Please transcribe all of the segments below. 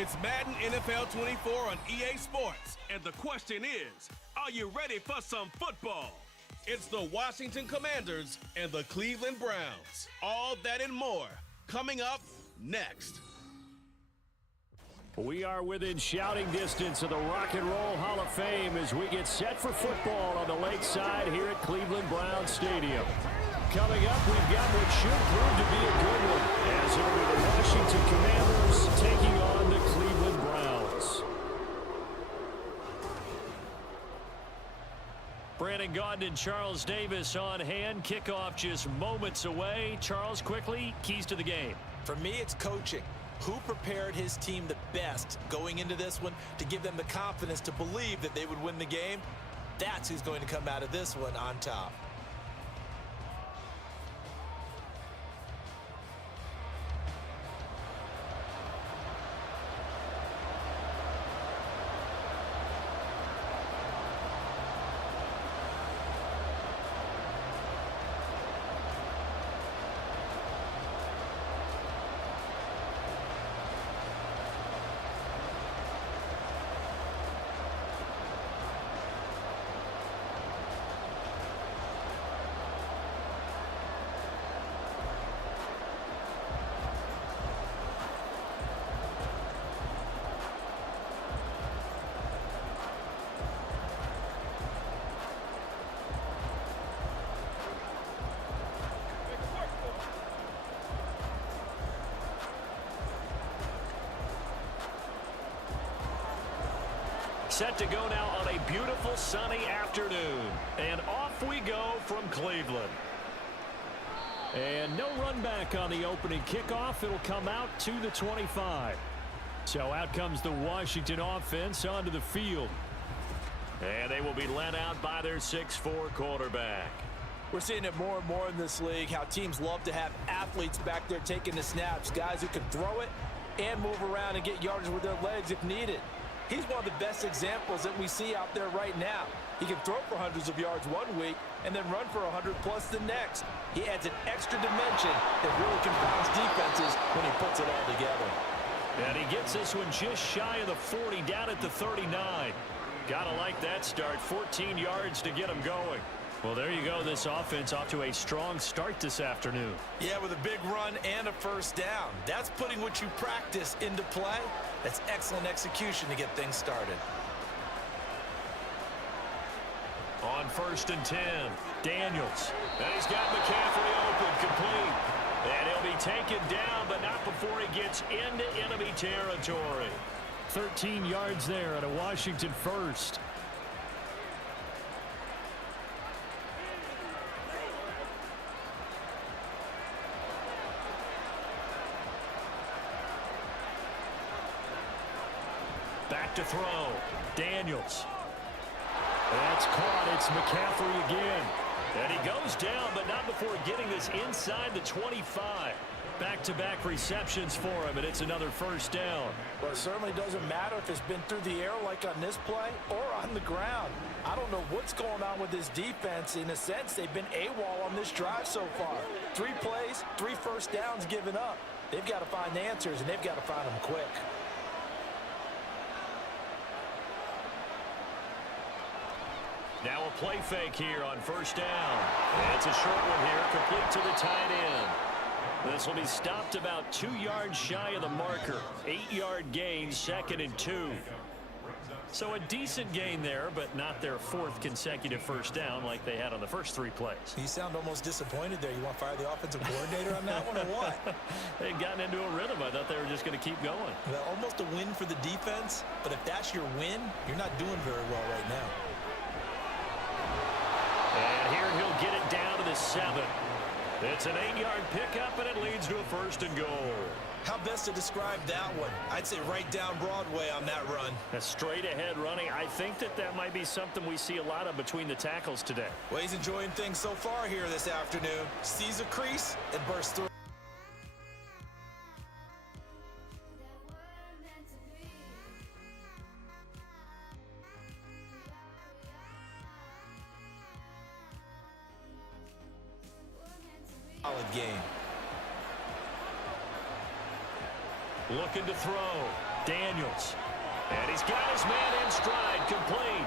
It's Madden NFL 24 on EA Sports. And the question is, are you ready for some football? It's the Washington Commanders and the Cleveland Browns. All that and more coming up next. We are within shouting distance of the Rock and Roll Hall of Fame as we get set for football on the lakeside here at Cleveland Browns Stadium. Coming up, we've got what should prove to be a good one, as it'll be the Washington Commanders taking on the Cleveland Browns. Brandon Gaudin and Charles Davis on hand. Kickoff just moments away. Charles, quickly, keys to the game. For me, it's coaching. Who prepared his team the best going into this one to give them the confidence to believe that they would win the game? That's who's going to come out of this one on top. Set to go now on a beautiful sunny afternoon. And off we go from Cleveland. And no run back on the opening kickoff. It'll come out to the 25. So out comes the Washington offense onto the field. And they will be led out by their 6'4" quarterback. We're seeing it more and more in this league, how teams love to have athletes back there taking the snaps, guys who can throw it and move around and get yardage with their legs if needed. He's one of the best examples that we see out there right now. He can throw for hundreds of yards one week and then run for 100+ the next. He adds an extra dimension that really confounds defenses when he puts it all together. And he gets this one just shy of the 40, down at the 39. Gotta like that start. 14 yards to get him going. Well, there you go. This offense off to a strong start this afternoon. Yeah, with a big run and a first down. That's putting what you practice into play. That's excellent execution to get things started. On 1st and 10, Daniels. And he's got McCaffrey open, complete. And he'll be taken down, but not before he gets into enemy territory. 13 yards there at a Washington first. Back to throw. Daniels. That's caught. It's McCaffrey again. And he goes down, but not before getting this inside the 25. Back-to-back receptions for him, and it's another first down. Well, it certainly doesn't matter if it's been through the air like on this play or on the ground. I don't know what's going on with this defense. In a sense, they've been AWOL on this drive so far. 3 plays, 3 first downs given up. They've got to find answers, and they've got to find them quick. Now a play fake here on first down. And it's a short one here, complete to the tight end. This will be stopped about 2 yards shy of the marker. 8-yard gain, 2nd and 2. So a decent gain there, but not their 4th consecutive first down like they had on the first 3 plays. You sound almost disappointed there. You want to fire the offensive coordinator on that one or what? They'd gotten into a rhythm. I thought they were just going to keep going. Well, almost a win for the defense, but if that's your win, you're not doing very well right now. And here he'll get it down to the 7. It's an 8-yard pickup, and it leads to a 1st and goal. How best to describe that one? I'd say right down Broadway on that run. A straight-ahead running. I think that might be something we see a lot of between the tackles today. Well, he's enjoying things so far here this afternoon. Sees a crease and bursts through. Game. Looking to throw. Daniels. And he's got his man in stride, complete.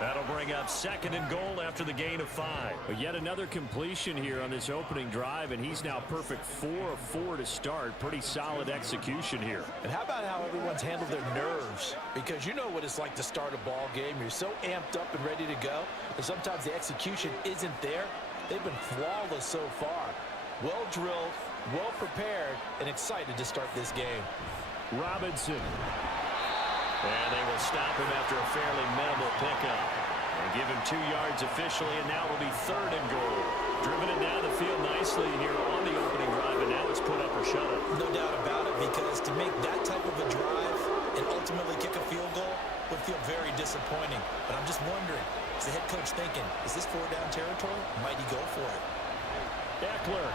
That'll bring up 2nd and goal after the gain of 5. But yet another completion here on this opening drive, and he's now perfect 4 of 4 to start. Pretty solid execution here. And how about how everyone's handled their nerves? Because you know what it's like to start a ball game. You're so amped up and ready to go, and sometimes the execution isn't there. They've been flawless so far. Well drilled, well prepared, and excited to start this game. Robinson. And they will stop him after a fairly minimal pickup. And give him 2 yards officially, and now it'll be 3rd and goal. Driven it down the field nicely here on the opening drive, and now it's put up or shut up. No doubt about it, because to make that type of a drive and ultimately kick a field goal would feel very disappointing. But I'm just wondering, is the head coach thinking, is this 4-down territory? Might he go for it? Eckler.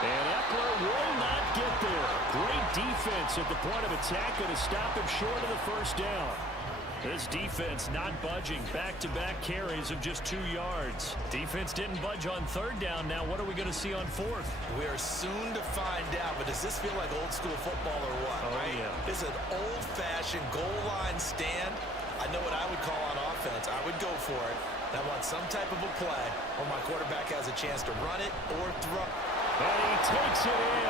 And Eckler will not get there. Great defense at the point of attack, going to stop him short of the 1st down. This defense not budging. Back-to-back carries of just 2 yards. Defense didn't budge on 3rd down. Now what are we going to see on 4th? We are soon to find out, but does this feel like old school football or what? Oh, right? yeah. This is an old-fashioned goal line stand. I know what I would call on offense. I would go for it. I want some type of a play where my quarterback has a chance to run it or throw. And he takes it in.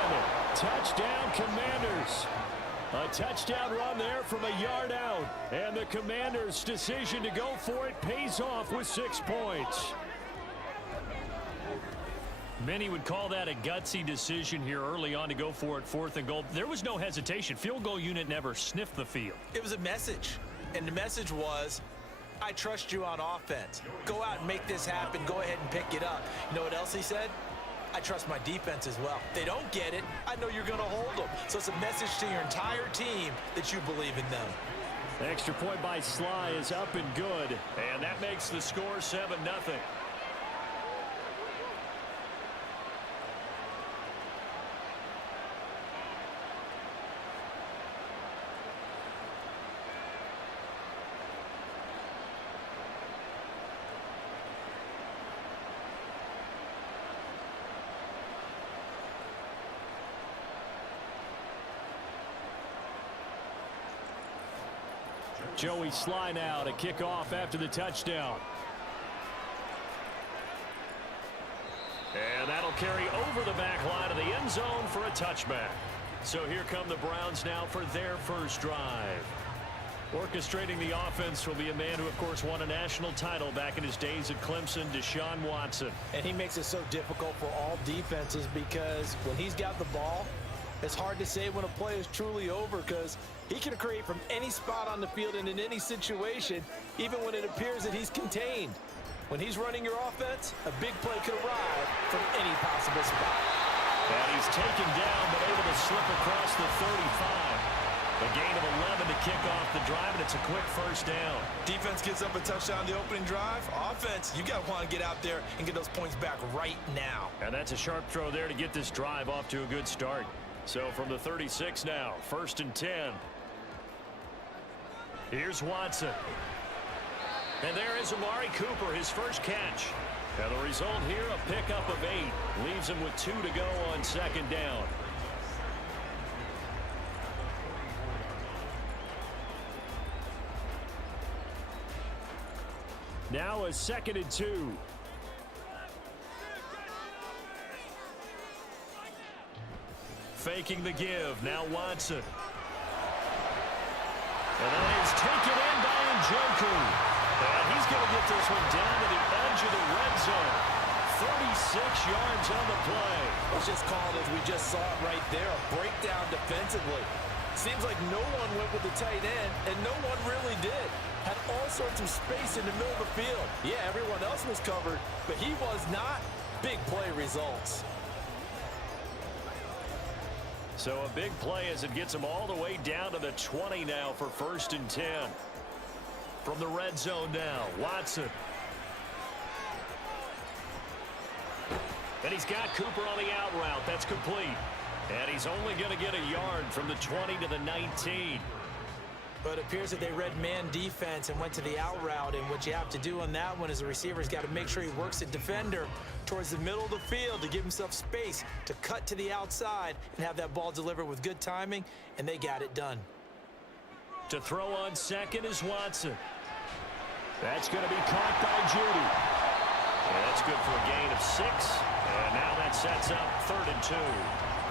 Touchdown, Commanders. A touchdown run there from a yard out. And the Commanders' decision to go for it pays off with 6 points. Many would call that a gutsy decision here early on to go for it 4th and goal. There was no hesitation. Field goal unit never sniffed the field. It was a message. And the message was, I trust you on offense. Go out and make this happen. Go ahead and pick it up. You know what else he said? I trust my defense as well. If they don't get it, I know you're going to hold them. So it's a message to your entire team that you believe in them. The extra point by Sly is up and good. And that makes the score 7-0. Joey Sly now to kick off after the touchdown. And that'll carry over the back line of the end zone for a touchback. So here come the Browns now for their first drive. Orchestrating the offense will be a man who, of course, won a national title back in his days at Clemson, Deshaun Watson. And he makes it so difficult for all defenses because when he's got the ball, it's hard to say when a play is truly over because he can create from any spot on the field and in any situation, even when it appears that he's contained. When he's running your offense, a big play could arrive from any possible spot. And he's taken down but able to slip across the 35. A gain of 11 to kick off the drive, and it's a quick 1st down. Defense gets up a touchdown the opening drive. Offense, you got to want to get out there and get those points back right now. And that's a sharp throw there to get this drive off to a good start. So from the 36 now, 1st and 10. Here's Watson. And there is Amari Cooper, his first catch. And the result here, a pickup of 8. Leaves him with 2 to go on 2nd down. Now a 2nd and 2. Faking the give. Now Watson. And that is taken in by Njoku. And he's going to get this one down to the edge of the red zone. 36 yards on the play. It's just called, as we just saw it right there, a breakdown defensively. Seems like no one went with the tight end, and no one really did. Had all sorts of space in the middle of the field. Yeah, everyone else was covered, but he was not. Big play results. So a big play as it gets him all the way down to the 20 now for 1st and 10. From the red zone now, Watson. And he's got Cooper on the out route. That's complete. And he's only going to get a yard from the 20 to the 19. But it appears that they read man defense and went to the out route, and what you have to do on that one is the receiver's got to make sure he works the defender towards the middle of the field to give himself space to cut to the outside and have that ball delivered with good timing, and they got it done. To throw on second is Watson. That's going to be caught by Judy. And that's good for a gain of 6. And now that sets up 3rd and 2.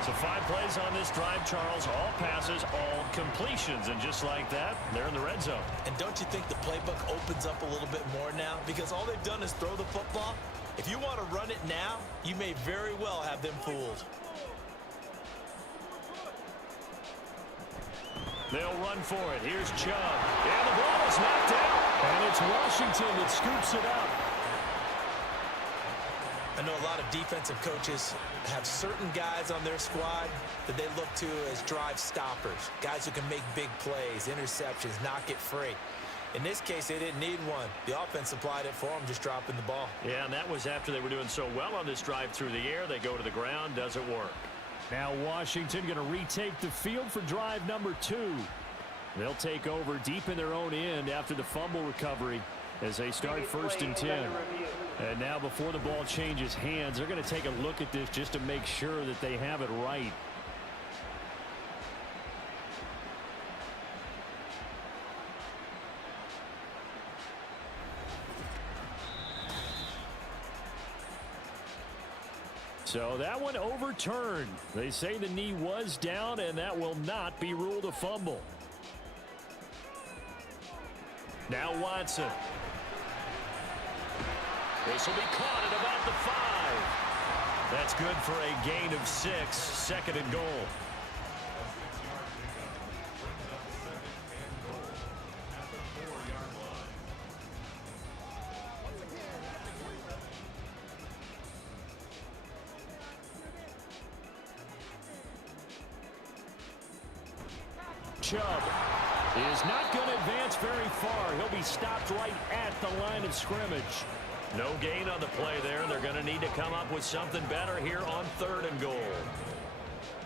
So 5 plays on this drive, Charles. All passes, all completions. And just like that, they're in the red zone. And don't you think the playbook opens up a little bit more now? Because all they've done is throw the football. If you want to run it now, you may very well have them fooled. They'll run for it. Here's Chubb. And the ball is knocked out. And it's Washington that scoops it up. I know a lot of defensive coaches have certain guys on their squad that they look to as drive stoppers, guys who can make big plays, interceptions, knock it free. In this case, they didn't need one. The offense supplied it for them, just dropping the ball. Yeah, and that was after they were doing so well on this drive through the air. They go to the ground, doesn't work. Now Washington going to retake the field for drive number 2. They'll take over deep in their own end after the fumble recovery as they start 1st and 10. And now before the ball changes hands, they're going to take a look at this just to make sure that they have it right. So that one overturned. They say the knee was down, and that will not be ruled a fumble. Now Watson. This will be caught at about the 5. That's good for a gain of 6, 2nd and goal. Chubb is not going to advance very far. He'll be stopped right at the line of scrimmage. No gain on the play there. They're going to need to come up with something better here on 3rd and goal.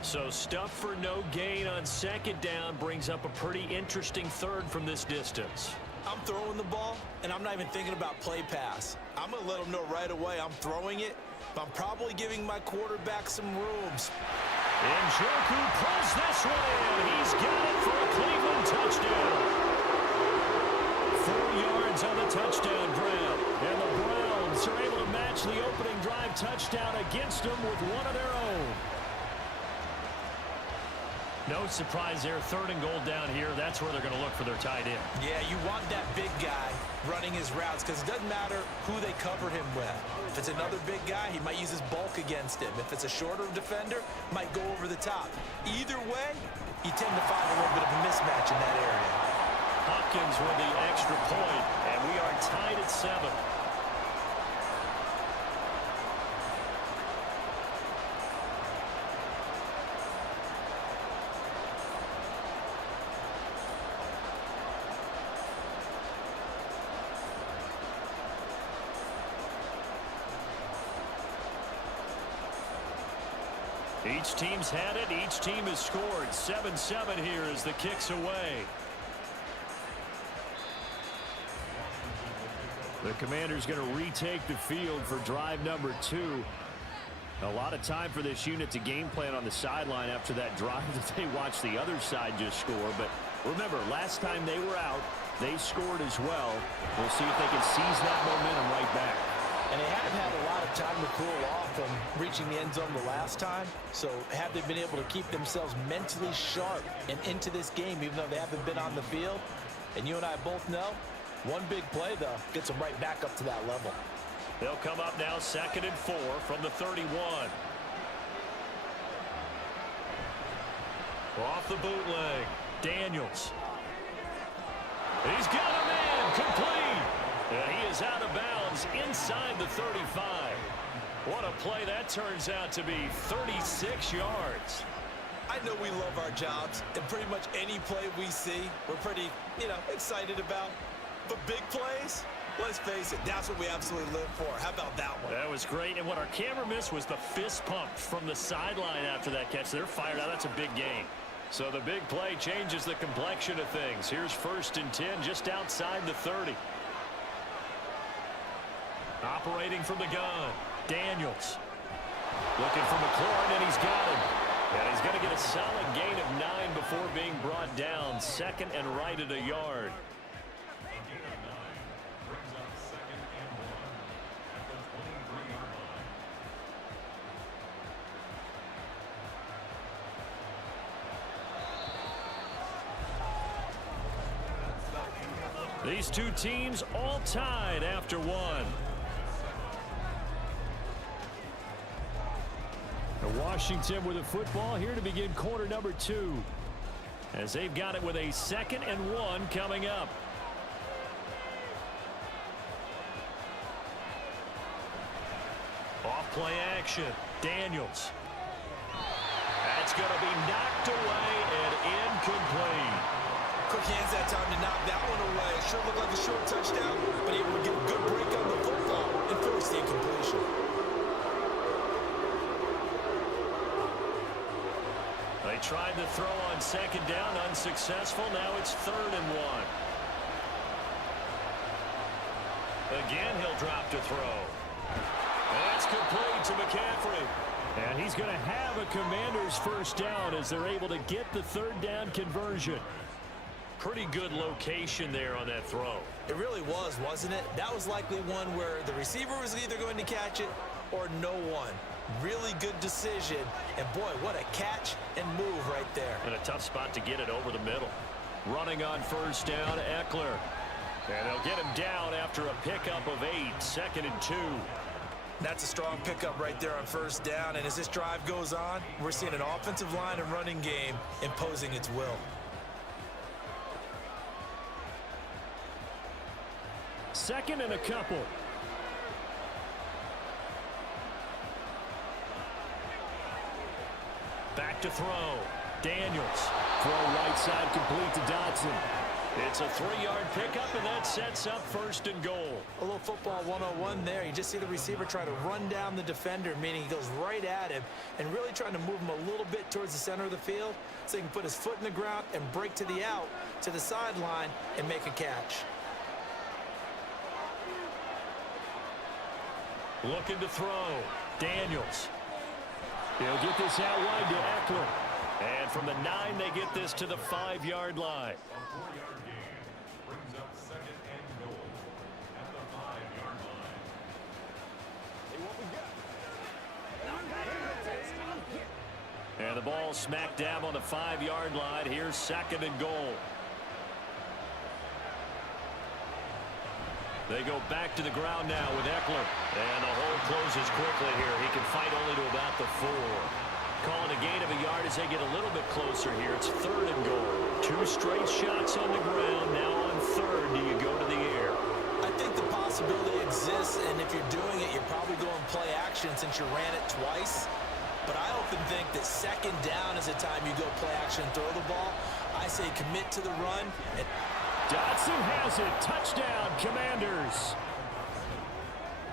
So stuff for no gain on 2nd down brings up a pretty interesting 3rd from this distance. I'm throwing the ball, and I'm not even thinking about play pass. I'm going to let them know right away I'm throwing it, but I'm probably giving my quarterback some rooms. And Njoku pulls this one in. He's got it for a Cleveland touchdown. 4 yards on the touchdown grab. And the Browns are able to match the opening drive touchdown against them with one of their own. No surprise there. 3rd and goal down here. That's where they're going to look for their tight end. Yeah, you want that big guy running his routes because it doesn't matter who they cover him with. If it's another big guy, he might use his bulk against him. If it's a shorter defender, might go over the top. Either way, you tend to find a little bit of a mismatch in that area. Hopkins with the extra point, and we are tied at 7. Each team's had it. Each team has scored. 7-7 here as the kick's away. The Commanders going to retake the field for drive number 2. A lot of time for this unit to game plan on the sideline after that drive that they watched the other side just score. But remember, last time they were out, they scored as well. We'll see if they can seize that momentum right back. And they have had a lot of time to cool off from reaching the end zone the last time. So have they been able to keep themselves mentally sharp and into this game, even though they haven't been on the field? And you and I both know, one big play, though, gets them right back up to that level. They'll come up now 2nd and 4 from the 31. Off the bootleg, Daniels. He's got a man complete. And he is out of bounds inside the 35. What a play that turns out to be, 36 yards. I know we love our jobs, and pretty much any play we see, we're pretty, excited about. But big plays, let's face it, that's what we absolutely live for. How about that one? That was great, and what our camera missed was the fist pump from the sideline after that catch. They're fired out. That's a big game. So the big play changes the complexion of things. Here's 1st and 10 just outside the 30. Operating from the gun, Daniels. Looking for McLaurin, and he's got him. And he's going to get a solid gain of 9 before being brought down. 2nd and right at a yard. These two teams all tied after one. Washington with the football here to begin quarter number 2. As they've got it with a 2nd and 1 coming up. Off play action. Daniels. That's going to be knocked away and incomplete. Quick hands that time to knock that one away. It sure looked like a short touchdown, but able to get a good break on the football and force the incompletion. They tried to throw on 2nd down, unsuccessful. Now it's 3rd and 1. Again, he'll drop to throw. That's complete to McCaffrey. And he's going to have a Commanders 1st down as they're able to get the 3rd down conversion. Pretty good location there on that throw. It really was, wasn't it? That was likely one where the receiver was either going to catch it or no one. Really good decision. And boy, what a catch and move right there. And a tough spot to get it over the middle. Running on 1st down, Eckler. And they'll get him down after a pickup of 8, 2nd and 2. That's a strong pickup right there on 1st down. And as this drive goes on, we're seeing an offensive line and running game imposing its will. 2nd and a couple. Back to throw. Daniels. Throw right side complete to Dotson. It's a 3-yard pickup, and that sets up 1st and goal. A little football 101 there. You just see the receiver try to run down the defender, meaning he goes right at him and really trying to move him a little bit towards the center of the field so he can put his foot in the ground and break to the out, to the sideline, and make a catch. Looking to throw. Daniels. He'll get this out wide to Eckler. And from the 9, they get this to the 5-yard line. And the ball smack dab on the 5-yard line. Here's 2nd and goal. They go back to the ground now with Eckler. And the hole closes quickly here. He can fight only to about the 4. Calling a gain of a yard as they get a little bit closer here. It's 3rd and goal. 2 straight shots on the ground. Now on 3rd, do you go to the air? I think the possibility exists, and if you're doing it, you're probably going play action since you ran it twice. But I often think that 2nd down is the time you go play action and throw the ball. I say commit to the run. And Dotson has it. Touchdown, Commanders.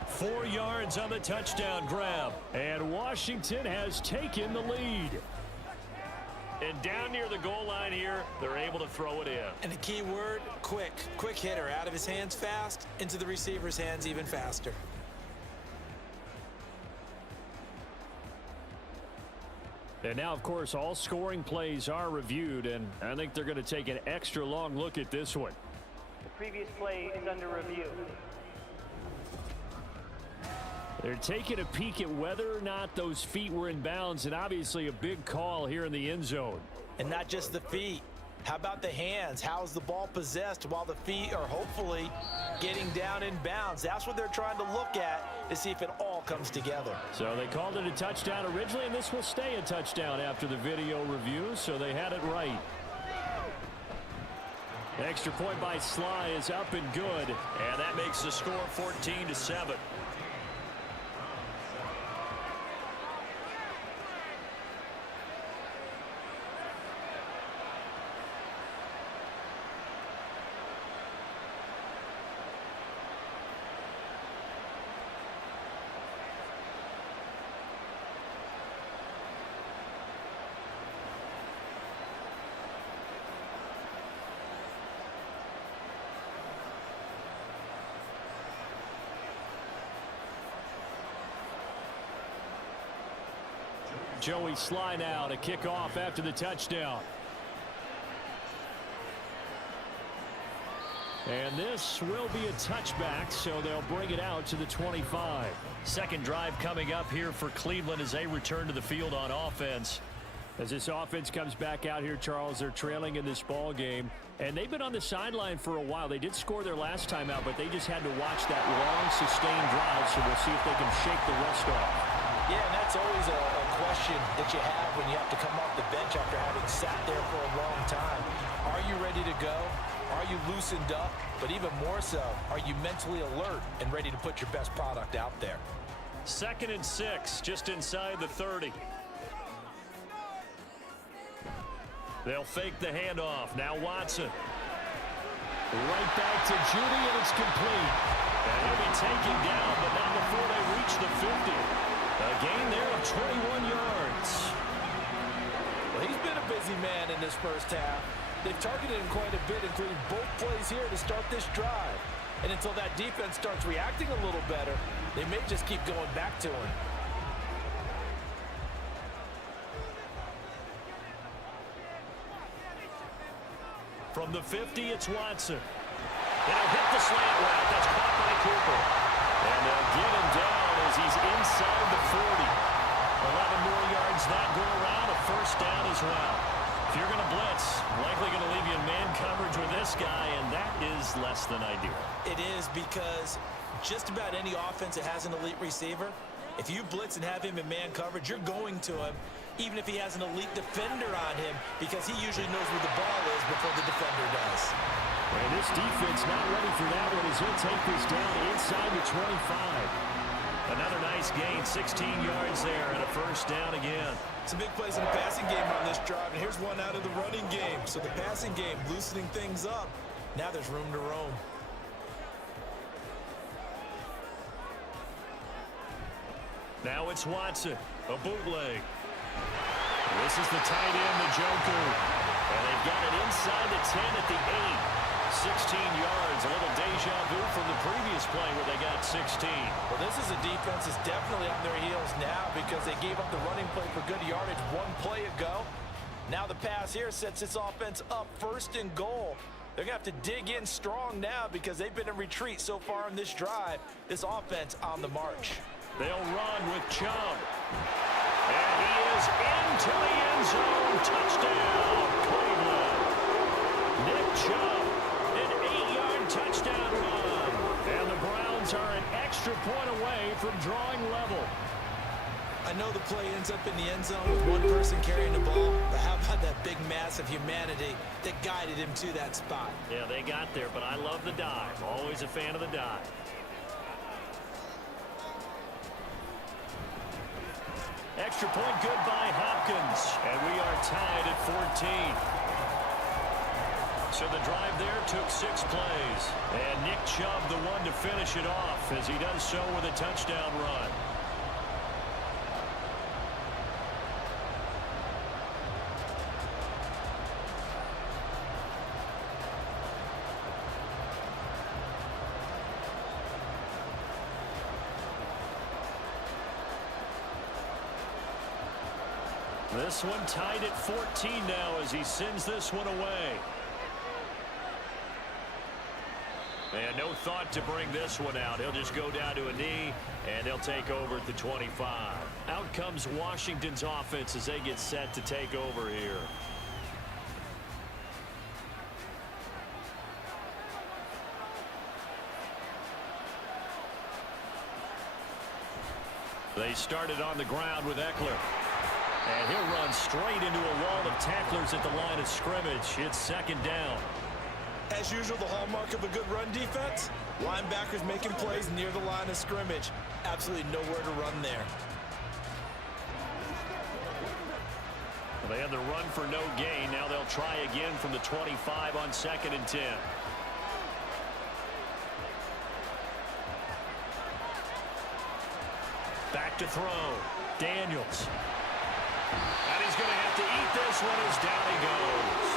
4 yards on the touchdown grab. And Washington has taken the lead. And down near the goal line here, they're able to throw it in. And the key word, quick. Quick hitter. Out of his hands fast, into the receiver's hands even faster. And now, of course, all scoring plays are reviewed, and I think they're going to take an extra long look at this one. The previous play is under review. They're taking a peek at whether or not those feet were in bounds, and obviously a big call here in the end zone. And not just the feet. How about the hands? How's the ball possessed while the feet are hopefully getting down in bounds? That's what they're trying to look at to see if it all comes together. So they called it a touchdown originally, and this will stay a touchdown after the video review, so they had it right. The extra point by Sly is up and good, and that makes the score 14-7. Joey Sly now to kick off after the touchdown. And this will be a touchback, so they'll bring it out to the 25. Second drive coming up here for Cleveland as they return to the field on offense. As this offense comes back out here, Charles, they're trailing in this ball game. And they've been on the sideline for a while. They did score their last time out, but they just had to watch that long, sustained drive, so we'll see if they can shake the rust off. Yeah, and that's always a question that you have when you have to come off the bench after having sat there for a long time. Are you ready to go? Are you loosened up? But even more so, are you mentally alert and ready to put your best product out there? 2nd and 6, just inside the 30. They'll fake the handoff. Now Watson. Right back to Judy, and it's complete. And he'll be taken down, but not before they reach the 50. A gain there of 21 yards. Well, he's been a busy man in this first half. They've targeted him quite a bit, including both plays here to start this drive. And until that defense starts reacting a little better, they may just keep going back to him. From the 50, it's Watson. It'll hit the slant route. That's caught by Cooper. And they'll get him down as he's inside the 40. 11 more yards that go around. A first down as well. If you're going to blitz, likely going to leave you in man coverage with this guy, and that is less than ideal. It is, because just about any offense that has an elite receiver, if you blitz and have him in man coverage, you're going to him, even if he has an elite defender on him, because he usually knows where the ball is before the defender does. And this defense not ready for that one as he'll take this down inside the 25. Another nice gain, 16 yards there, and a first down again. Some big plays in the passing game on this drive, and here's one out of the running game. So the passing game loosening things up. Now there's room to roam. Now it's Watson, a bootleg. This is the tight end, the Joker. And they've got it inside the 10 at the 8. 16 yards, a little deja vu from the previous play where they got 16. Well, this is a defense that's definitely on their heels now because they gave up the running play for good yardage one play ago. Now the pass here sets this offense up 1st and goal. They're going to have to dig in strong now because they've been in retreat so far in this drive. This offense on the march. They'll run with Chubb. And he is into the end zone. Touchdown, Cleveland. Nick Chubb, an 8-yard touchdown run. And the Browns are an extra point away from drawing level. I know the play ends up in the end zone with one person carrying the ball, but how about that big mass of humanity that guided him to that spot? Yeah, they got there, but I love the dive. Always a fan of the dive. Extra point good by Hopkins, and we are tied at 14. So the drive there took 6 plays, and Nick Chubb the one to finish it off as he does so with a touchdown run. This one tied at 14 now as he sends this one away. And no thought to bring this one out. He'll just go down to a knee, and they'll take over at the 25. Out comes Washington's offense as they get set to take over here. They started on the ground with Eckler. And he'll run straight into a wall of tacklers at the line of scrimmage. It's 2nd down. As usual, the hallmark of a good run defense, linebackers making plays near the line of scrimmage. Absolutely nowhere to run there. Well, they had the run for no gain. Now they'll try again from the 25 on 2nd and 10. Back to throw. Daniels. And he's going to have to eat this one as down he goes.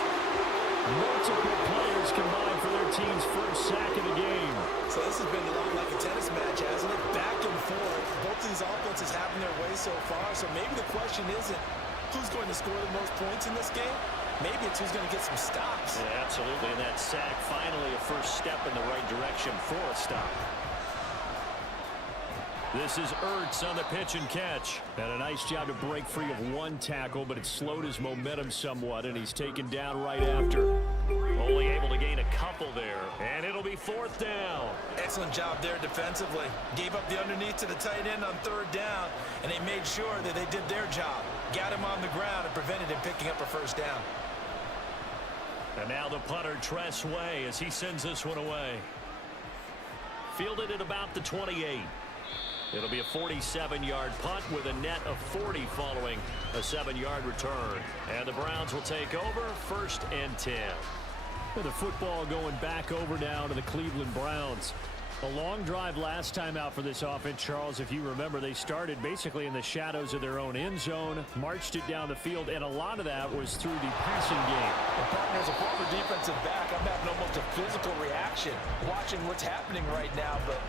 Multiple players combined for their team's first sack of the game. So this has been a lot like a tennis match, hasn't it? Back and forth. Both of these offenses having their way so far. So maybe the question isn't who's going to score the most points in this game. Maybe it's who's going to get some stops. Yeah, absolutely. And that sack finally a first step in the right direction for a stop. This is Ertz on the pitch and catch. And a nice job to break free of one tackle, but it slowed his momentum somewhat, and he's taken down right after. Only able to gain a couple there, and it'll be fourth down. Excellent job there defensively. Gave up the underneath to the tight end on third down, and they made sure that they did their job. Got him on the ground and prevented him picking up a first down. And now the punter, Tress Way, as he sends this one away. Fielded at about the 28. It'll be a 47-yard punt with a net of 40 following a 7-yard return. And the Browns will take over, 1st and 10. With the football going back over now to the Cleveland Browns. A long drive last time out for this offense, Charles. If you remember, they started basically in the shadows of their own end zone, marched it down the field, and a lot of that was through the passing game. The partner's a former defensive back. I'm having almost a physical reaction watching what's happening right now, but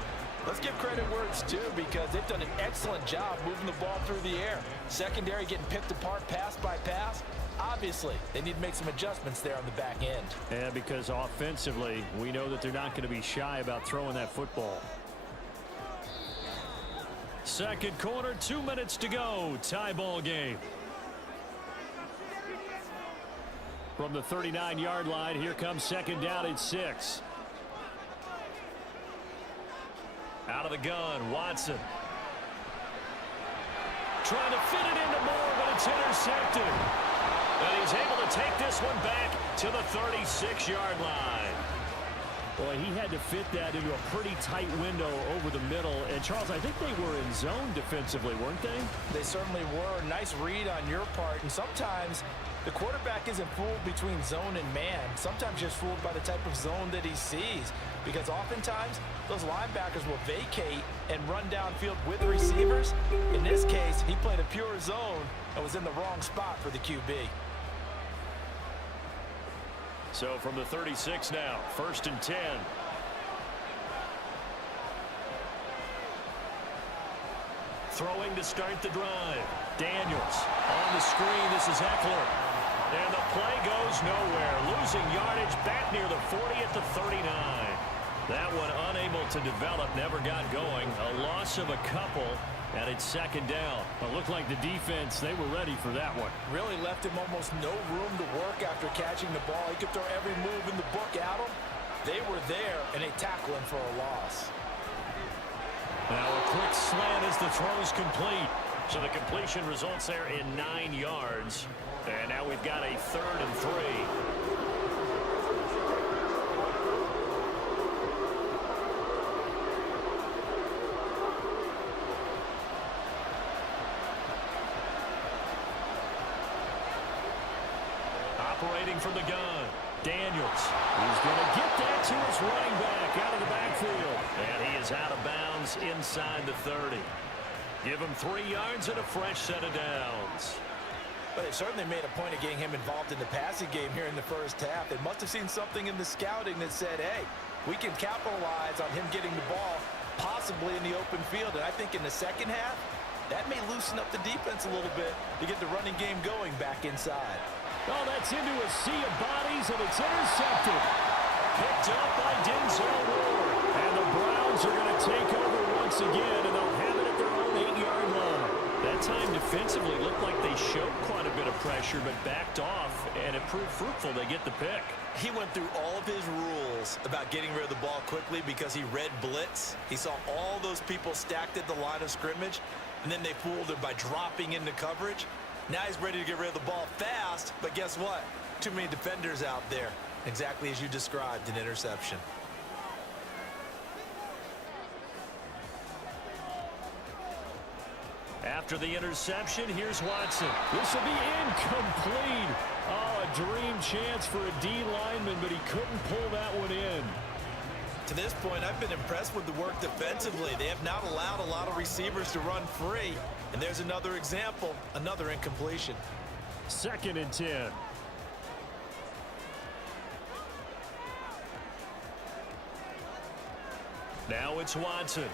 let's give credit where it's due because they've done an excellent job moving the ball through the air. Secondary getting picked apart pass by pass. Obviously, they need to make some adjustments there on the back end. And because offensively, we know that they're not going to be shy about throwing that football. Second quarter, 2 minutes to go. Tie ball game. From the 39-yard line, here comes second down at 6. Out of the gun, Watson. Trying to fit it into Moore, but it's intercepted. And he's able to take this one back to the 36-yard line. Boy, he had to fit that into a pretty tight window over the middle. And, Charles, I think they were in zone defensively, weren't they? They certainly were. Nice read on your part. And sometimes the quarterback isn't fooled between zone and man. Sometimes just fooled by the type of zone that he sees. Because oftentimes, those linebackers will vacate and run downfield with receivers. In this case, he played a pure zone and was in the wrong spot for the QB. So from the 36 now, 1st and 10. Throwing to start the drive. Daniels on the screen. This is Eckler. And the play goes nowhere. Losing yardage back near the 40 at the 39. That one unable to develop, never got going. A loss of a couple, and it's second down. It looked like the defense, they were ready for that one. Really left him almost no room to work after catching the ball. He could throw every move in the book at him. They were there, and they tackle him for a loss. Now a quick slant as the throw's complete. So the completion results there in 9 yards. And now we've got a 3rd and 3. Operating from the gun, Daniels. He's going to get that to his running back out of the backfield. And he is out of bounds inside the 30. Give him 3 yards and a fresh set of downs. But they certainly made a point of getting him involved in the passing game here in the first half. They must have seen something in the scouting that said, hey, we can capitalize on him getting the ball possibly in the open field. And I think in the second half, that may loosen up the defense a little bit to get the running game going back inside. Oh, that's into a sea of bodies, and it's intercepted. Picked up by Denzel Ward. And the Browns are going to take over once again, and they'll have it at their own 8-yard line. That time defensively looked like they showed quite a bit of pressure, but backed off, and it proved fruitful. They get the pick. He went through all of his rules about getting rid of the ball quickly because he read blitz. He saw all those people stacked at the line of scrimmage, and then they fooled him by dropping into coverage. Now he's ready to get rid of the ball fast, but guess what? Too many defenders out there. Exactly as you described, an interception. After the interception, here's Watson. This will be incomplete. Oh, a dream chance for a D lineman, but he couldn't pull that one in. To this point, I've been impressed with the work defensively. They have not allowed a lot of receivers to run free. And there's another example, another incompletion. 2nd and 10. Now it's Watson.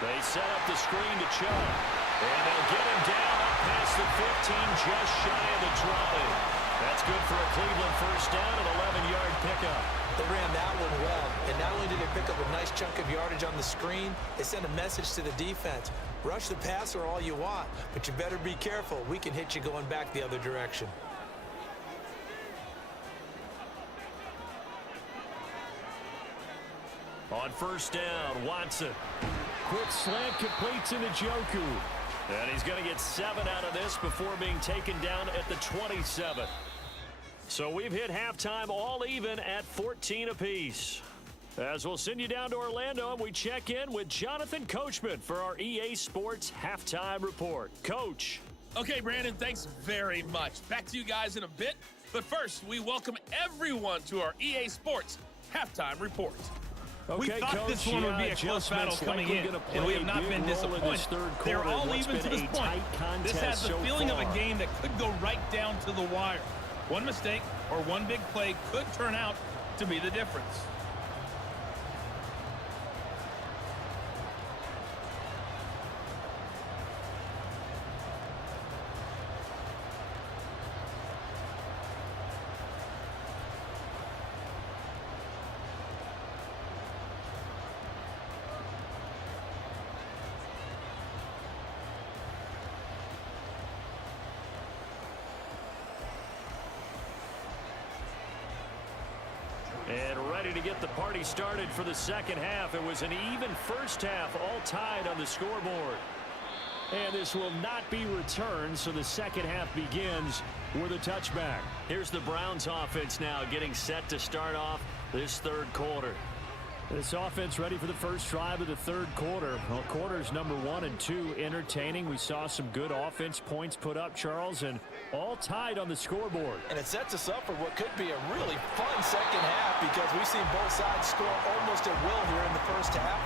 They set up the screen to Chubb. And they'll get him down up past the 15, just shy of the 20. That's good for a Cleveland first down, an 11-yard pickup. They ran that one well, and not only did they pick up a nice chunk of yardage on the screen, they sent a message to the defense. Rush the passer all you want, but you better be careful. We can hit you going back the other direction. On first down, Watson. Quick slant completes into Njoku. And he's going to get 7 out of this before being taken down at the 27. So we've hit halftime all even at 14 apiece. As we'll send you down to Orlando, and we check in with Jonathan Coachman for our EA Sports Halftime Report. Coach. Okay, Brandon, thanks very much. Back to you guys in a bit. But first, we welcome everyone to our EA Sports Halftime Report. Okay, we thought Coach, this one would be a close battle coming in, and we have not been disappointed. They're all even to this point. This has the feeling of a game that could go right down to the wire. One mistake or one big play could turn out to be the difference. And ready to get the party started for the second half. It was an even first half, all tied on the scoreboard. And this will not be returned, so the second half begins with a touchback. Here's the Browns offense now getting set to start off this third quarter. This offense ready for the first drive of the third quarter. Well, quarters number 1 and 2 entertaining. We saw some good offense points put up, Charles, and all tied on the scoreboard. And it sets us up for what could be a really fun second half because we've seen both sides score almost at will here in the first half.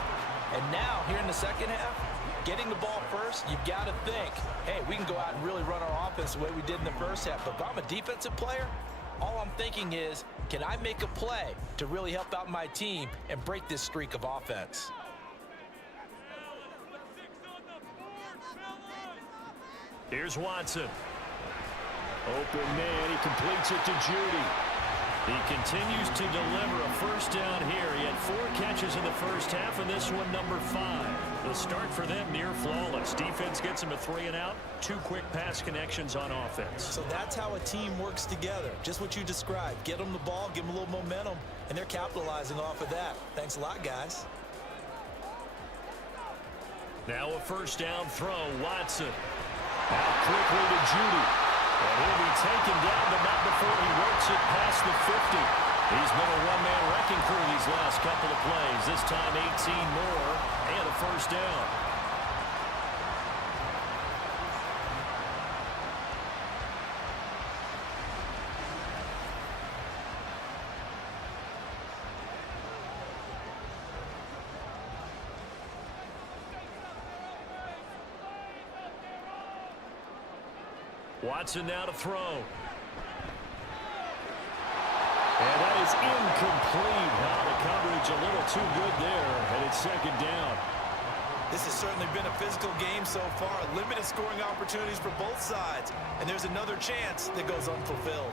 And now, here in the second half, getting the ball first, you've got to think, hey, we can go out and really run our offense the way we did in the first half. But if I'm a defensive player, all I'm thinking is, can I make a play to really help out my team and break this streak of offense? Here's Watson. Open man, he completes it to Judy. He continues to deliver a first down here. He had 4 catches in the first half, and this one number 5. The start for them near flawless. Defense gets him a 3 and out. 2 quick pass connections on offense. So that's how a team works together. Just what you described. Get them the ball, give them a little momentum, and they're capitalizing off of that. Thanks a lot, guys. Now a first down throw, Watson. Out quickly to Judy. And he'll be taken down, but not before he works it past the 50. He's been a one-man wrecking crew these last couple of plays. This time 18 more and a first down. Watson now to throw. And that is incomplete. The coverage a little too good there, and it's second down. This has certainly been a physical game so far. Limited scoring opportunities for both sides. And there's another chance that goes unfulfilled.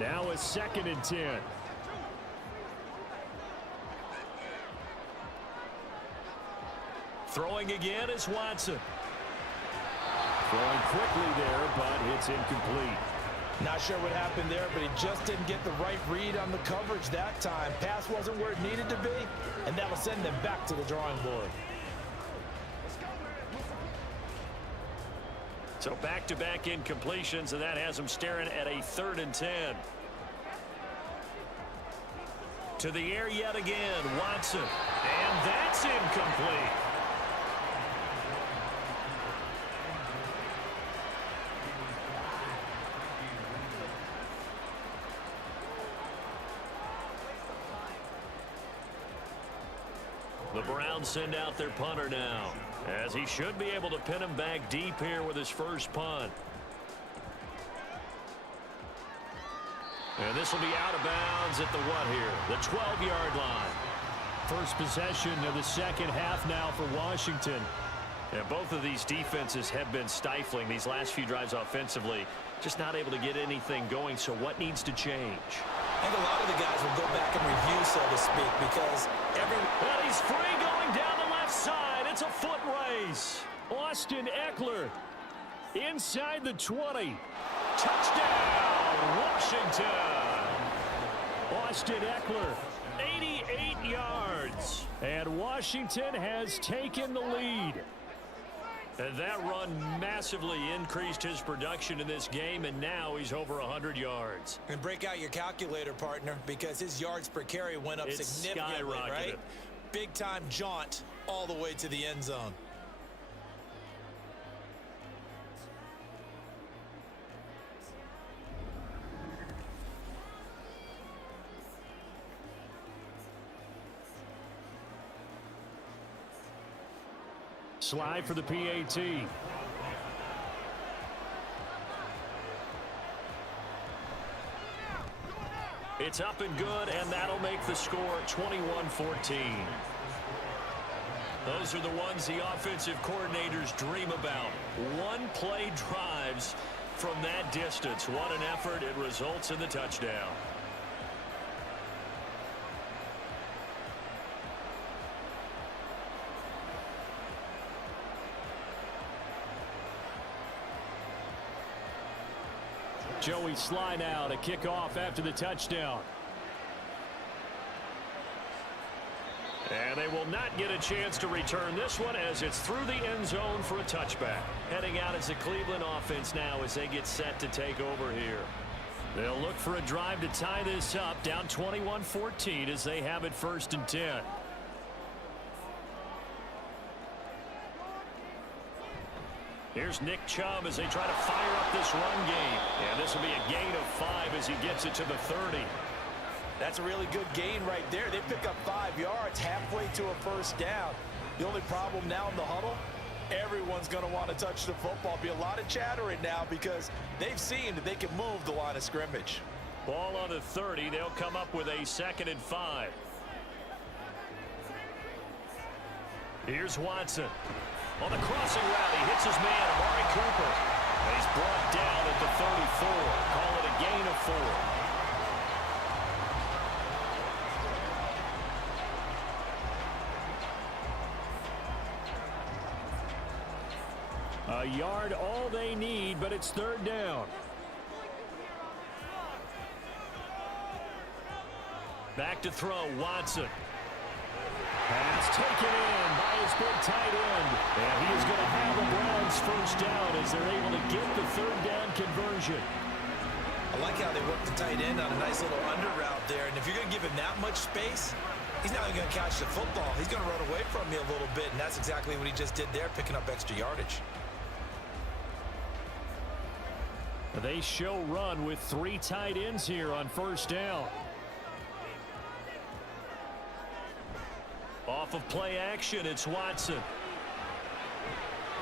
Now a 2nd and 10. Throwing again is Watson. Throwing quickly there, but it's incomplete. Not sure what happened there, but he just didn't get the right read on the coverage that time. Pass wasn't where it needed to be, and that'll send them back to the drawing board. So back-to-back incompletions, and that has them staring at a 3rd and 10. To the air yet again, Watson. And that's incomplete. The Browns send out their punter now, as he should be able to pin him back deep here with his first punt. And this will be out of bounds at the what here? The 12-yard line. First possession of the second half now for Washington. And both of these defenses have been stifling these last few drives offensively. Just not able to get anything going, so what needs to change? I think a lot of the guys will go back and review, so to speak, because And he's free going down the left side. It's a foot race. Austin Eckler inside the 20. Touchdown, Washington. Austin Eckler, 88 yards. And Washington has taken the lead. And that run massively increased his production in this game, and now he's over 100 yards. And break out your calculator, partner, because his yards per carry went up significantly, right? Big-time jaunt all the way to the end zone. Slide for the PAT. It's up and good, and that'll make the score 21-14. Those are the ones the offensive coordinators dream about. One-play drives from that distance. What an effort. It results in the touchdown. Joey Sly now to kick off after the touchdown. And they will not get a chance to return this one as it's through the end zone for a touchback. Heading out as the Cleveland offense now as they get set to take over here. They'll look for a drive to tie this up, down 21-14 as they have it 1st and 10. Here's Nick Chubb as they try to fire up this run game. And this will be a gain of 5 as he gets it to the 30. That's a really good gain right there. They pick up 5 yards halfway to a first down. The only problem now in the huddle, everyone's going to want to touch the football. Be a lot of chattering now because they've seen that they can move the line of scrimmage. Ball on the 30. They'll come up with a 2nd and 5. Here's Watson. On the crossing route, he hits his man, Amari Cooper. And he's brought down at the 34. Call it a gain of 4. A yard all they need, but it's 3rd down. Back to throw, Watson. Pass taken in by his big tight end. And he is going to have the Browns 1st down as they're able to get the 3rd down conversion. I like how they work the tight end on a nice little under route there. And if you're going to give him that much space, he's not even going to catch the football. He's going to run away from me a little bit, and that's exactly what he just did there, picking up extra yardage. They show run with 3 tight ends here on 1st down. Off of play action, it's Watson.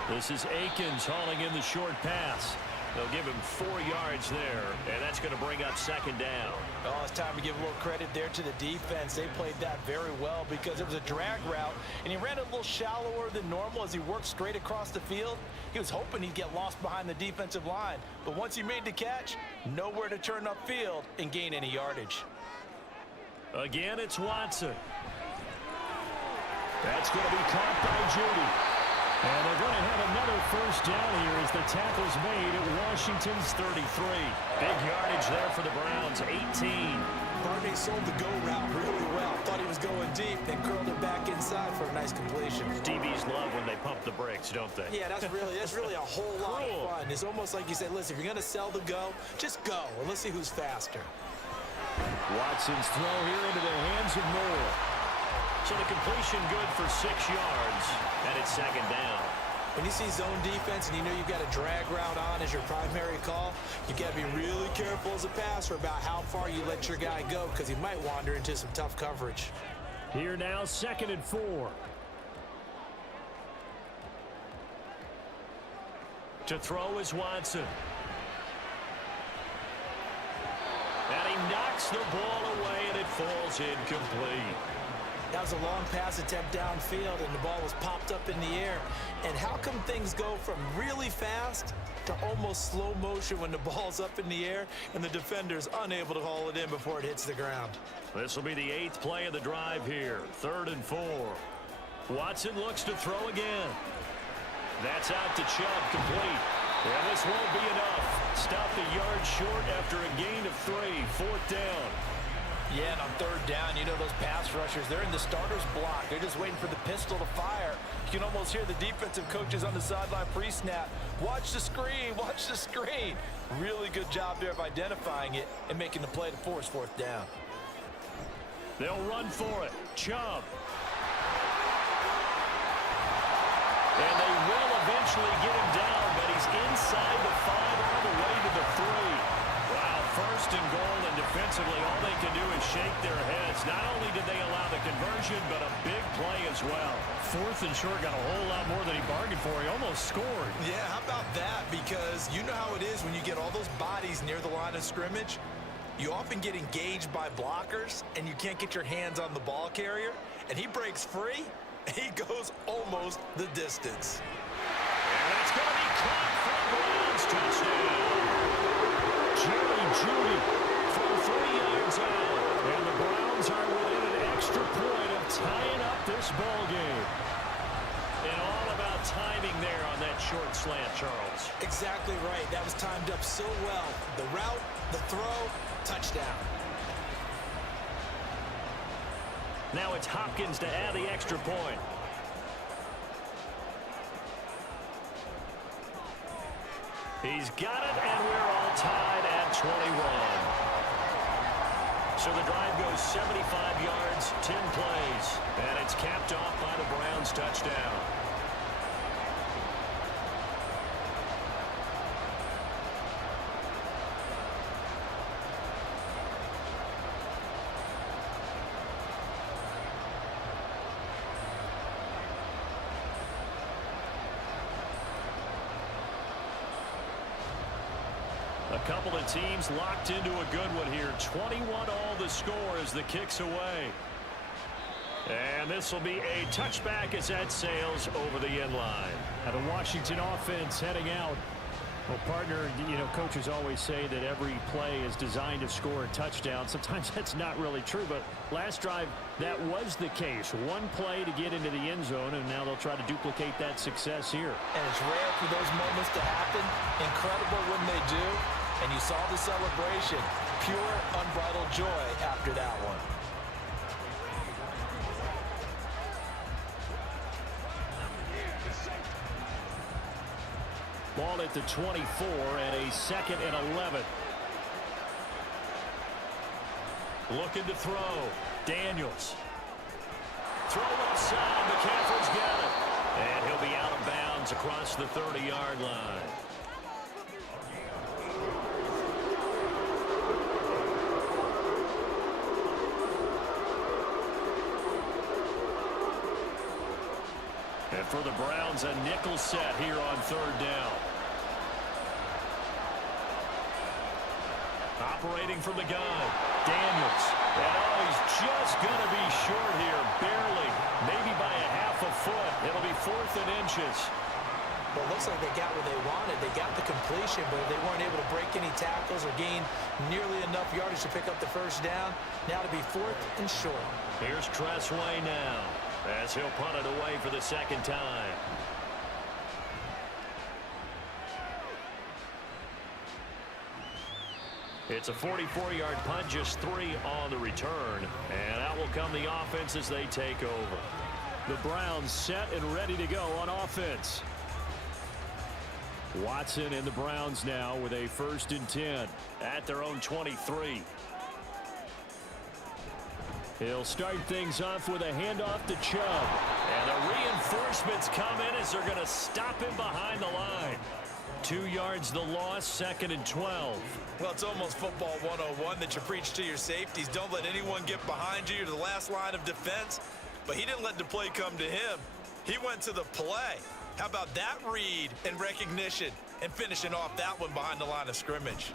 This is Akins hauling in the short pass. They'll give him 4 yards there, and that's going to bring up 2nd down. Oh, it's time to give a little credit there to the defense. They played that very well because it was a drag route, and he ran a little shallower than normal as he worked straight across the field. He was hoping he'd get lost behind the defensive line, but once he made the catch, nowhere to turn upfield and gain any yardage. Again, it's Watson. That's going to be caught by Judy. And they're going to have another 1st down here as the tackle's made at Washington's 33. Big yardage there for the Browns, 18. Barney sold the go route really well. Thought he was going deep, then curled it back inside for a nice completion. DBs love when they pump the brakes, don't they? Yeah, that's really a whole lot of fun. It's almost like you said, listen, if you're going to sell the go, just go, and let's see who's faster. Watson's throw here into the hands of Moore. So the completion good for 6 yards, and it's 2nd down. When you see zone defense and you know you've got a drag route on as your primary call, you've got to be really careful as a passer about how far you let your guy go because he might wander into some tough coverage. Here now, 2nd and 4. To throw is Watson. And he knocks the ball away, and it falls incomplete. That was a long pass attempt downfield, and the ball was popped up in the air. And how come things go from really fast to almost slow motion when the ball's up in the air and the defender's unable to haul it in before it hits the ground? This will be the 8th play of the drive here. 3rd and 4. Watson looks to throw again. That's out to Chubb, complete. Yeah, this won't be enough. Stopped a yard short after a gain of 3. 4th down. Yeah, and on 3rd down, you know those pass rushers, they're in the starter's block. They're just waiting for the pistol to fire. You can almost hear the defensive coaches on the sideline pre-snap. Watch the screen, watch the screen. Really good job there of identifying it and making the play to force 4th down. They'll run for it. Chubb. And they will eventually get him down, but he's inside the 5 all the way to the 3. Wow, 1st and goal, and defensively all they can do is shake their heads. Not only did they allow the conversion, but a big play as well. 4th and short got a whole lot more than he bargained for. He almost scored. Yeah, how about that? Because you know how it is when you get all those bodies near the line of scrimmage. You often get engaged by blockers, and you can't get your hands on the ball carrier, and he breaks free. He goes almost the distance. And it's going to be caught for the Browns. Touchdown. Jerry Jeudy from 3 yards out. And the Browns are within an extra point of tying up this ball game. And all about timing there on that short slant, Charles. Exactly right. That was timed up so well. The route, the throw, touchdown. Now it's Hopkins to add the extra point. He's got it, and we're all tied at 21. So the drive goes 75 yards, 10 plays, and it's capped off by the Browns touchdown. A couple of teams locked into a good one here. 21 all the score as the kick's away. And this will be a touchback as that sails over the end line. Now the Washington offense heading out. Well, partner, you know, coaches always say that every play is designed to score a touchdown. Sometimes that's not really true, but last drive, that was the case. One play to get into the end zone, and now they'll try to duplicate that success here. And it's rare for those moments to happen. Incredible when they do. And you saw the celebration. Pure, unbridled joy after that one. Ball at the 24 and a 2nd and 11. Looking to throw. Daniels. Throw outside. McCaffrey's got it. And he'll be out of bounds across the 30-yard line. And for the Browns, a nickel set here on 3rd down. Operating from the gun, Daniels. And oh, he's just going to be short here, barely, maybe by a half a foot. It'll be 4th and inches. Well, it looks like they got what they wanted. They got the completion, but they weren't able to break any tackles or gain nearly enough yardage to pick up the 1st down. Now to be 4th and short. Here's Tressway now, as he'll punt it away for the 2nd time. It's a 44-yard punt, just 3 on the return. And out will come the offense as they take over. The Browns set and ready to go on offense. Watson and the Browns now with a 1st and 10 at their own 23. He'll start things off with a handoff to Chubb. And the reinforcements come in as they're going to stop him behind the line. 2 yards the loss, 2nd and 12. Well, it's almost football 101 that you preach to your safeties. Don't let anyone get behind you. You're the last line of defense. But he didn't let the play come to him. He went to the play. How about that read and recognition and finishing off that one behind the line of scrimmage?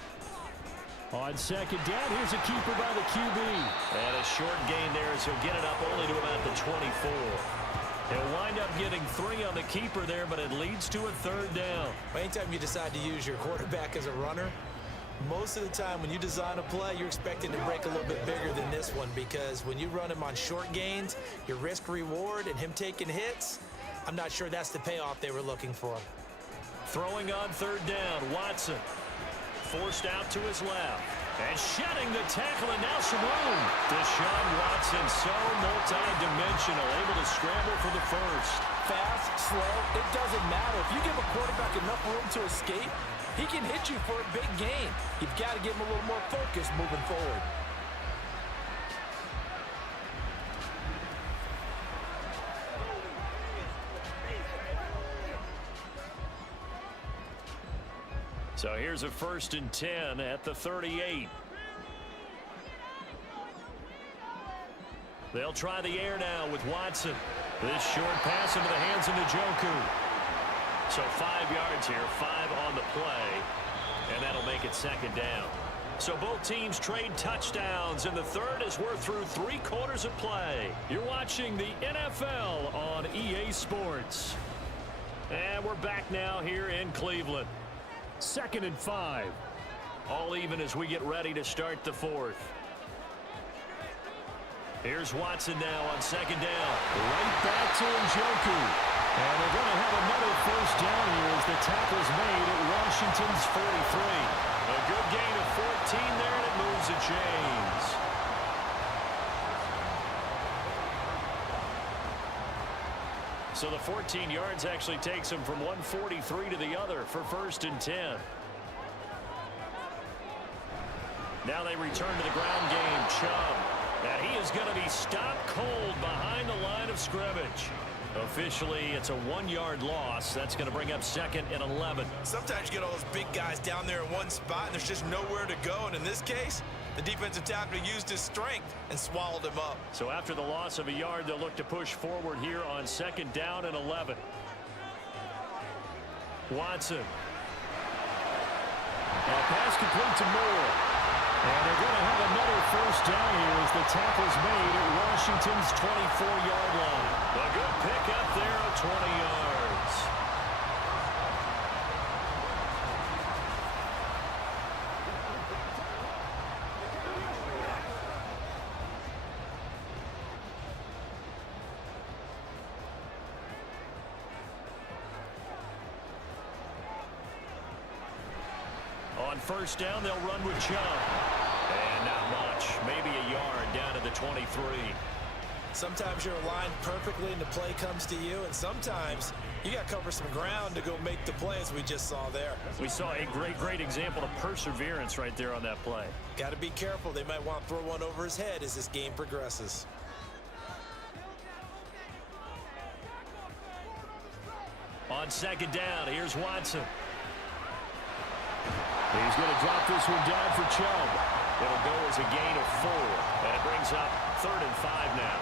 On second down, here's a keeper by the QB. And a short gain there as he'll get it up only to about the 24. He'll wind up getting 3 on the keeper there, but it leads to a third down. Anytime you decide to use your quarterback as a runner, most of the time when you design a play, you're expecting to break a little bit bigger than this one, because when you run him on short gains, your risk-reward and him taking hits, I'm not sure that's the payoff they were looking for. Throwing on third down, Watson. Forced out to his left. And shedding the tackle, and now some room. Deshaun Watson, so multi-dimensional, able to scramble for the first. Fast, slow, it doesn't matter. If you give a quarterback enough room to escape, he can hit you for a big gain. You've got to give him a little more focus moving forward. So here's a 1st and 10 at the 38. They'll try the air now with Watson. This short pass into the hands of Njoku. So 5 yards here, 5 on the play, and that'll make it second down. So both teams trade touchdowns, and the third as we're through 3 quarters of play. You're watching the NFL on EA Sports. And we're back now here in Cleveland. 2nd and 5. All even as we get ready to start the 4th. Here's Watson now on second down. Right back to Njoku. And they're going to have another first down here as the tackle's made at Washington's 43. A good gain of 14 there, and it moves the chains. So the 14 yards actually takes him from 143 to the other for 1st and 10. Now they return to the ground game. Chubb. And he is going to be stopped cold behind the line of scrimmage. Officially, it's a 1-yard loss. That's going to bring up 2nd and 11. Sometimes you get all those big guys down there in one spot, and there's just nowhere to go. And in this case, the defensive tackle used his strength and swallowed him up. So after the loss of a yard, they'll look to push forward here on 2nd down and 11. Watson. A pass complete to Moore. And they're going to have another first down here as the tackle's made at Washington's 24-yard line. A good pick up there of 20 yards. On 1st down, they'll run with Chubb. And not much. Maybe a yard down to the 23. Sometimes you're aligned perfectly and the play comes to you, and sometimes you got to cover some ground to go make the play, as we just saw there. We saw a great example of perseverance right there on that play. Got to be careful. They might want to throw one over his head as this game progresses. On 2nd down, here's Watson. He's going to drop this one down for Chubb. It'll go as a gain of 4, and it brings up 3rd and 5 now.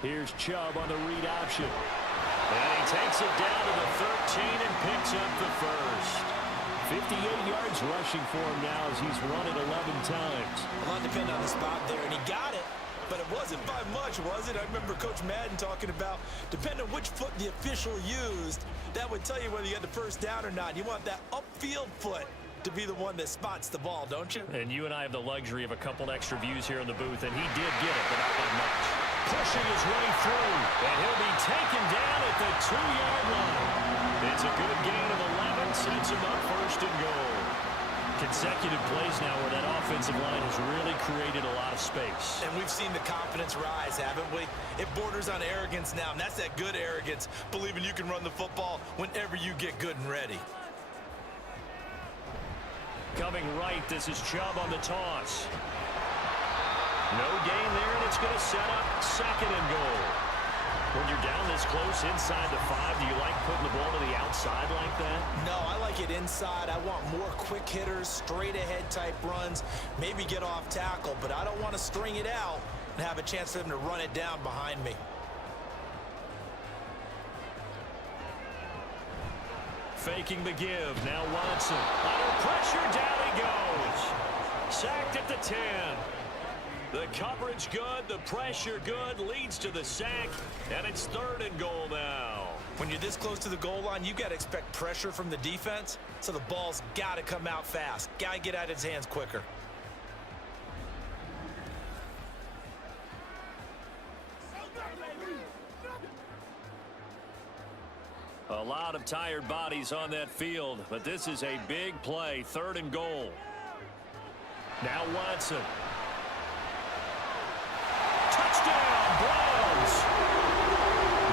Here's Chubb on the read option. And he takes it down to the 13 and picks up the first. 58 yards rushing for him now as he's run it 11 times. A lot depend on the spot there, and he got it, but it wasn't by much, was it? I remember Coach Madden talking about, depending on which foot the official used, that would tell you whether you got the first down or not. You want that upfield foot to be the one that spots the ball, don't you? And you and I have the luxury of a couple extra views here in the booth, and he did get it, but not by much. Pushing his way through, and he'll be taken down at the 2-yard line. It's a good gain of 11, sets him up 1st and goal. Consecutive plays now where that offensive line has really created a lot of space. And we've seen the confidence rise, haven't we? It borders on arrogance now, and that's that good arrogance, believing you can run the football whenever you get good and ready. Coming right, this is Chubb on the toss. No gain there, and it's going to set up 2nd and goal. When you're down this close inside the 5, do you like putting the ball to the outside like that? No, I like it inside. I want more quick hitters, straight ahead type runs, maybe get off tackle, but I don't want to string it out and have a chance for them to run it down behind me. Faking the give. Now Watson. Under pressure, down he goes. Sacked at the 10. The coverage good, the pressure good, leads to the sack, and it's 3rd and goal now. When you're this close to the goal line, you got to expect pressure from the defense, so the ball's got to come out fast. Got to get out of his hands quicker. A lot of tired bodies on that field, but this is a big play, 3rd and goal. Now Watson. Touchdown, Browns!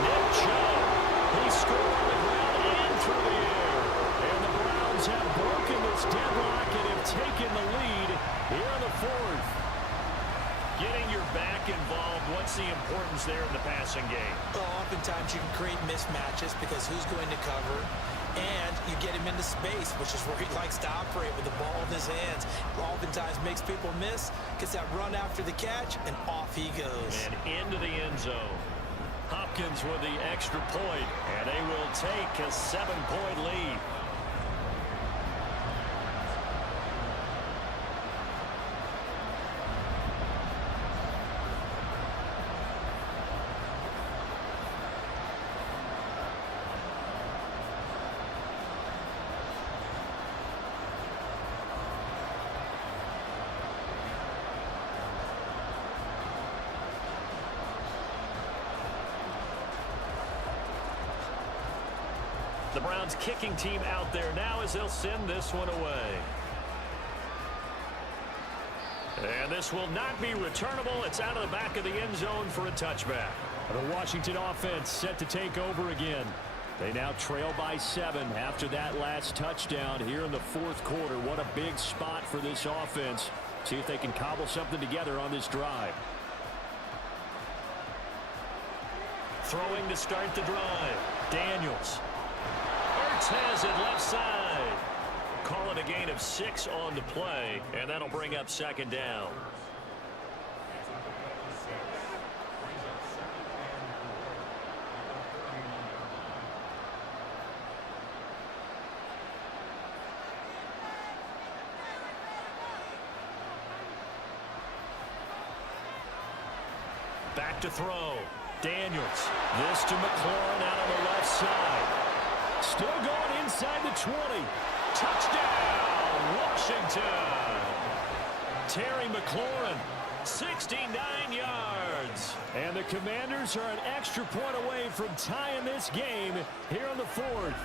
Nick Chubb. He scored on the ground and through the air. And the Browns have broken this deadlock and have taken the lead here in the 4th. Getting your back involved, what's the importance there in the passing game? Well, oftentimes you can create mismatches because who's going to cover, and you get him into space, which is where he likes to operate with the ball in his hands. Oftentimes makes people miss, gets that run after the catch, and off he goes. And into the end zone. Hopkins with the extra point, and they will take a 7-point lead. The Browns kicking team out there now as they'll send this one away. And this will not be returnable. It's out of the back of the end zone for a touchback. The Washington offense set to take over again. They now trail by 7 after that last touchdown here in the 4th quarter. What a big spot for this offense. See if they can cobble something together on this drive. Throwing to start the drive. Daniels. Has it left side. Call it a gain of 6 on the play, and that'll bring up 2nd down. Back to throw. Daniels. This to McLaurin out on the left side. Still going inside the 20. Touchdown, Washington. Terry McLaurin, 69 yards. And the Commanders are an extra point away from tying this game here in the 4th.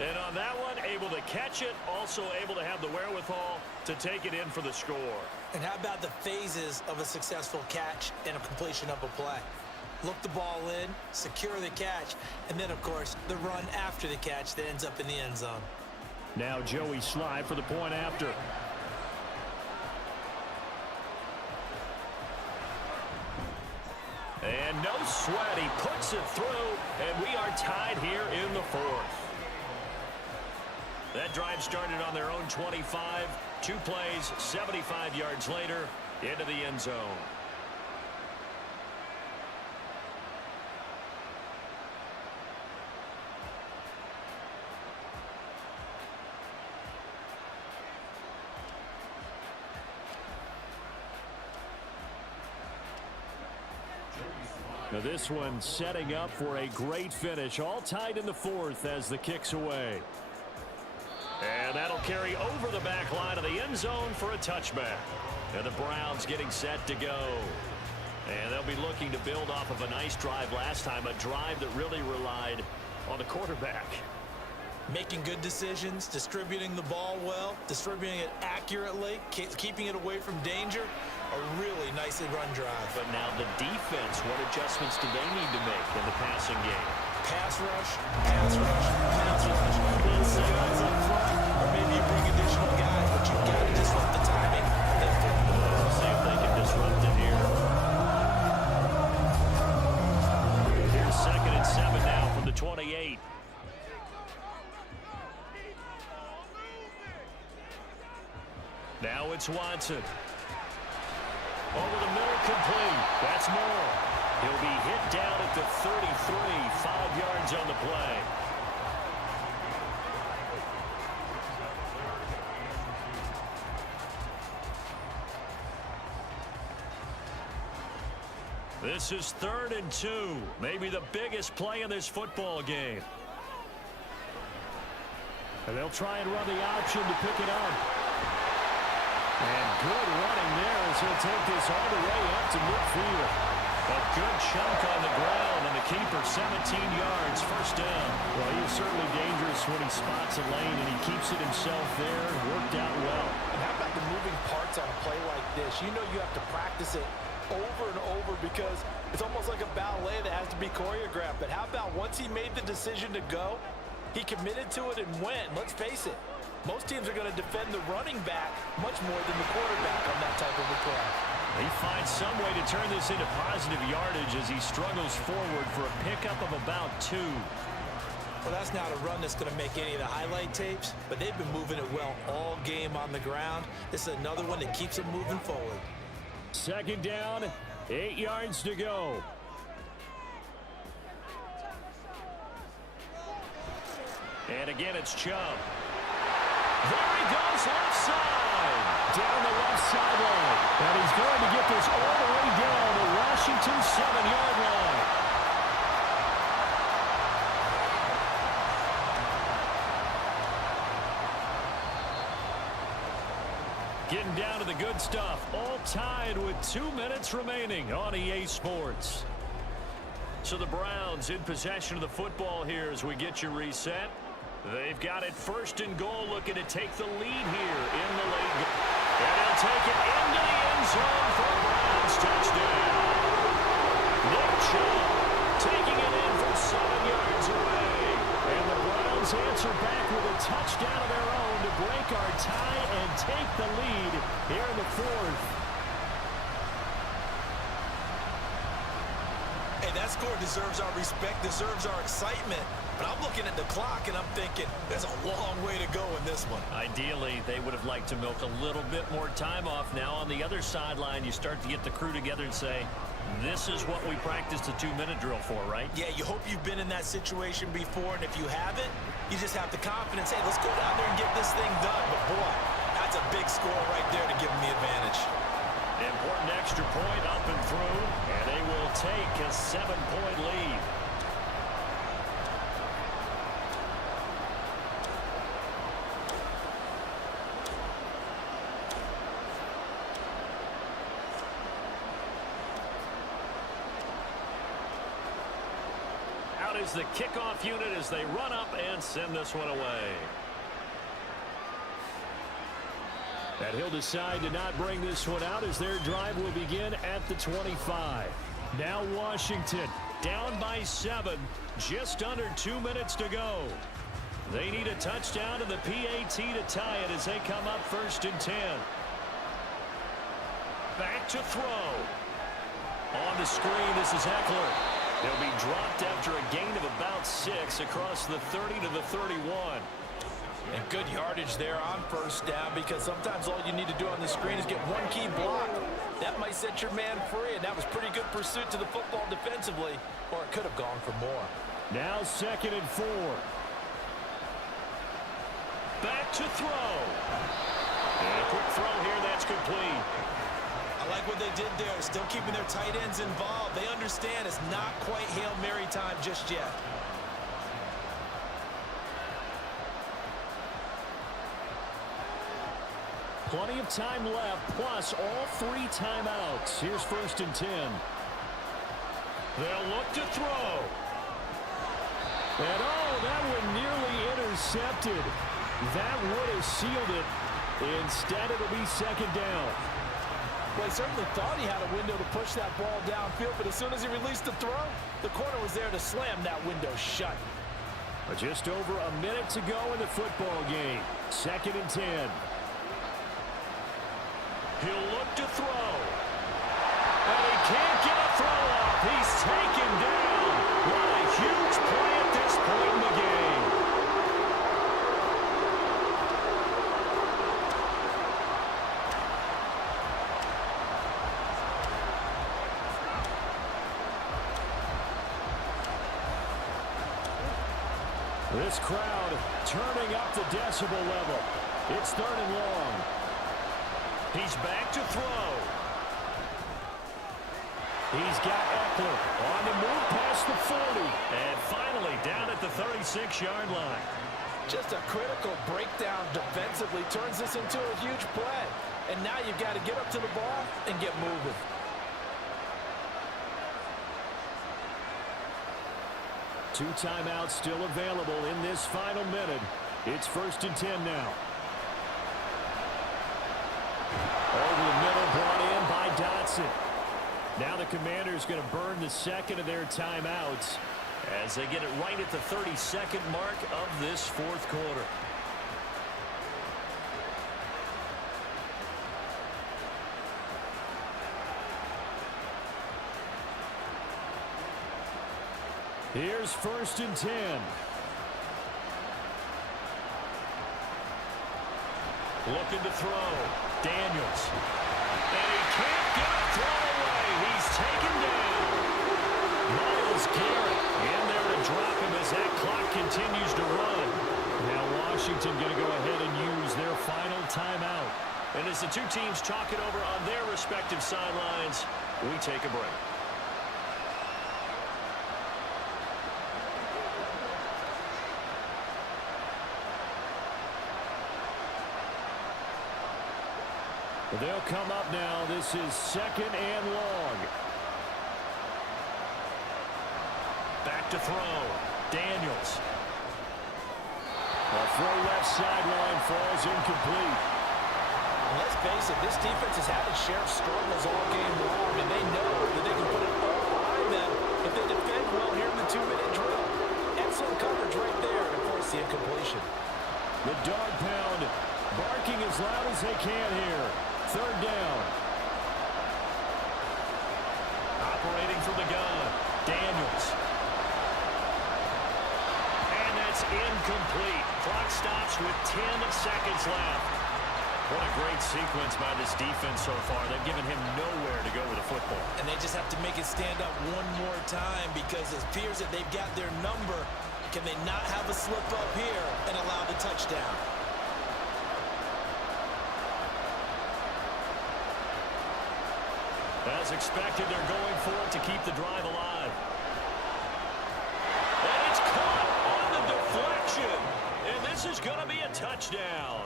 And on that one, able to catch it, also able to have the wherewithal to take it in for the score. And how about the phases of a successful catch and a completion of a play? Look the ball in, secure the catch, and then, of course, the run after the catch that ends up in the end zone. Now Joey Slye for the point after. And no sweat. He puts it through, and we are tied here in the 4th. That drive started on their own 25. 2 plays, 75 yards later, into the end zone. Now this one setting up for a great finish. All tied in the 4th as the kick's away. And that'll carry over the back line of the end zone for a touchback. And the Browns getting set to go. And they'll be looking to build off of a nice drive last time, a drive that really relied on the quarterback. Making good decisions, distributing the ball well, distributing it accurately, keeping it away from danger. A really nicely run drive. But now the defense, what adjustments do they need to make in the passing game? Pass rush, pass rush, pass rush. Inside guys up front, or maybe you bring additional guys, but you've got to disrupt the timing. We'll see if they can disrupt it here. 28. Now it's Watson. Over the middle, complete. That's Moore. He'll be hit down at the 33, 5 yards on the play. This is 3rd and 2, maybe the biggest play in this football game. And they'll try and run the option to pick it up. And good running there as he'll take this all the way up to midfield. A good chunk on the ground, and the keeper 17 yards, first down. Well, he is certainly dangerous when he spots a lane, and he keeps it himself there. Worked out well. And how about the moving parts on a play like this? You know you have to practice it over and over because it's almost like a ballet that has to be choreographed. But how about once he made the decision to go, he committed to it and went. Let's face it, most teams are going to defend the running back much more than the quarterback on that type of a play. He finds some way to turn this into positive yardage as he struggles forward for a pickup of about 2. Well, that's not a run that's going to make any of the highlight tapes, but they've been moving it well all game on the ground. This is another one that keeps them moving forward. 2nd down, 8 yards to go. And again, it's Chubb. There he goes, left side. Down the left sideline. And he's going to get this all the way down to Washington's 7-yard line. Getting down to the good stuff. All tied with 2 minutes remaining on EA Sports. So the Browns in possession of the football here as we get you reset. They've got it 1st and goal, looking to take the lead here in the late game. And they'll take it into the end zone for a Browns touchdown. Nick Chubb taking it in from 7 yards away. And the Browns answer back with a touchdown of their own to break our tie and take the lead here in the 4th. Hey, that score deserves our respect, deserves our excitement. But I'm looking at the clock, and I'm thinking there's a long way to go in this one. Ideally, they would have liked to milk a little bit more time off. Now on the other sideline, you start to get the crew together and say, this is what we practiced a 2-minute drill for, right? Yeah, you hope you've been in that situation before, and if you haven't, you just have the confidence, hey, let's go down there and get this thing done. But, boy, that's a big score right there to give them the advantage. Important extra point up and through, and they will take a 7-point lead. Out is the kickoff unit as they run up and send this one away. And he'll decide to not bring this one out as their drive will begin at the 25. Now Washington down by 7, just under 2 minutes to go. They need a touchdown to the PAT to tie it as they come up 1st and 10. Back to throw. On the screen, this is Eckler. He'll be dropped after a gain of about 6 across the 30 to the 31. And good yardage there on 1st down because sometimes all you need to do on the screen is get one key block. That might set your man free, and that was pretty good pursuit to the football defensively, or it could have gone for more. Now 2nd and 4. Back to throw. And a quick throw here, that's complete. I like what they did there, still keeping their tight ends involved. They understand it's not quite Hail Mary time just yet. Plenty of time left, plus all 3 timeouts. Here's 1st and 10. They'll look to throw. And oh, that one nearly intercepted. That would have sealed it. Instead, it'll be 2nd down. Well, he certainly thought he had a window to push that ball downfield, but as soon as he released the throw, the corner was there to slam that window shut. Just over a minute to go in the football game. 2nd and 10. He'll look to throw. And he can't get a throw up. He's taken down. What a huge play at this This crowd turning up the decibel level. It's 3rd and long. He's back to throw. He's got Eckler on the move past the 40. And finally down at the 36-yard line. Just a critical breakdown defensively turns this into a huge play. And now you've got to get up to the ball and get moving. Two timeouts still available in this final minute. It's 1st and 10 now. Over the middle, brought in by Dotson. Now the Commanders going to burn the second of their timeouts as they get it right at the 32nd mark of this 4th quarter. Here's 1st and 10. Looking to throw. Daniels. And he can't get a throw away. He's taken down. Myles Garrett in there to drop him as that clock continues to run. Now Washington going to go ahead and use their final timeout. And as the two teams talk it over on their respective sidelines, we take a break. They'll come up now. This is 2nd and long. Back to throw. Daniels. A throw left sideline falls incomplete. Let's face it, this defense has had its share of struggles all game long, and they know that they can put it all behind them if they defend well here in the 2-minute drill. Excellent coverage right there to force the incompletion. The dog pound barking as loud as they can here. 3rd down. Operating from the gun. Daniels. And that's incomplete. Clock stops with 10 seconds left. What a great sequence by this defense so far. They've given him nowhere to go with the football. And they just have to make it stand up one more time because it appears that they've got their number. Can they not have a slip up here and allow the touchdown? As expected, they're going for it to keep the drive alive. And it's caught on the deflection. And this is going to be a touchdown.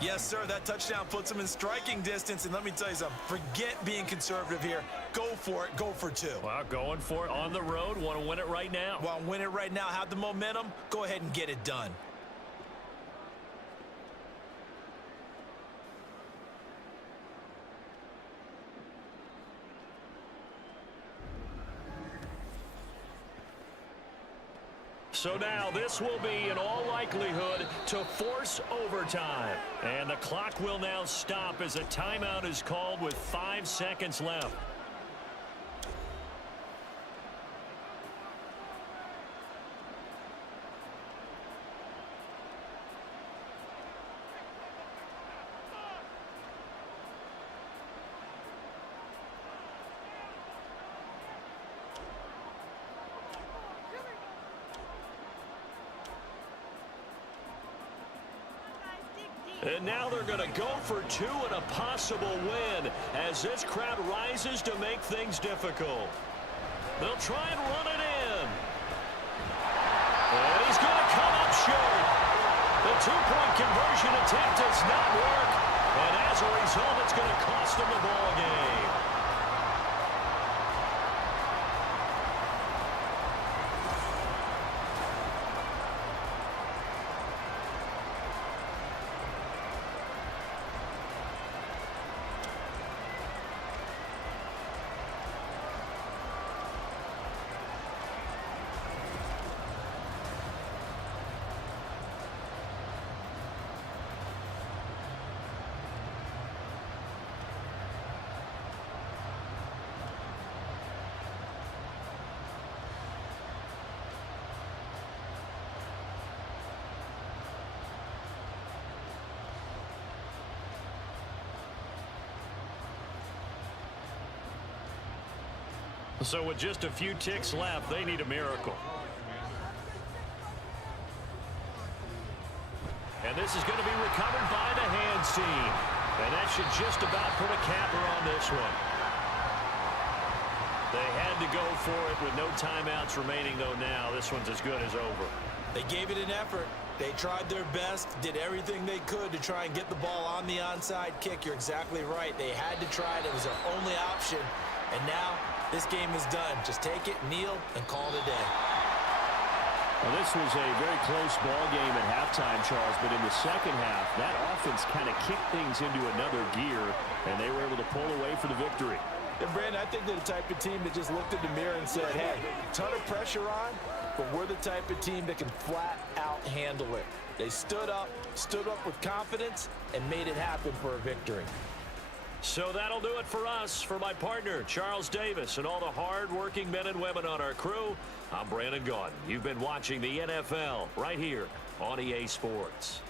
Yes, sir. That touchdown puts them in striking distance. And let me tell you something. Forget being conservative here. Go for it. Go for 2. Well, going for it on the road. Want to win it right now. Want to win it right now. Have the momentum. Go ahead and get it done. So now this will be, in all likelihood, to force overtime. And the clock will now stop as a timeout is called with 5 seconds left. And now they're going to go for 2 and a possible win as this crowd rises to make things difficult. They'll try and run it in. And he's going to come up short. The 2-point conversion attempt does not work. And as a result, it's going to cost them the ball game. So with just a few ticks left, they need a miracle. And this is going to be recovered by the hands team. And that should just about put a capper on this one. They had to go for it with no timeouts remaining, though now. This one's as good as over. They gave it an effort. They tried their best, did everything they could to try and get the ball on the onside kick. You're exactly right. They had to try it. It was their only option. And now this game is done. Just take it, kneel, and call it a day. Well, this was a very close ball game at halftime, Charles, but in the second half, that offense kind of kicked things into another gear, and they were able to pull away for the victory. And Brandon, I think they're the type of team that just looked in the mirror and said, hey, ton of pressure on, but we're the type of team that can flat out handle it. They stood up with confidence, and made it happen for a victory. So that'll do it for us. For my partner, Charles Davis, and all the hard-working men and women on our crew, I'm Brandon Gaudin. You've been watching the NFL right here on EA Sports.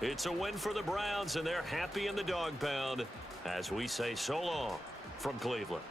It's a win for the Browns, and they're happy in the dog pound as we say so long from Cleveland.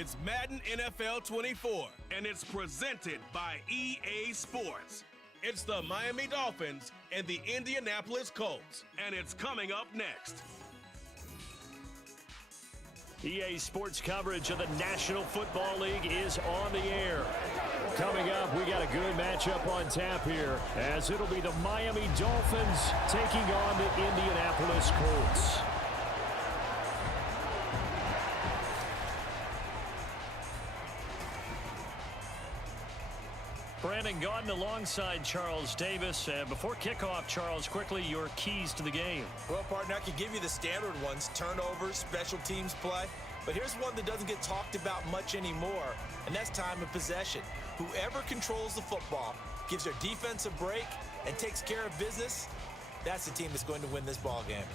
It's Madden NFL 24, and it's presented by EA Sports. It's the Miami Dolphins and the Indianapolis Colts, and it's coming up next. EA Sports coverage of the National Football League is on the air. Coming up, we got a good matchup on tap here, as it'll be the Miami Dolphins taking on the Indianapolis Colts. Brandon Gaudin alongside Charles Davis. Before kickoff, Charles, quickly your keys to the game. Well, partner, I could give you the standard ones: turnovers, special teams play. But here's one that doesn't get talked about much anymore, and that's time of possession. Whoever controls the football, gives their defense a break, and takes care of business, that's the team that's going to win this ball game.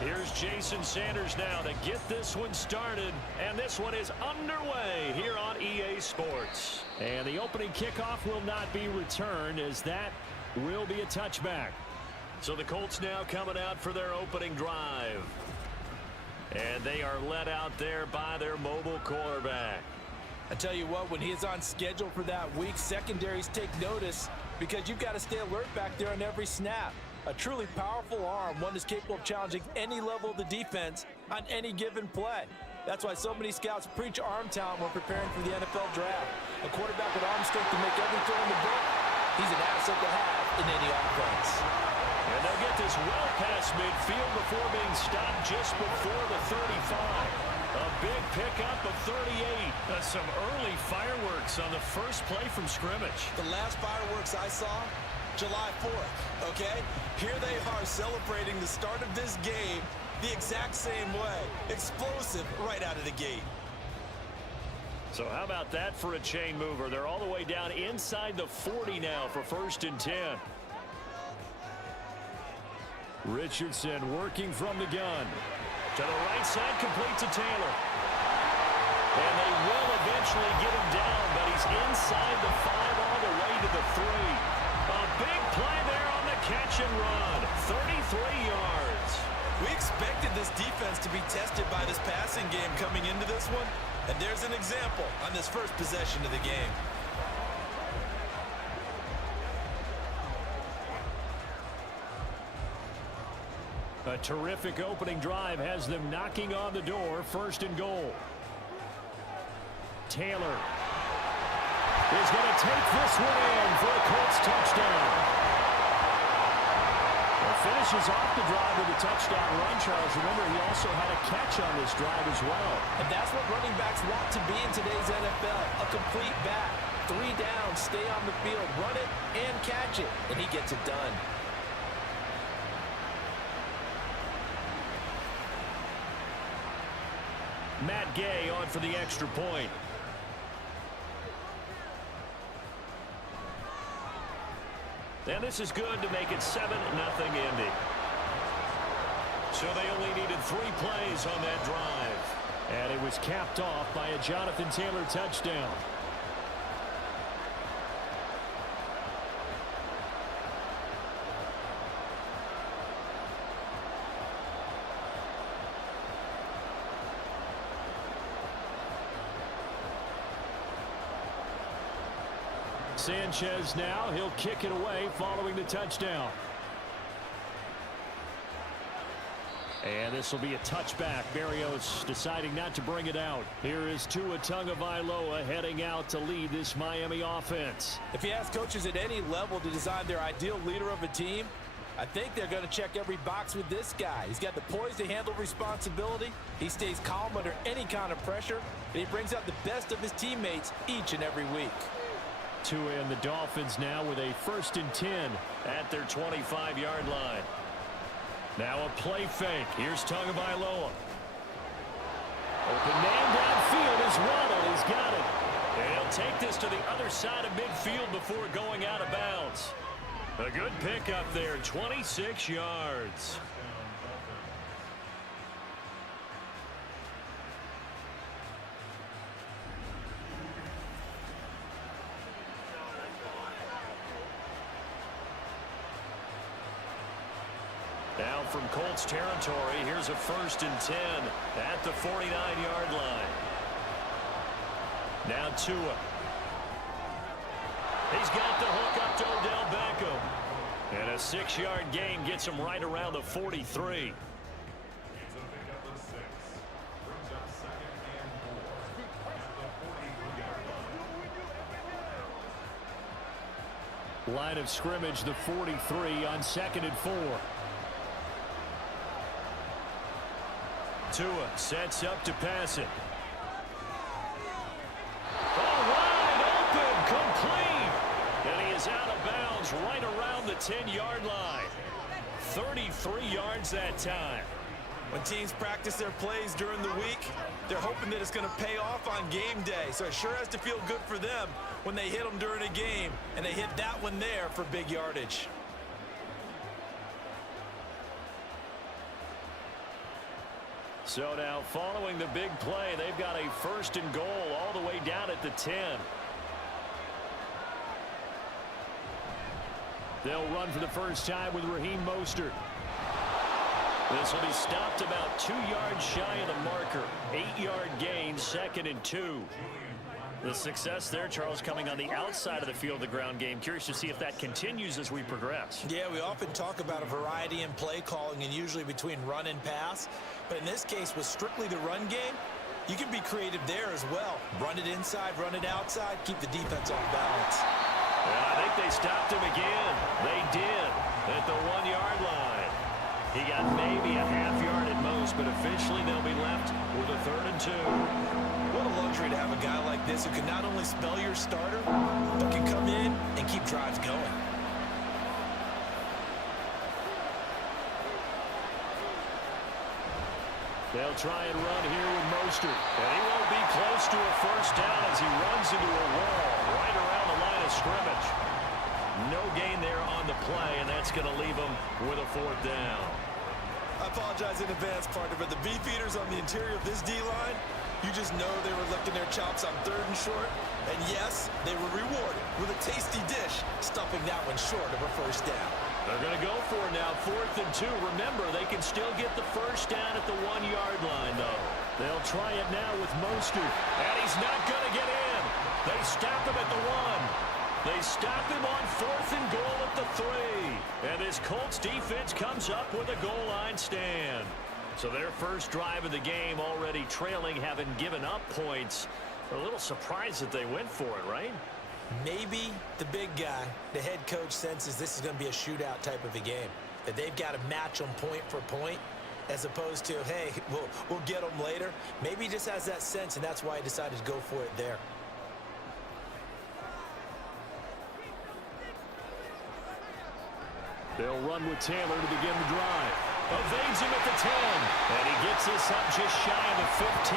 Here's Jason Sanders now to get this one started, and this one is underway here on EA Sports. And the opening kickoff will not be returned, as that will be a touchback. So the Colts now coming out for their opening drive. And they are led out there by their mobile quarterback. I tell you what, when he is on schedule for that week, secondaries take notice, because you've got to stay alert back there on every snap. A truly powerful arm, one that's capable of challenging any level of the defense on any given play. That's why so many scouts preach arm talent when preparing for the NFL draft. A quarterback with arm strength to make every throw in the book, he's an asset to have in any offense. And they'll get this well past midfield before being stopped just before the 35. A big pickup of 38. Some early fireworks on the first play from scrimmage. The last fireworks I saw, July 4th, okay? Here they are celebrating the start of this game the exact same way. Explosive right out of the gate. So how about that for a chain mover? They're all the way down inside the 40 now for 1st and 10. Richardson working from the gun. To the right side, complete to Taylor. And they will eventually get him down, but he's inside the 5 all the way to the 3. A big play there on the catch and run. 33 yards. We expected this defense to be tested by this passing game coming into this one, and there's an example on this first possession of the game. A terrific opening drive has them knocking on the door. 1st and goal. Taylor is going to take this one in for a Colts touchdown. Well, finishes off the drive with a touchdown run, Charles. Remember, he also had a catch on this drive as well. And that's what running backs want to be in today's NFL. A complete back. 3 down, stay on the field, run it, and catch it. And he gets it done. Matt Gay on for the extra point. And this is good to make it 7-0 Indy. So they only needed 3 plays on that drive. And it was capped off by a Jonathan Taylor touchdown. Sanchez now, he'll kick it away following the touchdown. And this will be a touchback. Berrios deciding not to bring it out. Here is Tua Tagovailoa heading out to lead this Miami offense. If you ask coaches at any level to design their ideal leader of a team, I think they're going to check every box with this guy. He's got the poise to handle responsibility. He stays calm under any kind of pressure, and he brings out the best of his teammates each and every week. Tua and the Dolphins now with a 1st and 10 at their 25-yard line. Now a play fake. Here's Tagovailoa. Open man downfield is Waddle. He's got it. And he'll take this to the other side of midfield before going out of bounds. A good pickup there, 26 yards. Now from Colts territory, here's a 1st and 10 at the 49-yard line. Now Tua. He's got the hook up to Odell Beckham. And a 6-yard gain gets him right around the 43. Line of scrimmage, the 43 on 2nd and 4. Tua sets up to pass it. Wide open, complete. And he is out of bounds right around the 10-yard line. 33 yards that time. When teams practice their plays during the week, they're hoping that it's going to pay off on game day. So it sure has to feel good for them when they hit them during a game, and they hit that one there for big yardage. So now following the big play, they've got a 1st and goal all the way down at the 10. They'll run for the first time with Raheem Mostert. This will be stopped about 2 yards shy of the marker. 8-yard gain, 2nd and 2. The success there, Charles, coming on the outside of the field, the ground game. Curious to see if that continues as we progress. Yeah, we often talk about a variety in play calling and usually between run and pass. But in this case, with strictly the run game, you can be creative there as well. Run it inside, run it outside, keep the defense off balance. And I think they stopped him again. They did at the 1-yard line. He got maybe a half yard at most, but officially they'll be left with a 3rd and 2. What a luxury to have a guy like this who can not only spell your starter, but can come in and keep drives going. They'll try and run here with Mostert. And he won't be close to a 1st down as he runs into a wall right around the line of scrimmage. No gain there on the play, and that's going to leave him with a 4th down. I apologize in advance, partner, but the beefeaters on the interior of this D-line, you just know they were licking their chops on 3rd and short. And yes, they were rewarded with a tasty dish, stuffing that one short of a 1st down. They're going to go for it now, 4th and 2. Remember, they can still get the 1st down at the 1-yard line, though. They'll try it now with Mostert. And he's not going to get in. They stop him at the 1. They stop him on 4th and goal at the 3. And this Colts defense comes up with a goal line stand. So their first drive of the game already trailing, having given up points. A little surprised that they went for it, right? Maybe the big guy, the head coach, senses this is going to be a shootout type of a game. That they've got to match them point for point, as opposed to, hey, we'll get them later. Maybe he just has that sense, and that's why he decided to go for it there. They'll run with Taylor to begin the drive. Evades him at the 10. And he gets this up just shy of the 15.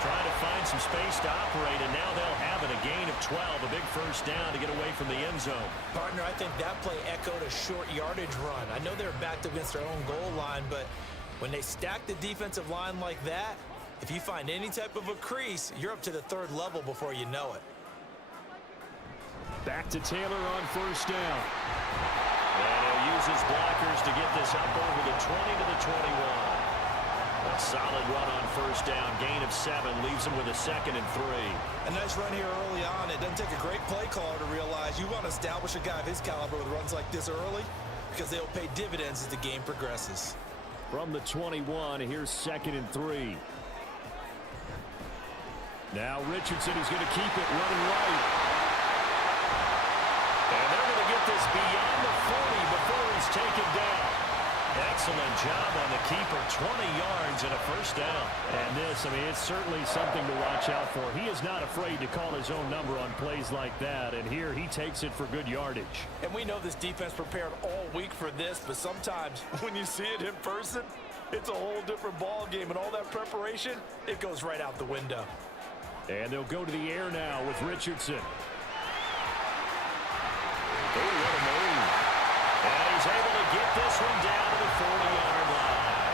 Trying to find some space to operate, and now they'll have it. A gain of 12, a big 1st down to get away from the end zone. Partner, I think that play echoed a short yardage run. I know they're backed against their own goal line, but when they stack the defensive line like that, if you find any type of a crease, you're up to the 3rd level before you know it. Back to Taylor on 1st down. And he'll use his blockers to get this up over the 20 to the 21. A solid run on 1st down. Gain of 7 leaves him with a 2nd and 3. A nice run here early on. It doesn't take a great play caller to realize you want to establish a guy of his caliber with runs like this early, because they'll pay dividends as the game progresses. From the 21, here's 2nd and 3. Now Richardson is going to keep it running right. And they're going to get this beyond the 40 before he's taken down. Excellent job on the keeper. 20 yards and a first down. And this, I mean, it's certainly something to watch out for. He is not afraid to call his own number on plays like that. And here he takes it for good yardage. And we know this defense prepared all week for this, but sometimes when you see it in person, it's a whole different ball game. And all that preparation, it goes right out the window. And they'll go to the air now with Richardson. Oh, what a move. And he's able to get this one down to the 40-yard line.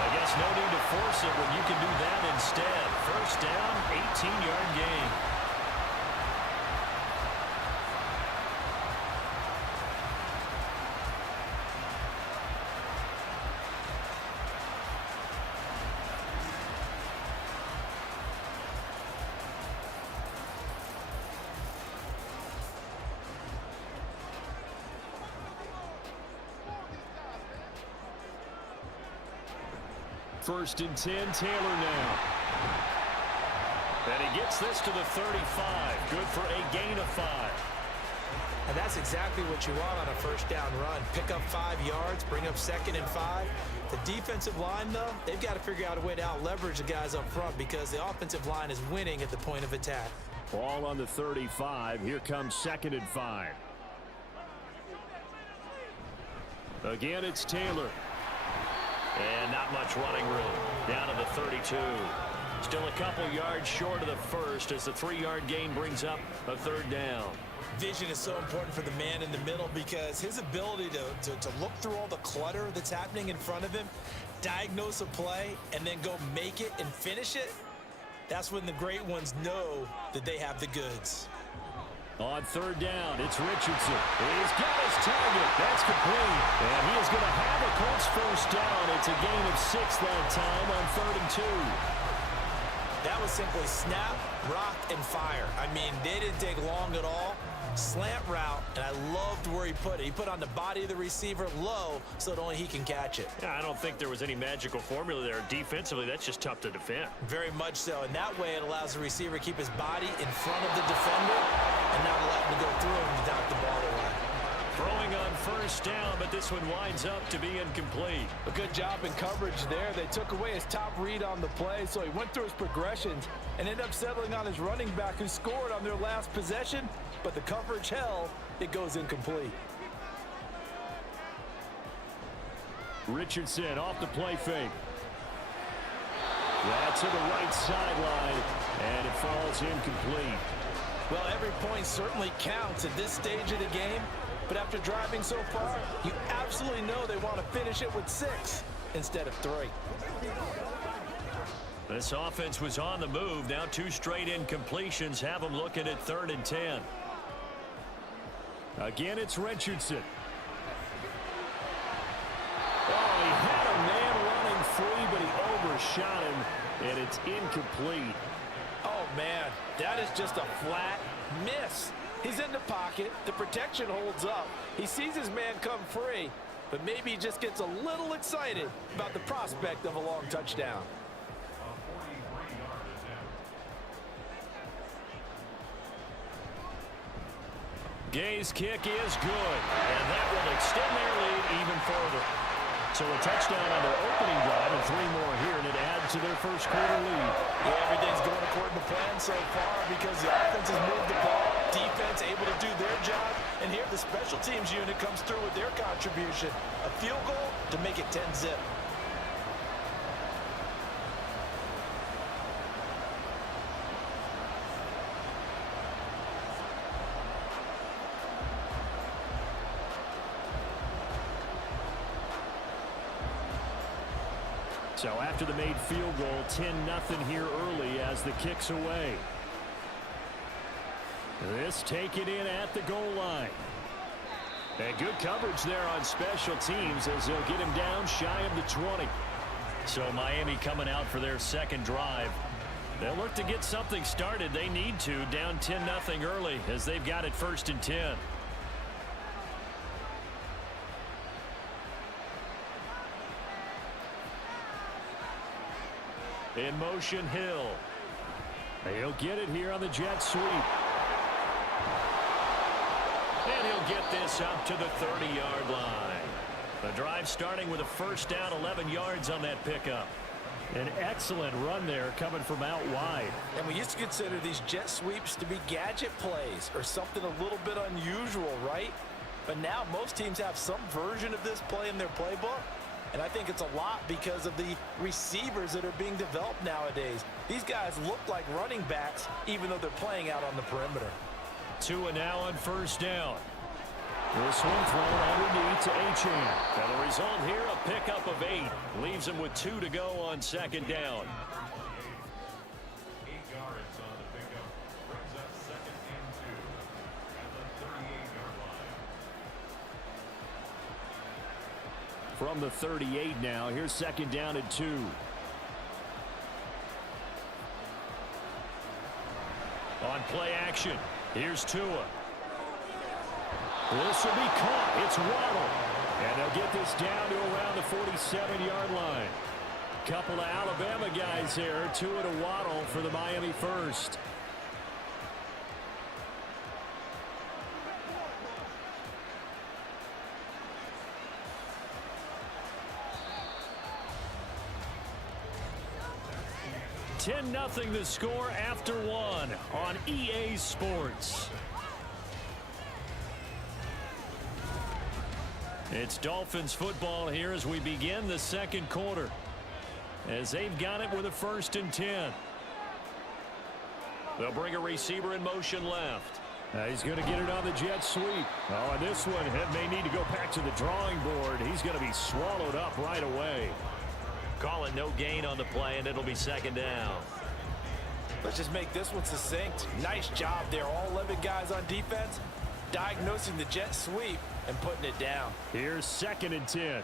I guess no need to force it when you can do that instead. First down, 18-yard gain. First and 10, Taylor now. And he gets this to the 35. Good for a gain of 5. And that's exactly what you want on a first down run. Pick up 5 yards, bring up 2nd and 5. The defensive line, though, they've got to figure out a way to out-leverage the guys up front because the offensive line is winning at the point of attack. Ball on the 35. Here comes 2nd and 5. Again, it's Taylor. And not much running room. Down to the 32. Still a couple yards short of the first as the 3-yard gain brings up a 3rd down. Vision is so important for the man in the middle because his ability to look through all the clutter that's happening in front of him, diagnose a play, and then go make it and finish it, that's when the great ones know that they have the goods. On 3rd down, it's Richardson. He's got his target. That's complete. And he is going to have a Colts first down. It's a gain of 6 that time on 3rd and 2. That was simply snap, rock, and fire. I mean, they didn't take long at all. Slant route, and I loved where he put it. He put on the body of the receiver low so that only he can catch it. Yeah, I don't think there was any magical formula there. Defensively, that's just tough to defend. Very much so. And that way it allows the receiver to keep his body in front of the defender and not allow him to go through him to knock the ball away. Throwing on first down, but this one winds up to be incomplete. A good job in coverage there. They took away his top read on the play, so he went through his progressions and ended up settling on his running back who scored on their last possession, but the coverage held. It goes incomplete. Richardson off the play fake. That's to the right sideline, and it falls incomplete. Well, every point certainly counts at this stage of the game. But after driving so far, you absolutely know they want to finish it with 6 instead of 3. This offense was on the move. Now 2 straight incompletions have them looking at 3rd and 10. Again, it's Richardson. Oh, he had a man running free, but he overshot him, and it's incomplete. Oh, man, that is just a flat miss. He's in the pocket. The protection holds up. He sees his man come free, but maybe he just gets a little excited about the prospect of a long touchdown. Gay's kick is good, and that will extend their lead even further. So a touchdown on their opening drive and 3 more here, and it adds to their first quarter lead. Yeah, everything's going according to plan so far because the offense has moved the ball, defense able to do their job, and here the special teams unit comes through with their contribution. A field goal to make it 10-zip. So after the made field goal, 10-0 here early as the kick's away. This taken in at the goal line. And good coverage there on special teams as they'll get him down shy of the 20. So Miami coming out for their second drive. They'll look to get something started. They need to, down 10-0 early as they've got it 1st and 10. In motion, Hill. He'll get it here on the jet sweep. And he'll get this up to the 30-yard line. The drive starting with a first down, 11 yards on that pickup. An excellent run there coming from out wide. And we used to consider these jet sweeps to be gadget plays or something a little bit unusual, right? But now most teams have some version of this play in their playbook. And I think it's a lot because of the receivers that are being developed nowadays. These guys look like running backs even though they're playing out on the perimeter. Tua now on first down. This one thrown underneath to Achane. And the result here, a pickup of 8. Leaves him with 2 to go on second down. 8 yards on the pickup. Brings up 2nd and 2 at the 38-yard line. From the 38 now, here's 2nd down and 2. On play action, here's Tua. This will be caught. It's Waddle. And they'll get this down to around the 47-yard line. Couple of Alabama guys here. Tua to Waddle for the Miami first. $10-0 the score after 1 on EA Sports. It's Dolphins football here as we begin the second quarter. As they've got it with a 1st and 10. They'll bring a receiver in motion left. He's going to get it on the jet sweep. Oh, and this one may need to go back to the drawing board. He's going to be swallowed up right away. Calling no gain on the play, and it'll be 2nd down. Let's just make this one succinct. Nice job there. All 11 guys on defense diagnosing the jet sweep and putting it down. Here's 2nd and 10.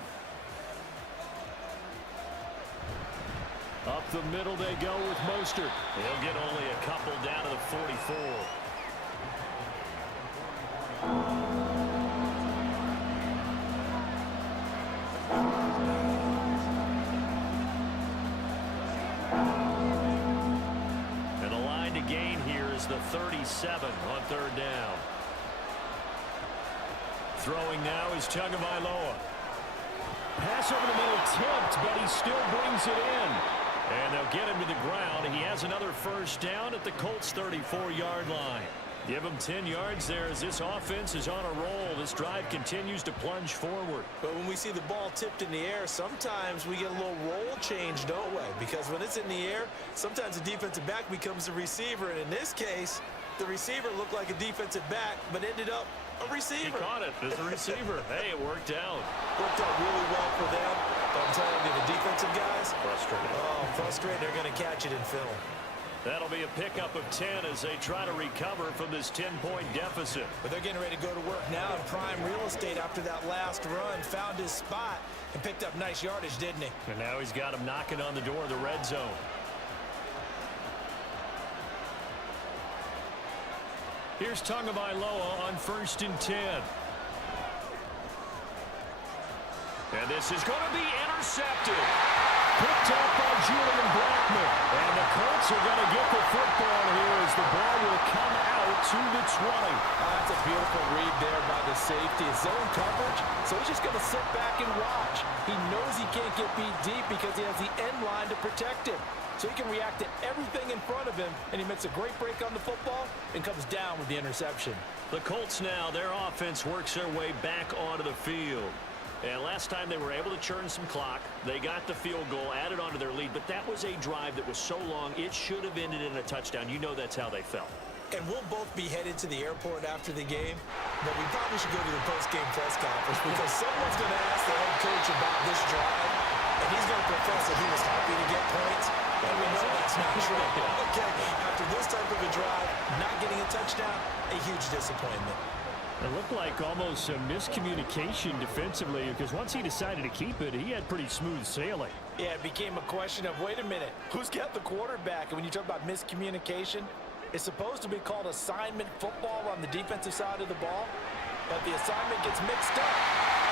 Up the middle they go with Mostert. He'll get only a couple down to the 44. And the line to gain here is the 37 on 3rd down. Throwing now is Tagovailoa. Pass over the middle tipped, but he still brings it in. And they'll get him to the ground. He has another first down at the Colts' 34-yard line. Give him 10 yards there as this offense is on a roll. This drive continues to plunge forward. But when we see the ball tipped in the air, sometimes we get a little roll change, don't we? Because when it's in the air, sometimes the defensive back becomes a receiver. And in this case, the receiver looked like a defensive back, but ended up a receiver. He caught it as a receiver. Hey, it worked out. Worked out really well for them. But I'm telling you, the defensive guys, Frustrated. oh, frustrated. They're going to catch it in film. That'll be a pickup of 10 as they try to recover from this 10-point deficit. But they're getting ready to go to work now in prime real estate after that last run. Found his spot and picked up nice yardage, didn't he? And now he's got him knocking on the door of the red zone. Here's Tagovailoa on 1st and 10. And this is going to be intercepted. Picked up by Julian Blackmon. And the Colts are going to get the football here as the ball will come out to the 20. That's a beautiful read there by the safety. Zone coverage, so he's just going to sit back and watch. He knows he can't get beat deep because he has the end line to protect him. So he can react to everything in front of him, and he makes a great break on the football and comes down with the interception. The Colts now, their offense works their way back onto the field. And last time they were able to churn some clock. They got the field goal, added onto their lead, but that was a drive that was so long, it should have ended in a touchdown. You know that's how they felt. And we'll both be headed to the airport after the game, but we probably should go to the post-game press conference because someone's going to ask the head coach about this drive, and he's going to profess that he was happy to get points, and we know that's not true. Okay, after this type of a drive, not getting a touchdown, a huge disappointment. It looked like almost a miscommunication defensively because once he decided to keep it, he had pretty smooth sailing. Yeah, it became a question of, wait a minute, who's got the quarterback? And when you talk about miscommunication, it's supposed to be called assignment football on the defensive side of the ball, but the assignment gets mixed up.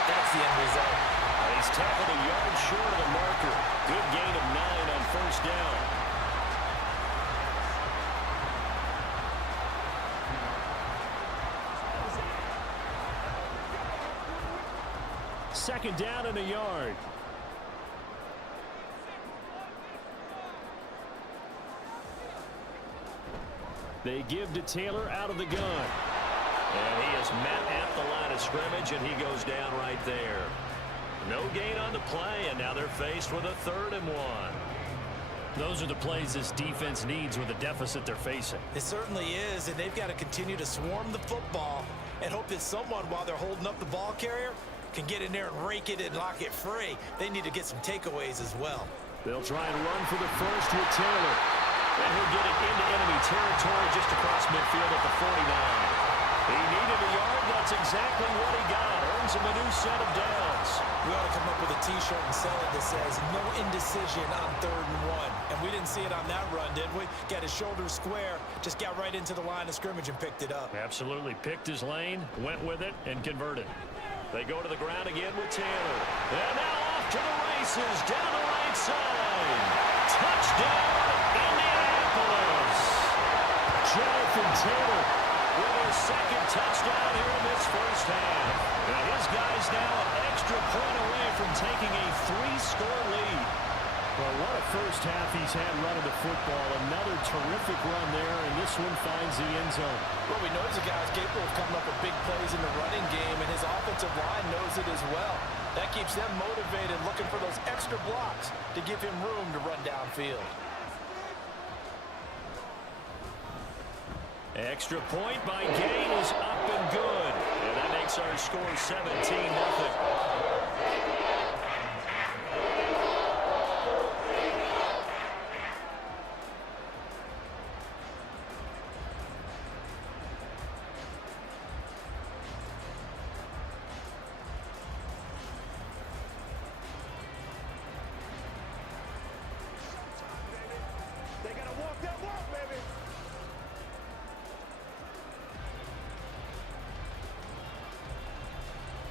That's the end result. He's tackled a yard short of the marker. Good gain of 9 on first down. second down and a yard. They give to Taylor out of the gun. And he is met at the line of scrimmage, and he goes down right there. No gain on the play, and now they're faced with a 3rd and 1. Those are the plays this defense needs with the deficit they're facing. It certainly is, and they've got to continue to swarm the football and hope that someone, while they're holding up the ball carrier, can get in there and rake it and lock it free. They need to get some takeaways as well. They'll try and run for the first with Taylor. And he'll get it into enemy territory just across midfield at the 49. He needed a yard. That's exactly what he got. Earns him a new set of downs. We ought to come up with a T-shirt and sell it that says, no indecision on 3rd and 1. And we didn't see it on that run, did we? Got his shoulders square, just got right into the line of scrimmage and picked it up. Absolutely. Picked his lane, went with it, and converted. They go to the ground again with Taylor. And now off to the races, down the right side. Touchdown, Indianapolis. Jonathan Taylor with his 2nd touchdown here in this first half. And his guys now an extra point away from taking a 3-score lead. Well, what a first half he's had running the football. Another terrific run there, and this one finds the end zone. Well, we know the guy's capable of coming up with big plays in the running game, and his offensive line knows it as well. That keeps them motivated, looking for those extra blocks to give him room to run downfield. Extra point by Gain is up and good. And that makes our score 17-0.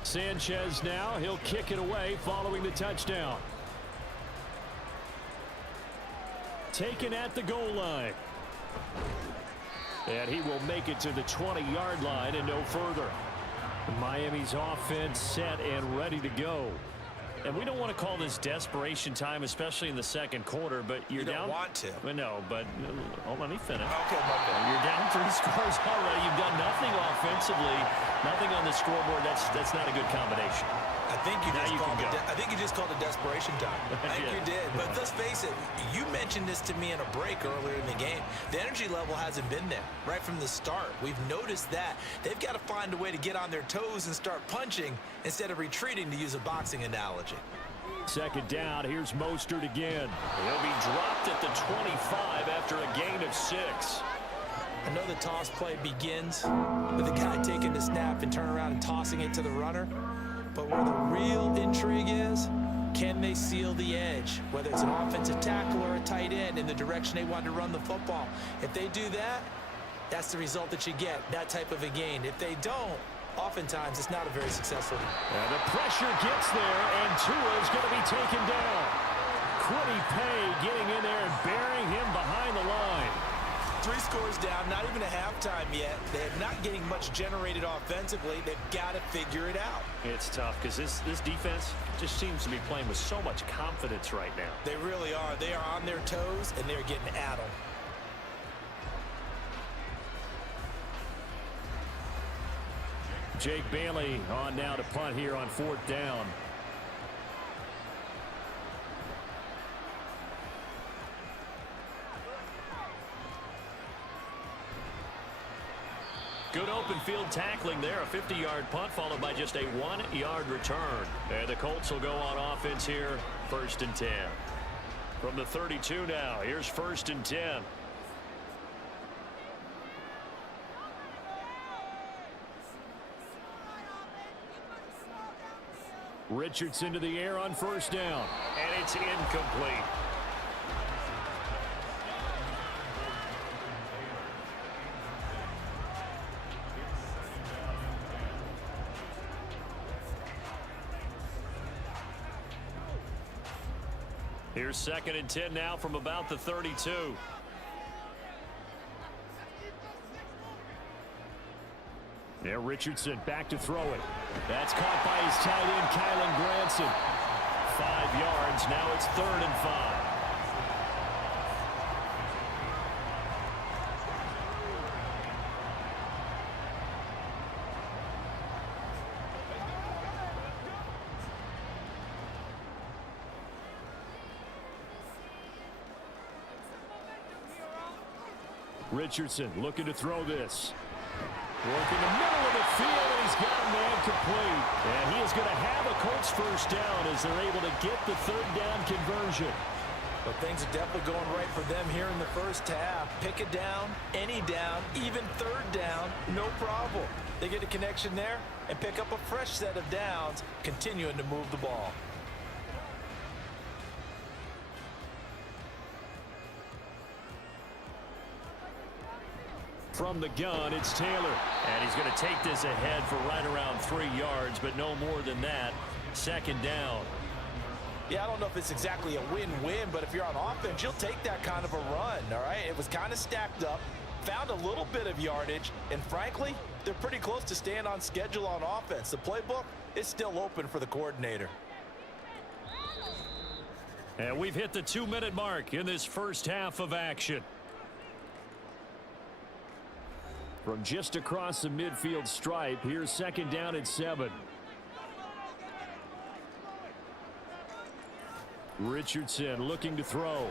Sanchez now, he'll kick it away following the touchdown. Taken at the goal line. And he will make it to the 20-yard line and no further. Miami's offense set and ready to go. And we don't want to call this desperation time, especially in the second quarter, but you're down. You don't want to. Well, no, but let me finish. Okay, my bad. You're down 3 scores already. You've done nothing offensively, nothing on the scoreboard. That's not a good combination. I think you just called it desperation time. I think you did. But let's face it, you mentioned this to me in a break earlier in the game. The energy level hasn't been there right from the start. We've noticed that. They've got to find a way to get on their toes and start punching instead of retreating, to use a boxing analogy. Second down, here's Mostert again. He'll be dropped at the 25 after a gain of 6. I know the toss play begins with the guy taking the snap and turn around and tossing it to the runner. But where the real intrigue is, can they seal the edge? Whether it's an offensive tackle or a tight end in the direction they want to run the football. If they do that, that's the result that you get, that type of a gain. If they don't, oftentimes it's not a very successful game. And the pressure gets there, and Tua is going to be taken down. Quiddy Pay getting in there and burying him behind the line. 3 scores down, not even a halftime yet. They're not getting much generated offensively. They've got to figure it out. It's tough because this defense just seems to be playing with so much confidence right now. They really are. They are on their toes, and they're getting at them. Jake Bailey on now to punt here on 4th down. Good open field tackling there. A 50-yard punt followed by just a 1-yard return. And the Colts will go on offense here. 1st and 10. From the 32 now. Here's 1st and 10. Richardson to the air on 1st down. And it's incomplete. Here's 2nd and 10 now from about the 32. There, Richardson back to throw it. That's caught by his tight end, Kylan Granson. 5 yards. Now it's 3rd and 5. Richardson looking to throw this. Working the middle of the field, and he's got a man complete. And he is going to have a Colts first down as they're able to get the 3rd down conversion. But things are definitely going right for them here in the first half. Pick a down, any down, even 3rd down, no problem. They get a connection there and pick up a fresh set of downs, continuing to move the ball. From the gun, it's Taylor. And he's going to take this ahead for right around 3 yards, but no more than that. 2nd down. Yeah, I don't know if it's exactly a win-win, but if you're on offense, you'll take that kind of a run, all right? It was kind of stacked up, found a little bit of yardage, and frankly, they're pretty close to staying on schedule on offense. The playbook is still open for the coordinator. And we've hit the 2-minute mark in this first half of action. From just across the midfield stripe, here's 2nd down and 7. Richardson looking to throw.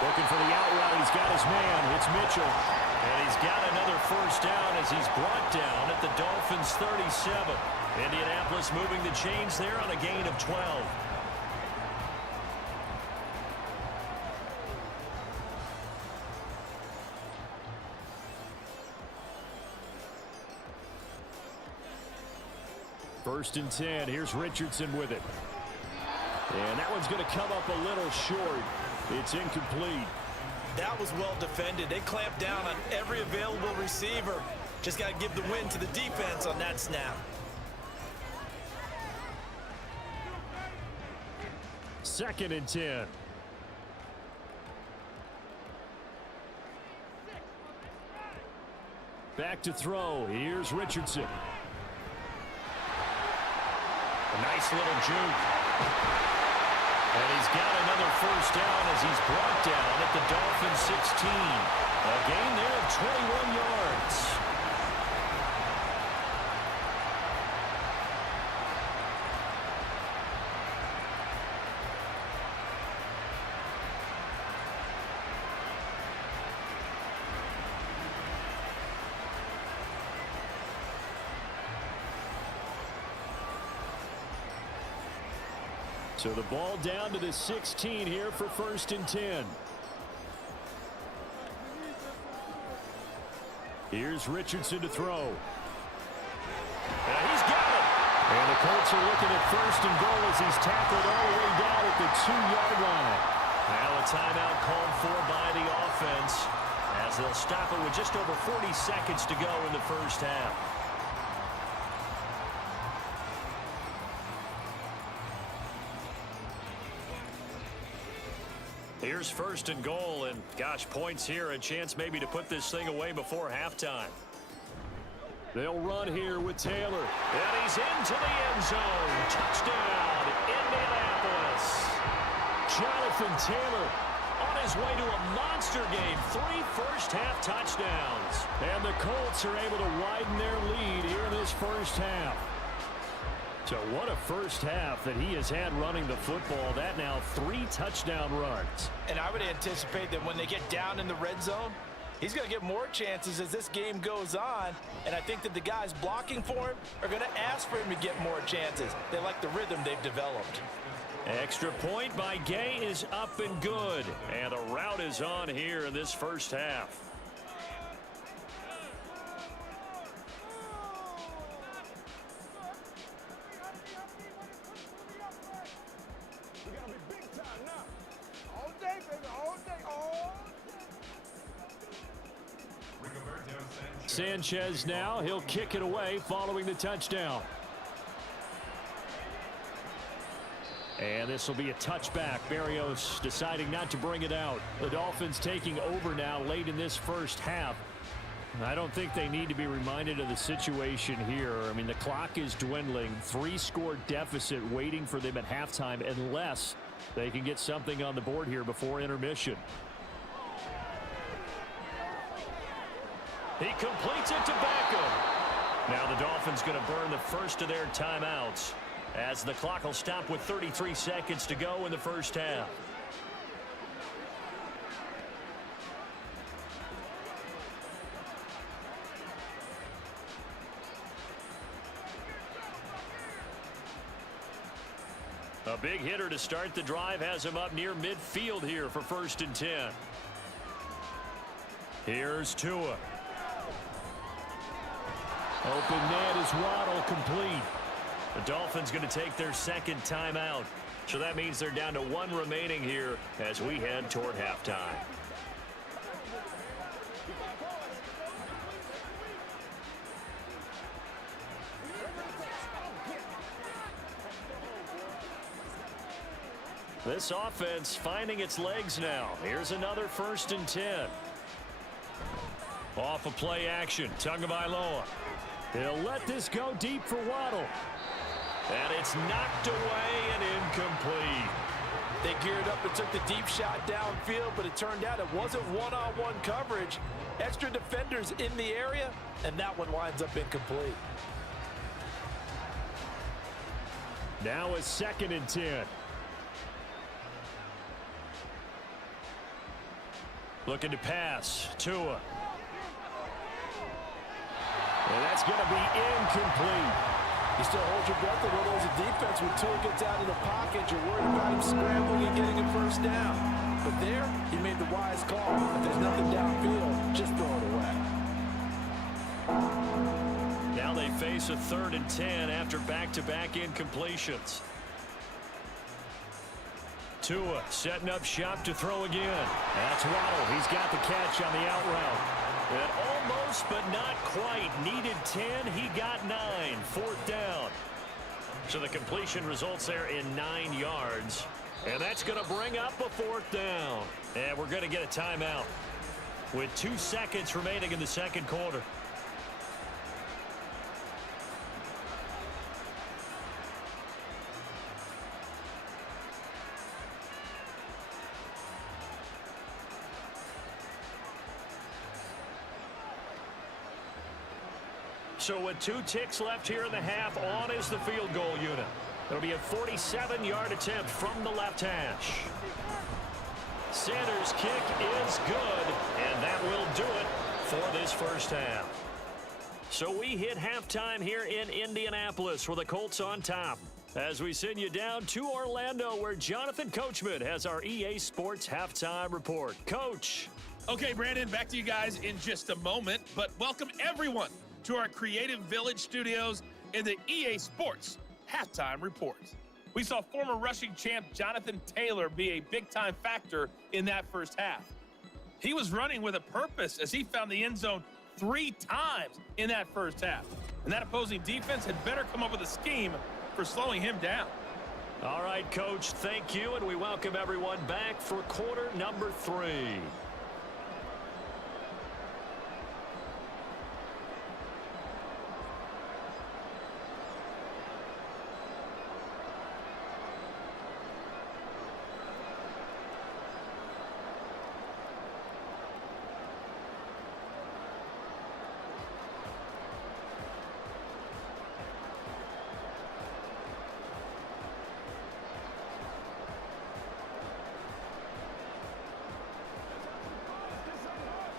Looking for the out route. He's got his man. It's Mitchell. And he's got another first down as he's brought down at the Dolphins' 37. Indianapolis moving the chains there on a gain of 12. First and 10. Here's Richardson with it. And that one's going to come up a little short. It's incomplete. That was well defended. They clamped down on every available receiver. Just got to give the win to the defense on that snap. 2nd and 10. Back to throw. Here's Richardson. A nice little juke. And he's got another first down as he's brought down at the Dolphins' 16. A gain there of 21 yards. So the ball down to the 16 here for 1st and 10. Here's Richardson to throw. And he's got it. And the Colts are looking at 1st and goal as he's tackled all the way down at the 2-yard line. Now a timeout called for by the offense as they'll stop it with just over 40 seconds to go in the first half. Here's 1st and goal, and gosh, points here, a chance maybe to put this thing away before halftime. They'll run here with Taylor, and he's into the end zone. Touchdown, Indianapolis. Jonathan Taylor on his way to a monster game, 3 first-half touchdowns. And the Colts are able to widen their lead here in this first half. So what a first half that he has had running the football. That now 3 touchdown runs. And I would anticipate that when they get down in the red zone, he's going to get more chances as this game goes on. And I think that the guys blocking for him are going to ask for him to get more chances. They like the rhythm they've developed. Extra point by Gay is up and good. And the route is on here in this first half. Sanchez now, he'll kick it away following the touchdown. And this will be a touchback. Berrios deciding not to bring it out. The Dolphins taking over now late in this first half. I don't think they need to be reminded of the situation here. I mean, the clock is dwindling. 3-score deficit waiting for them at halftime unless they can get something on the board here before intermission. He completes it to Beckham. Now the Dolphins going to burn the first of their timeouts as the clock will stop with 33 seconds to go in the first half. A big hitter to start the drive has him up near midfield here for 1st and 10. Here's Tua. Open net is Waddle, complete. The Dolphins going to take their second timeout. So that means they're down to 1 remaining here as we head toward halftime. This offense finding its legs now. Here's another 1st and 10. Off of play action, Tagovailoa. He'll let this go deep for Waddle. And it's knocked away and incomplete. They geared up and took the deep shot downfield, but it turned out it wasn't one-on-one coverage. Extra defenders in the area, and that one winds up incomplete. Now a 2nd and 10. Looking to pass. Tua. And that's going to be incomplete. You still hold your breath a little as a defense when Tua gets out of the pocket. You're worried about him scrambling and getting a first down. But there, he made the wise call. If there's nothing downfield, just throw it away. Now they face a 3rd and 10 after back-to-back incompletions. Tua setting up shop to throw again. That's Waddle. He's got the catch on the out route. And almost, but not quite. Needed 10. He got 9. 4th down. So the completion results there in 9 yards. And that's going to bring up a 4th down. And we're going to get a timeout with 2 seconds remaining in the second quarter. So with 2 ticks left here in the half, on is the field goal unit. It'll be a 47-yard attempt from the left hash. Sanders' kick is good, and that will do it for this first half. So we hit halftime here in Indianapolis with the Colts on top. As we send you down to Orlando, where Jonathan Coachman has our EA Sports halftime report. Coach. Okay, Brandon, back to you guys in just a moment, but welcome everyone to our Creative Village studios in the EA Sports halftime report. We saw former rushing champ Jonathan Taylor be a big-time factor in that first half. He was running with a purpose as he found the end zone 3 times in that first half. And that opposing defense had better come up with a scheme for slowing him down. All right, Coach, thank you, and we welcome everyone back for quarter number 3.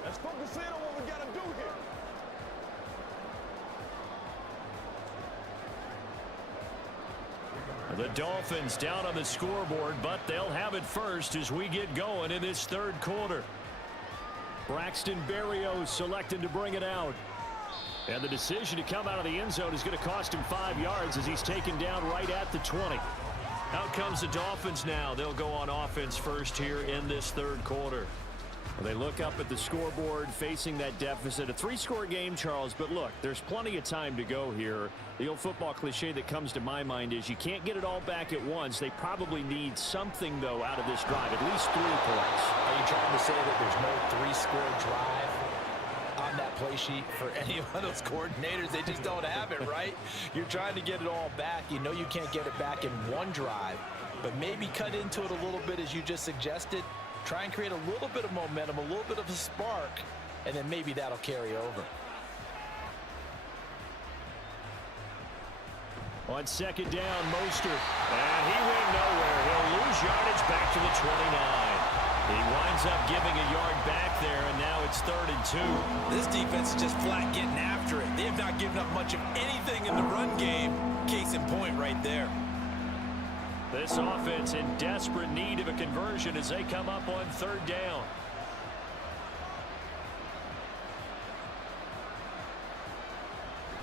Let's focus in on what we got to do here. The Dolphins down on the scoreboard, but they'll have it first as we get going in this third quarter. Braxton Berrios selected to bring it out. And the decision to come out of the end zone is going to cost him 5 yards as he's taken down right at the 20. Out comes the Dolphins now. They'll go on offense first here in this third quarter. Well, they look up at the scoreboard facing that deficit. A 3-score game, Charles, but look, there's plenty of time to go here. The old football cliche that comes to my mind is you can't get it all back at once. They probably need something, though, out of this drive, at least 3 points. Are you trying to say that there's no 3-score drive on that play sheet for any one of those coordinators. They just don't have it, right? You're trying to get it all back. You know you can't get it back in one drive, but maybe cut into it a little bit as you just suggested. Try and create a little bit of momentum, a little bit of a spark, and then maybe that'll carry over. On second down, Mostert. And he went nowhere. He'll lose yardage back to the 29. He winds up giving a yard back there, and now it's 3rd and 2. This defense is just flat getting after it. They have not given up much of anything in the run game. Case in point right there. This offense in desperate need of a conversion as they come up on 3rd down.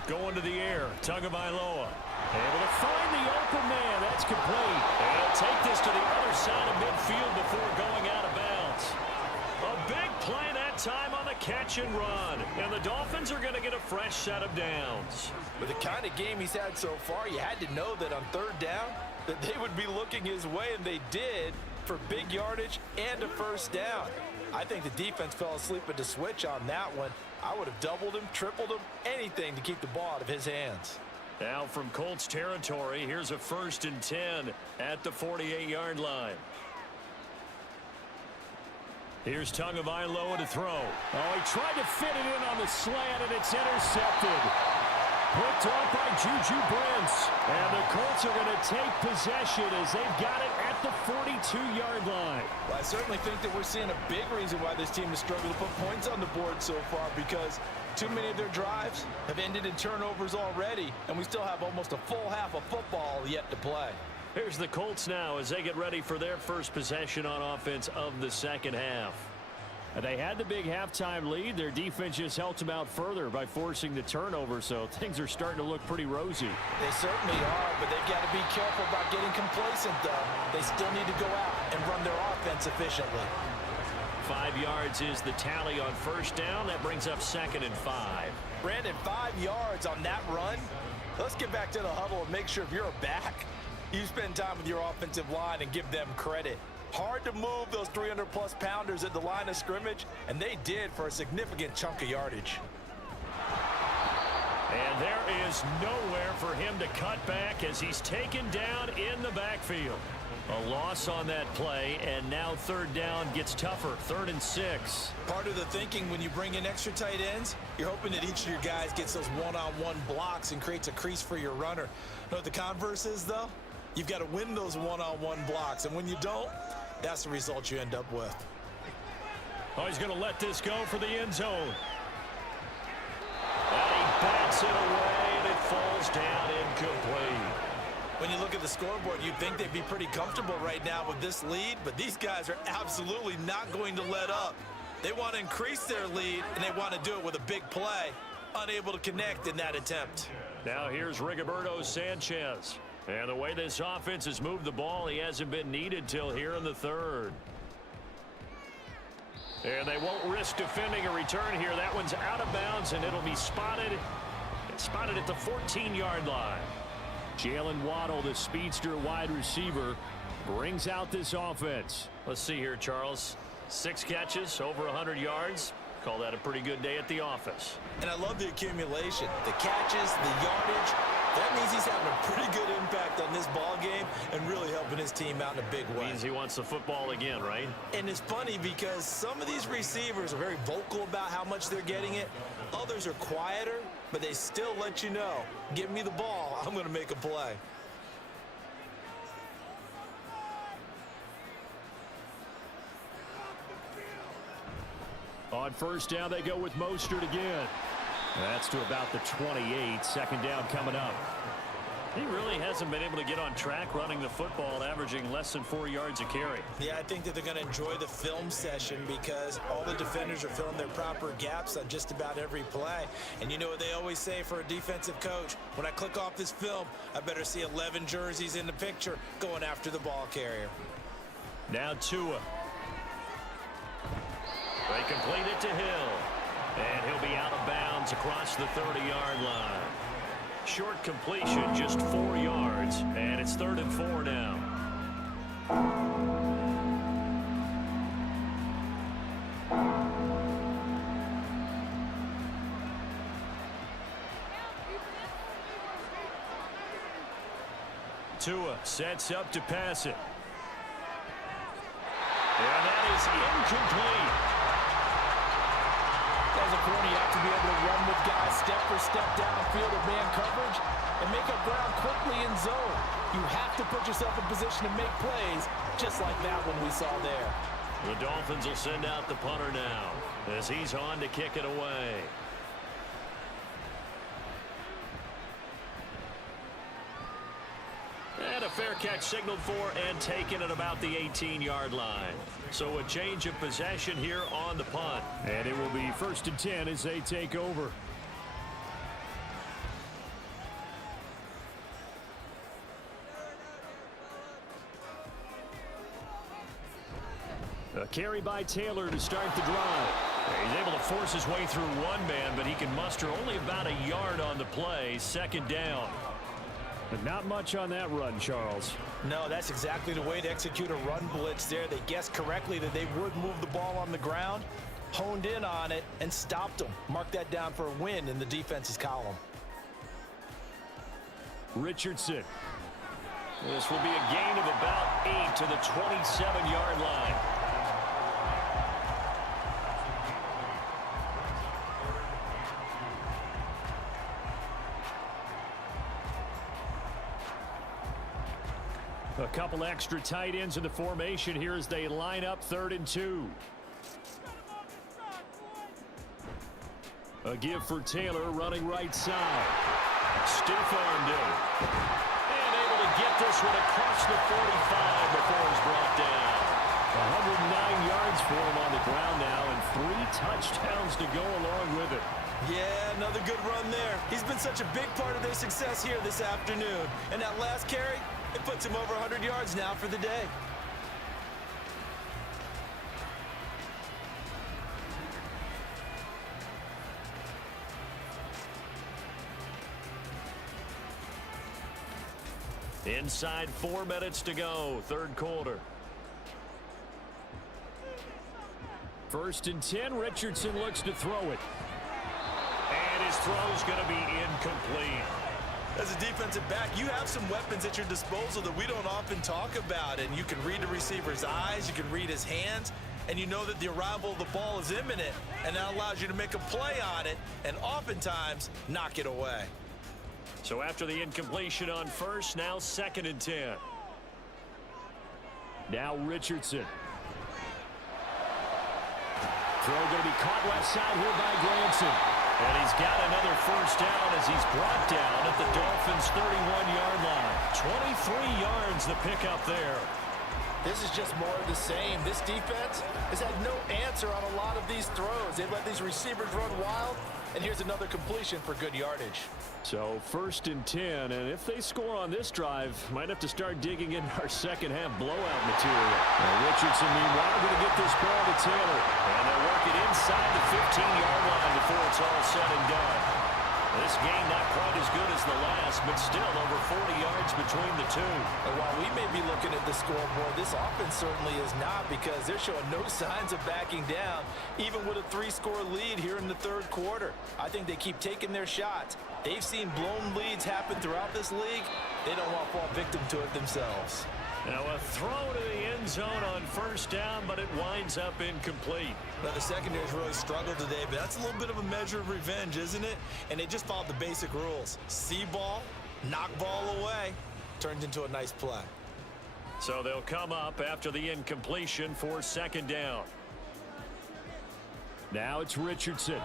Going to the air, Tagovailoa. Able to find the open man. That's complete. And he'll take this to the other side of midfield before going out of bounds. A big play that time on the catch and run. And the Dolphins are going to get a fresh set of downs. With the kind of game he's had so far, you had to know that on 3rd down, that they would be looking his way, and they did, for big yardage and a 1st down. I think the defense fell asleep at the switch on that one. I would have doubled him, tripled him, anything to keep the ball out of his hands. Now from Colts territory, here's a 1st and 10 at the 48-yard line. Here's Tagovailoa to throw. Oh, he tried to fit it in on the slant, and it's intercepted. Picked off by Juju Brents. And the Colts are going to take possession as they've got it at the 42-yard line. Well, I certainly think that we're seeing a big reason why this team has struggled to put points on the board so far, because too many of their drives have ended in turnovers already, and we still have almost a full half of football yet to play. Here's the Colts now as they get ready for their first possession on offense of the second half. They had the big halftime lead. Their defense just helped them out further by forcing the turnover, so things are starting to look pretty rosy. They certainly are, but they've got to be careful about getting complacent, though. They still need to go out and run their offense efficiently. 5 yards is the tally on 1st down. That brings up 2nd and 5. Brandon, 5 yards on that run. Let's get back to the huddle and make sure if you're a back, you spend time with your offensive line and give them credit. Hard to move those 300-plus pounders at the line of scrimmage, and they did for a significant chunk of yardage. And there is nowhere for him to cut back as he's taken down in the backfield. A loss on that play, and now 3rd down gets tougher. 3rd and 6. Part of the thinking when you bring in extra tight ends, you're hoping that each of your guys gets those one-on-one blocks and creates a crease for your runner. You know what the converse is, though? You've got to win those one-on-one blocks, and when you don't, that's the result you end up with. Oh, he's going to let this go for the end zone. And he bats it away, and it falls down incomplete. When you look at the scoreboard, you'd think they'd be pretty comfortable right now with this lead, but these guys are absolutely not going to let up. They want to increase their lead, and they want to do it with a big play. Unable to connect in that attempt. Now here's Rigoberto Sanchez. And the way this offense has moved the ball, he hasn't been needed till here in the 3rd. And they won't risk defending a return here. That one's out of bounds, and it'll be spotted. It's spotted at the 14-yard line. Jalen Waddle, the speedster wide receiver, brings out this offense. Let's see here, Charles. 6 catches, over 100 yards. Call that a pretty good day at the office. And I love the accumulation, the catches, the yardage. That means he's having a pretty good impact on this ball game and really helping his team out in a big way. Means he wants the football again, right? And it's funny because some of these receivers are very vocal about how much they're getting it. Others are quieter, but they still let you know, give me the ball, I'm going to make a play. On 1st down, they go with Mostert again. That's to about the 28. 2nd down coming up. He really hasn't been able to get on track running the football, averaging less than 4 yards a carry. Yeah, I think that they're going to enjoy the film session because all the defenders are filling their proper gaps on just about every play. And you know what they always say for a defensive coach? When I click off this film, I better see 11 jerseys in the picture going after the ball carrier. Now Tua. They complete it to Hill. And he'll be out of bounds across the 30-yard line. Short completion, just 4 yards, and it's 3rd and 4 now. Tua sets up to pass it. And that is incomplete. As a corner, you have to be able to run with guys step for step downfield of man coverage and make up ground quickly in zone. You have to put yourself in position to make plays, just like that one we saw there. The Dolphins will send out the punter now as he's on to kick it away. And a fair catch signaled for and taken at about the 18-yard line. So a change of possession here on the punt. And it will be 1st and 10 as they take over. A carry by Taylor to start the drive. He's able to force his way through one man, but he can muster only about a yard on the play. 2nd down. But not much on that run, Charles. No, that's exactly the way to execute a run blitz there. They guessed correctly that they would move the ball on the ground, honed in on it, and stopped them. Mark that down for a win in the defense's column. Richardson. This will be a gain of about 8 to the 27-yard line. A couple extra tight ends in the formation here as they line up 3rd and 2. A give for Taylor running right side. Stiff-armed him. And able to get this one across the 45 before he's brought down. 109 yards for him on the ground now and 3 touchdowns to go along with it. Yeah, another good run there. He's been such a big part of their success here this afternoon. And that last carry, it puts him over 100 yards now for the day. Inside 4 minutes to go, 3rd quarter. 1st and 10, Richardson looks to throw it. And his throw's going to be incomplete. As a defensive back, you have some weapons at your disposal that we don't often talk about. And you can read the receiver's eyes, you can read his hands, and you know that the arrival of the ball is imminent. And that allows you to make a play on it and oftentimes knock it away. So after the incompletion on 1st, now 2nd and 10. Now Richardson. Throw going to be caught left side here by Granson. And he's got another 1st down as he's brought down at the Dolphins' 31-yard line. 23 yards the pickup there. This is just more of the same. This defense has had no answer on a lot of these throws. They've let these receivers run wild, and here's another completion for good yardage. So 1st and 10, and if they score on this drive, might have to start digging in our second-half blowout material. Now Richardson, meanwhile, going to get this ball to Taylor. And they'll work it inside the 15-yard line before it's all said and done. This game not quite as good as the last, but still over 40 yards between the two. And while we may be looking at the scoreboard, this offense certainly is not, because they're showing no signs of backing down, even with a 3-score lead here in the 3rd quarter. I think they keep taking their shots. They've seen blown leads happen throughout this league. They don't want to fall victim to it themselves. Now a throw to the end zone on 1st down, but it winds up incomplete. Now the secondary's really struggled today, but that's a little bit of a measure of revenge, isn't it? And they just followed the basic rules. See ball, knock ball away, turned into a nice play. So they'll come up after the incompletion for 2nd down. Now it's Richardson.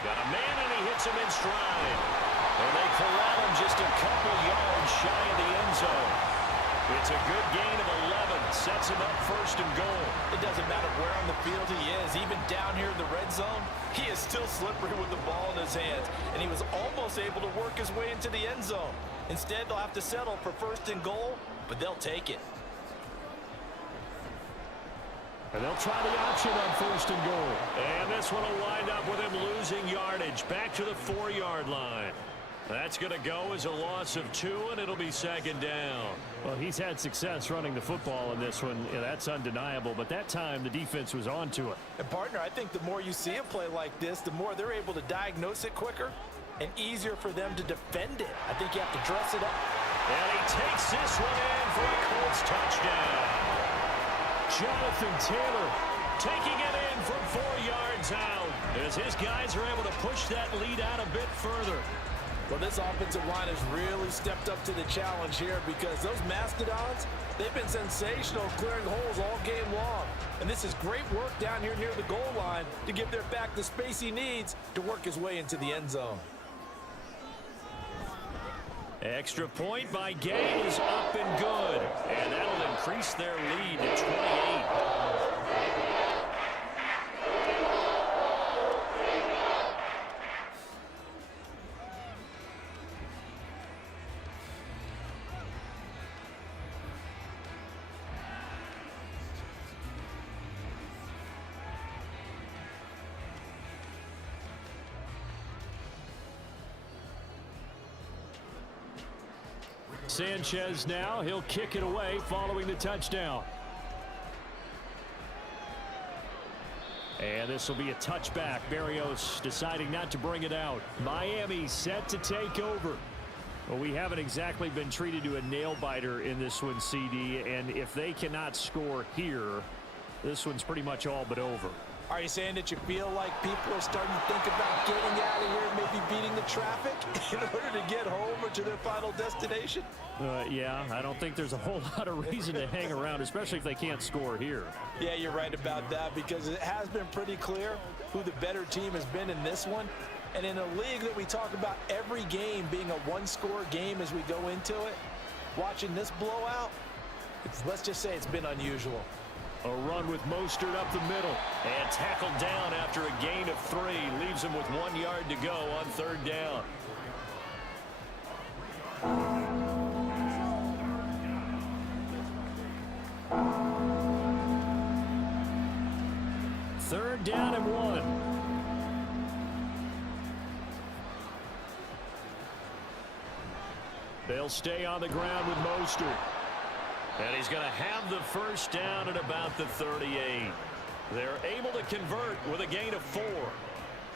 Got a man, and he hits him in stride. And they corral him just a couple yards shy of the end zone. It's a good gain of 11. Sets him up 1st and goal. It doesn't matter where on the field he is. Even down here in the red zone, he is still slippery with the ball in his hands. And he was almost able to work his way into the end zone. Instead, they'll have to settle for 1st and goal, but they'll take it. And they'll try the option on 1st and goal. And this one will wind up with him losing yardage back to the 4-yard line. That's going to go as a loss of 2, and it'll be 2nd down. Well, he's had success running the football in this one. Yeah, that's undeniable, but that time the defense was on to it. And, partner, I think the more you see a play like this, the more they're able to diagnose it quicker and easier for them to defend it. I think you have to dress it up. And he takes this one in for a Colts touchdown. Jonathan Taylor taking it in from 4 yards out as his guys are able to push that lead out a bit further. Well, this offensive line has really stepped up to the challenge here because those Mastodons, they've been sensational clearing holes all game long. And this is great work down here near the goal line to give their back the space he needs to work his way into the end zone. Extra point by Gay is up and good. And that'll increase their lead to 28. Sanchez now, he'll kick it away following the touchdown. And this will be a touchback. Berrios deciding not to bring it out. Miami set to take over. Well, we haven't exactly been treated to a nail-biter in this one, CD, and if they cannot score here, this one's pretty much all but over. Are you saying that you feel like people are starting to think about getting out of here, maybe beating the traffic in order to get home or to their final destination? Yeah, I don't think there's a whole lot of reason to hang around, especially if they can't score here. Yeah, you're right about that because it has been pretty clear who the better team has been in this one. And in a league that we talk about every game being a one-score game as we go into it, watching this blowout, let's just say it's been unusual. A run with Mostert up the middle. And tackled down after a gain of 3. Leaves him with 1 yard to go on 3rd down. Third down and 1. They'll stay on the ground with Mostert. And he's going to have the first down at about the 38. They're able to convert with a gain of 4.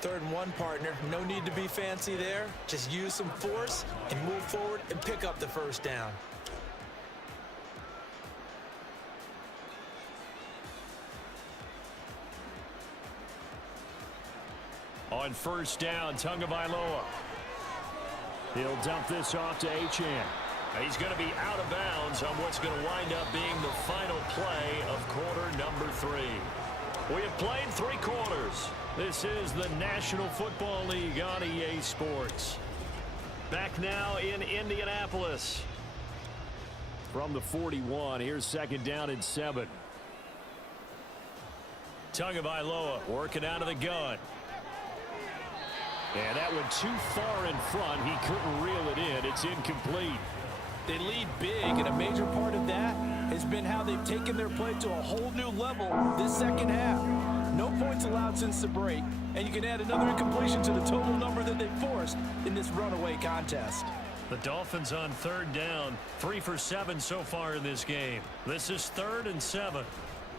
3rd and 1, partner. No need to be fancy there. Just use some force and move forward and pick up the first down. On 1st down, Tagovailoa. He'll dump this off to Achane. He's going to be out of bounds on what's going to wind up being the final play of quarter number 3. We have played 3 quarters. This is the National Football League on EA Sports. Back now in Indianapolis. From the 41, here's 2nd down and 7. Tagovailoa working out of the gun. And that went too far in front. He couldn't reel it in. It's incomplete. They lead big, and a major part of that has been how they've taken their play to a whole new level this second half. No points allowed since the break, and you can add another incompletion to the total number that they forced in this runaway contest. The Dolphins on 3rd down, 3 for 7 so far in this game. This is 3rd and 7.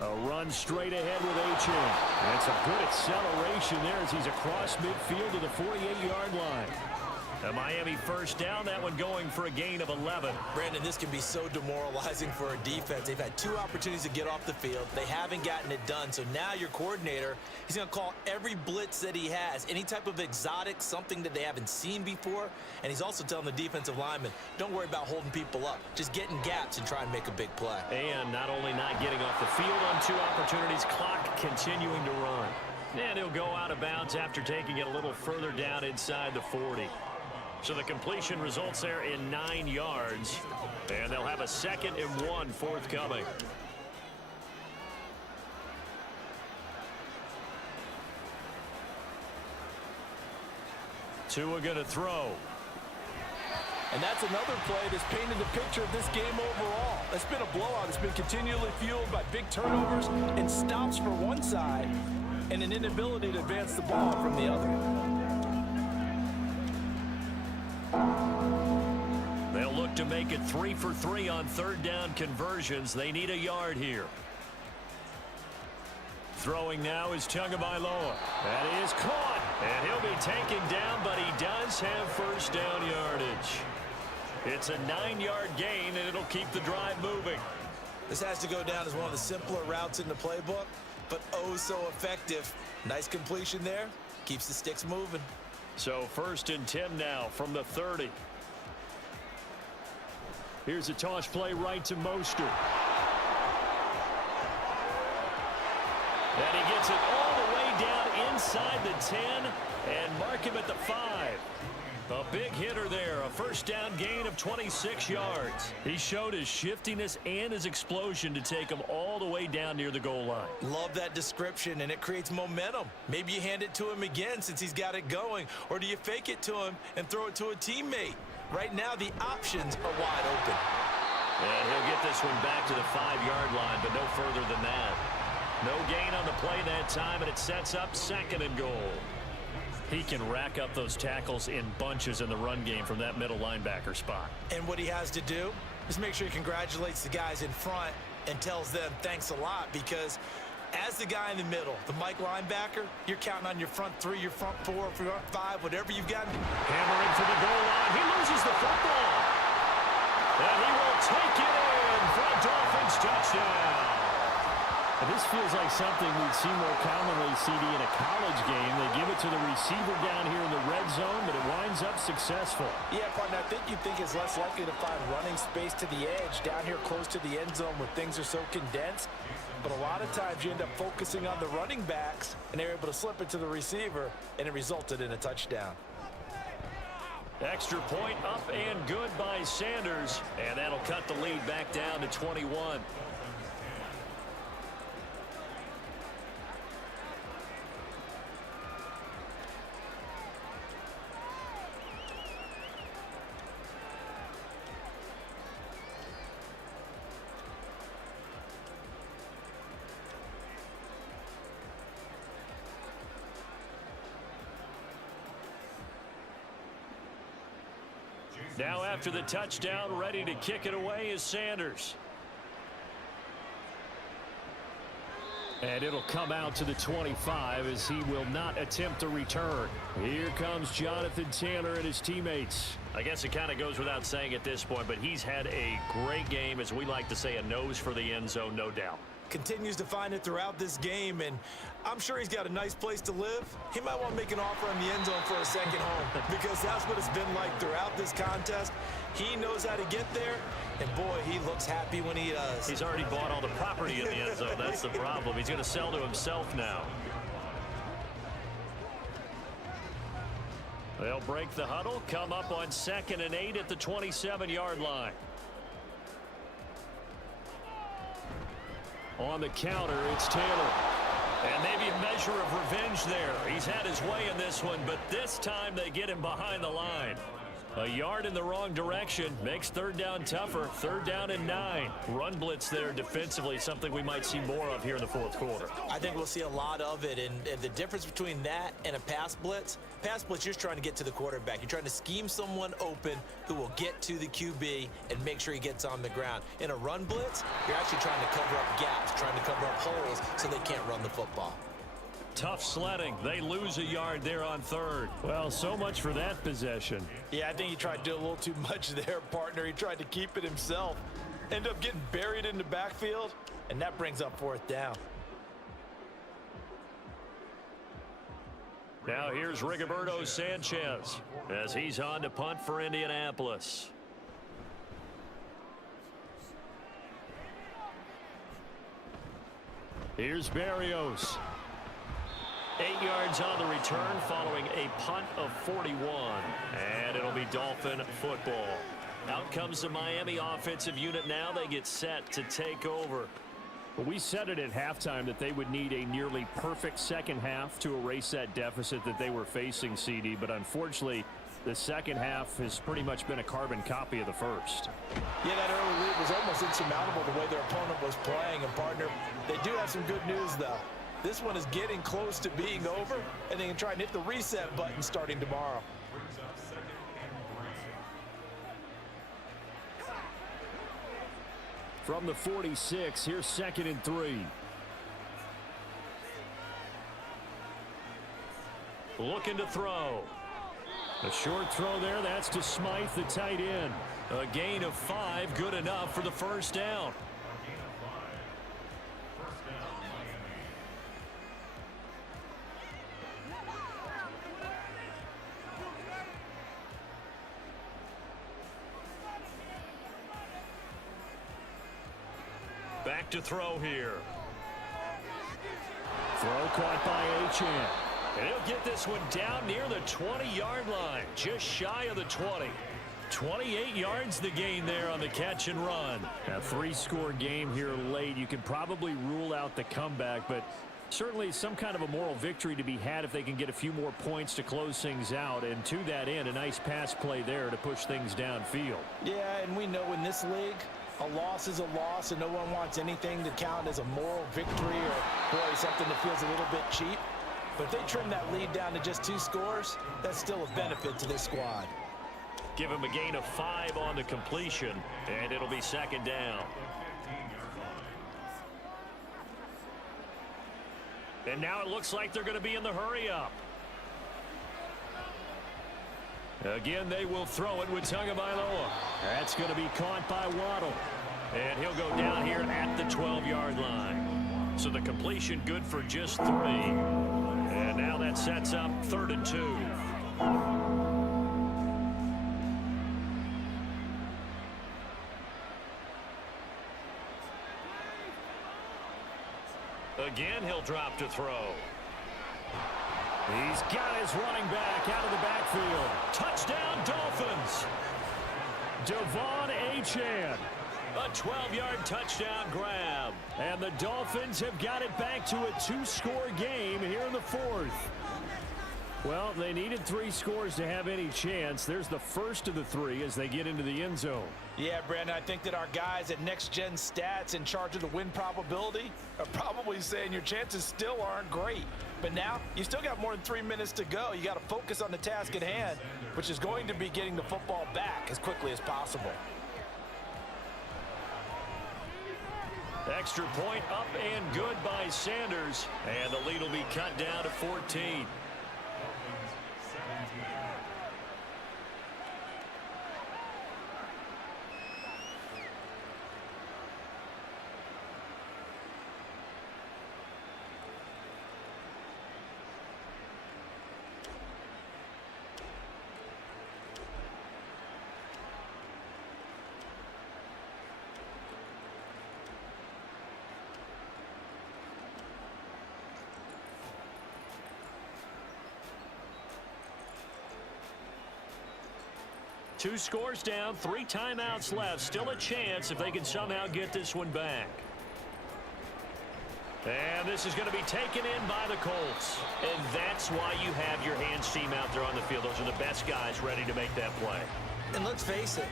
A run straight ahead with Achane. That's a good acceleration there as he's across midfield to the 48-yard line. A Miami first down, that one going for a gain of 11. Brandon, this can be so demoralizing for a defense. They've had 2 opportunities to get off the field. They haven't gotten it done. So now your coordinator, he's going to call every blitz that he has, any type of exotic, something that they haven't seen before. And he's also telling the defensive lineman, don't worry about holding people up. Just get in gaps and try and make a big play. And not only not getting off the field on 2 opportunities, clock continuing to run. And he'll go out of bounds after taking it a little further down inside the 40. So the completion results there in 9 yards. And they'll have a 2nd and 1 forthcoming. Tua going to throw. And that's another play that's painted the picture of this game overall. It's been a blowout. It's been continually fueled by big turnovers and stops for one side and an inability to advance the ball from the other. They'll look to make it 3 for 3 on 3rd down conversions. They need a yard here. Throwing now is Tagovailoa. That is caught. And he'll be taken down, but he does have first down yardage. It's a 9-yard gain, and it'll keep the drive moving. This has to go down as one of the simpler routes in the playbook, but oh so effective. Nice completion there. Keeps the sticks moving. So 1st and 10 now from the 30. Here's a toss play right to Mostert. And he gets it all the way down inside the 10 and mark him at the 5. A big hitter there, a first down gain of 26 yards. He showed his shiftiness and his explosion to take him all the way down near the goal line. Love that description, and it creates momentum. Maybe you hand it to him again since he's got it going, or do you fake it to him and throw it to a teammate? Right now, the options are wide open. And he'll get this one back to the 5-yard line, but no further than that. No gain on the play that time, and it sets up 2nd and goal. He can rack up those tackles in bunches in the run game from that middle linebacker spot. And what he has to do is make sure he congratulates the guys in front and tells them thanks a lot, because as the guy in the middle, the Mike linebacker, you're counting on your front 3, your front 4, your front 5, whatever you've got. Hammering for the goal line. He loses the football. And he will take it in for a Dolphins touchdown. This feels like something we'd see more commonly, CD, in a college game. They give it to the receiver down here in the red zone, but it winds up successful. Yeah, partner, I think you think it's less likely to find running space to the edge down here close to the end zone where things are so condensed. But a lot of times you end up focusing on the running backs, and they're able to slip it to the receiver, and it resulted in a touchdown. Extra point up and good by Sanders, and that'll cut the lead back down to 21. Now after the touchdown, ready to kick it away is Sanders. And it'll come out to the 25 as he will not attempt a return. Here comes Jonathan Taylor and his teammates. I guess it kind of goes without saying at this point, but he's had a great game, as we like to say, a nose for the end zone, no doubt. Continues to find it throughout this game, and I'm sure he's got a nice place to live. He might want to make an offer on the end zone for a second home, because that's what it's been like throughout this contest. He knows how to get there, and boy, he looks happy when he does. He's already bought all the property in the end zone. That's the problem. He's going to sell to himself now. They'll break the huddle, come up on 2nd and 8 at the 27-yard line. On the counter, it's Taylor. And maybe a measure of revenge there. He's had his way in this one, but this time they get him behind the line. A yard in the wrong direction makes 3rd down tougher. 3rd down and 9. Run blitz there defensively, something we might see more of here in the 4th quarter. I think we'll see a lot of it, and the difference between that and a pass blitz, you're just trying to get to the quarterback. You're trying to scheme someone open who will get to the QB and make sure he gets on the ground. In a run blitz, you're actually trying to cover up gaps, trying to cover up holes so they can't run the football. Tough sledding. They lose a yard there on 3rd. Well, so much for that possession. Yeah, I think he tried to do a little too much there, partner. He tried to keep it himself. Ended up getting buried in the backfield, and that brings up 4th down. Now here's Rigoberto Sanchez as he's on to punt for Indianapolis. Here's Berrios. 8 yards on the return following a punt of 41. And it'll be Dolphin football. Out comes the Miami offensive unit now. They get set to take over. Well, we said it at halftime that they would need a nearly perfect second half to erase that deficit that they were facing, CD. But unfortunately, the second half has pretty much been a carbon copy of the first. Yeah, that early lead was almost insurmountable the way their opponent was playing. And, partner, they do have some good news, though. This one is getting close to being over, and they can try and hit the reset button starting tomorrow. From the 46, here's 2nd and 3. looking to throw. A short throw there. That's to Smythe, the tight end. A gain of 5, good enough for the first down. Back to throw here. Throw caught by Achane. And he'll get this one down near the 20-yard line, just shy of the 20. 28 yards the gain there on the catch and run. A 3-score game here late. You can probably rule out the comeback, but certainly some kind of a moral victory to be had if they can get a few more points to close things out. And to that end, a nice pass play there to push things downfield. Yeah, and we know in this league, a loss is a loss, and no one wants anything to count as a moral victory or, boy, something that feels a little bit cheap. But if they trim that lead down to just 2 scores, that's still a benefit to this squad. Give him a gain of 5 on the completion, and it'll be second down. And now it looks like they're going to be in the hurry-up. Again, they will throw it with Tagovailoa. That's going to be caught by Waddle. And he'll go down here at the 12-yard line. So the completion good for just 3. And now that sets up 3rd and 2. Again, he'll drop to throw. He's got his running back out of the backfield. Touchdown, Dolphins. Devon Achane. A 12-yard touchdown grab. And the Dolphins have got it back to a 2-score game here in the 4th. Well, they needed 3 scores to have any chance. There's the first of the 3 as they get into the end zone. Yeah, Brandon, I think that our guys at Next Gen Stats in charge of the win probability are probably saying your chances still aren't great. But now, you still got more than 3 minutes to go. You got to focus on the task at hand, which is going to be getting the football back as quickly as possible. Extra point up and good by Sanders. And the lead will be cut down to 14. Two scores down, 3 timeouts left. Still a chance if they can somehow get this one back. And this is going to be taken in by the Colts. And that's why you have your hands team out there on the field. Those are the best guys ready to make that play. And let's face it,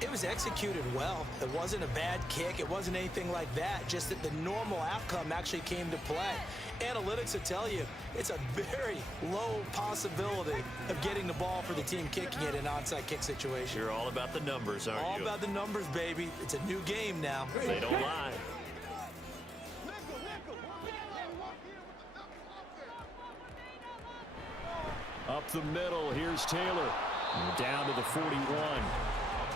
it was executed well. It wasn't a bad kick. It wasn't anything like that. Just that the normal outcome actually came to play. Analytics will tell you it's a very low possibility of getting the ball for the team kicking it in an onside kick situation. You're all about the numbers, aren't you? All about the numbers, baby. It's a new game now. They don't lie. Up the middle, here's Taylor. Down to the 41.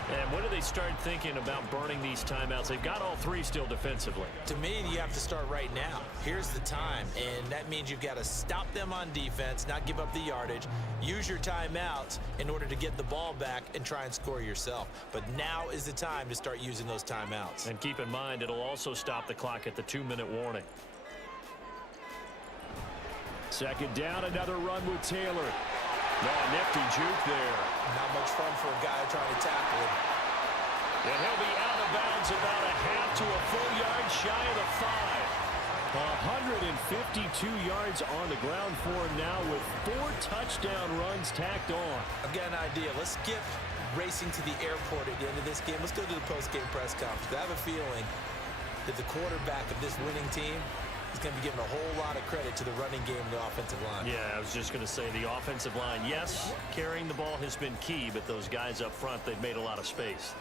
And when do they start thinking about burning these timeouts? They've got all 3 still defensively. To me, you have to start right now. Here's the time, and that means you've got to stop them on defense, not give up the yardage, use your timeouts in order to get the ball back and try and score yourself. But now is the time to start using those timeouts. And keep in mind, it'll also stop the clock at the 2-minute warning. Second down, another run with Taylor. No, nifty juke there. Not much fun for a guy trying to tackle him. And he'll be out of bounds about a half to a full yard shy of the 5. 152 yards on the ground for him now with 4 touchdown runs tacked on. I've got an idea. Let's skip racing to the airport at the end of this game. Let's go to the post-game press conference. I have a feeling that the quarterback of this winning team is going to be given a whole lot of credit to the running game and the offensive line. Yeah, I was just going to say the offensive line, yes, carrying the ball has been key, but those guys up front, they've made a lot of space.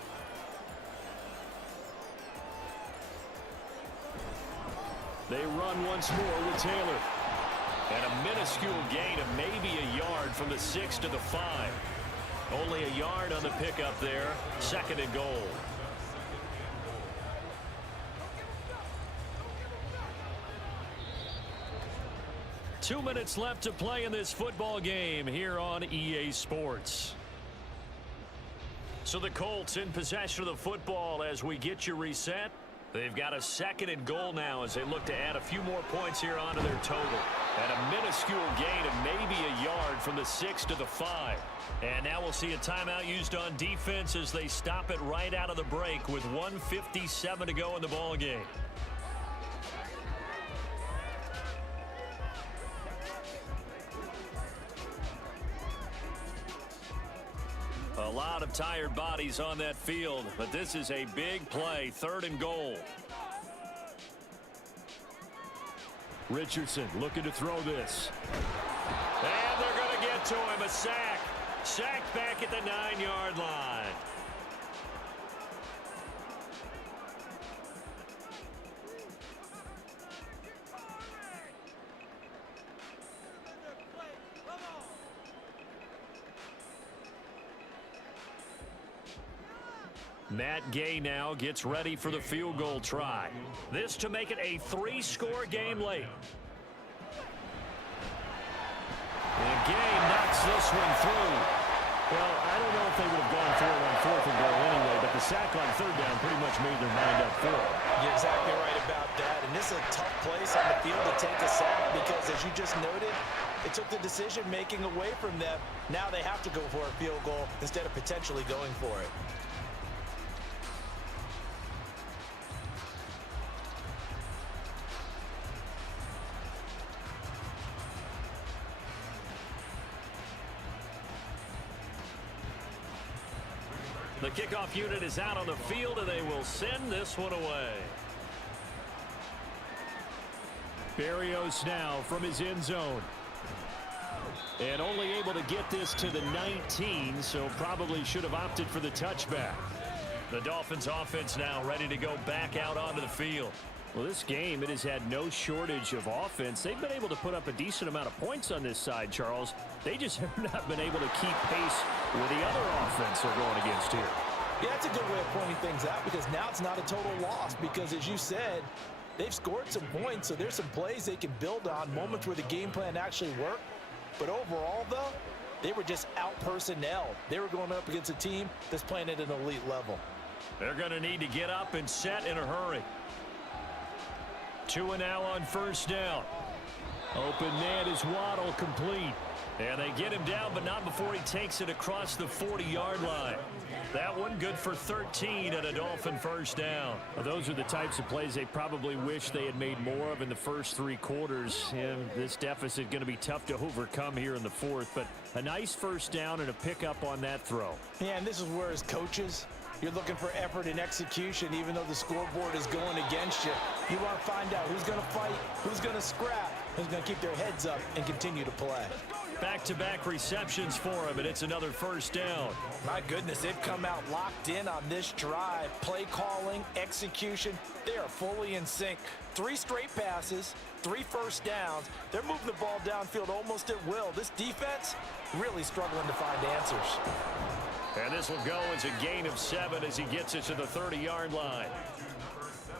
They run once more with Taylor. And a minuscule gain of maybe a yard from the 6 to the 5. Only a yard on the pickup there. 2nd and goal. Two minutes left to play in this football game here on EA Sports. So the Colts in possession of the football as we get you reset. They've got a 2nd and goal now as they look to add a few more points here onto their total. And a minuscule gain of maybe a yard from the 6 to the 5. And now we'll see a timeout used on defense as they stop it right out of the break with 1:57 to go in the ball game. A lot of tired bodies on that field, but this is a big play. 3rd and goal. Richardson looking to throw this. And they're going to get to him. A sack. Sacked back at the 9-yard line. Matt Gay now gets ready for the field goal try. This to make it a 3-score game late. And Gay knocks this one through. Well, I don't know if they would have gone for it on 4th and goal anyway, but the sack on 3rd down pretty much made their mind up for it. You're exactly right about that. And this is a tough place on the field to take a sack because, as you just noted, it took the decision-making away from them. Now they have to go for a field goal instead of potentially going for it. The kickoff unit is out on the field, and they will send this one away. Berrios now from his end zone. And only able to get this to the 19, so probably should have opted for the touchback. The Dolphins offense now ready to go back out onto the field. Well, this game, it has had no shortage of offense. They've been able to put up a decent amount of points on this side, Charles. They just have not been able to keep pace with the other offense they're going against here. Yeah, that's a good way of pointing things out because now it's not a total loss because, as you said, they've scored some points, so there's some plays they can build on, moments where the game plan actually worked. But overall, though, they were just out-personnel. They were going up against a team that's playing at an elite level. They're going to need to get up and set in a hurry. 2 and now on 1st down. Open man is Waddle, complete. And they get him down, but not before he takes it across the 40-yard line. That one good for 13 and a Dolphin 1st down. Well, those are the types of plays they probably wish they had made more of in the first 3 quarters. And this deficit going to be tough to overcome here in the 4th. But a nice 1st down and a pickup on that throw. Yeah, and this is where, as coaches, you're looking for effort and execution, even though the scoreboard is going against you. You want to find out who's going to fight, who's going to scrap, who's going to keep their heads up and continue to play. Back-to-back receptions for him, and it's another 1st down. My goodness, they've come out locked in on this drive. Play calling, execution, they are fully in sync. 3 straight passes, 3 1st downs. They're moving the ball downfield almost at will. This defense really struggling to find answers. And this will go as a gain of 7 as he gets it to the 30-yard line.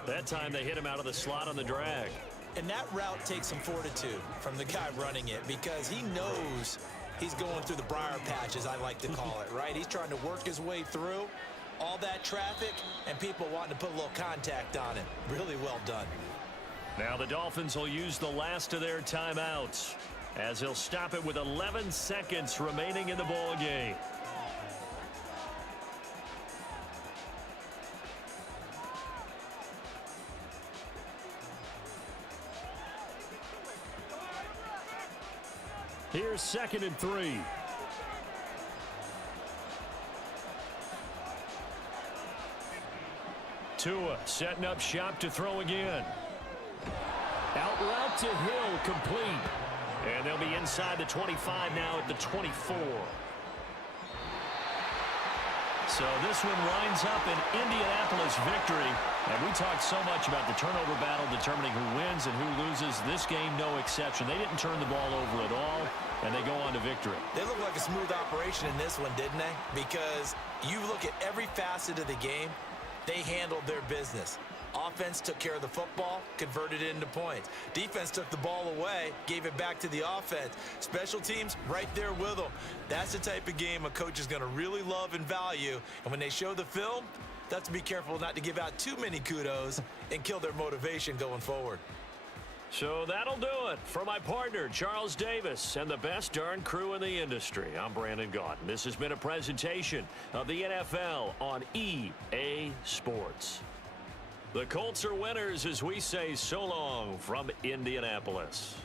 That time they hit him out of the slot on the drag. And that route takes some fortitude from the guy running it because he knows he's going through the briar patch, as I like to call it, right? He's trying to work his way through all that traffic and people wanting to put a little contact on him. Really well done. Now the Dolphins will use the last of their timeouts as they'll stop it with 11 seconds remaining in the ball game. Here's 2nd and 3. Tua setting up shop to throw again. Out route to Hill, complete. And they'll be inside the 25 now at the 24. So this one winds up an Indianapolis victory. And we talked so much about the turnover battle determining who wins and who loses. This game, no exception. They didn't turn the ball over at all, and they go on to victory. They look like a smooth operation in this one, didn't they? Because you look at every facet of the game, they handled their business. Offense took care of the football, converted it into points. Defense took the ball away, gave it back to the offense. Special teams, right there with them. That's the type of game a coach is going to really love and value. And when they show the film, that's to be careful not to give out too many kudos and kill their motivation going forward. So that'll do it for my partner, Charles Davis, and the best darn crew in the industry. I'm Brandon Gaudin. This has been a presentation of the NFL on EA Sports. The Colts are winners as we say so long from Indianapolis.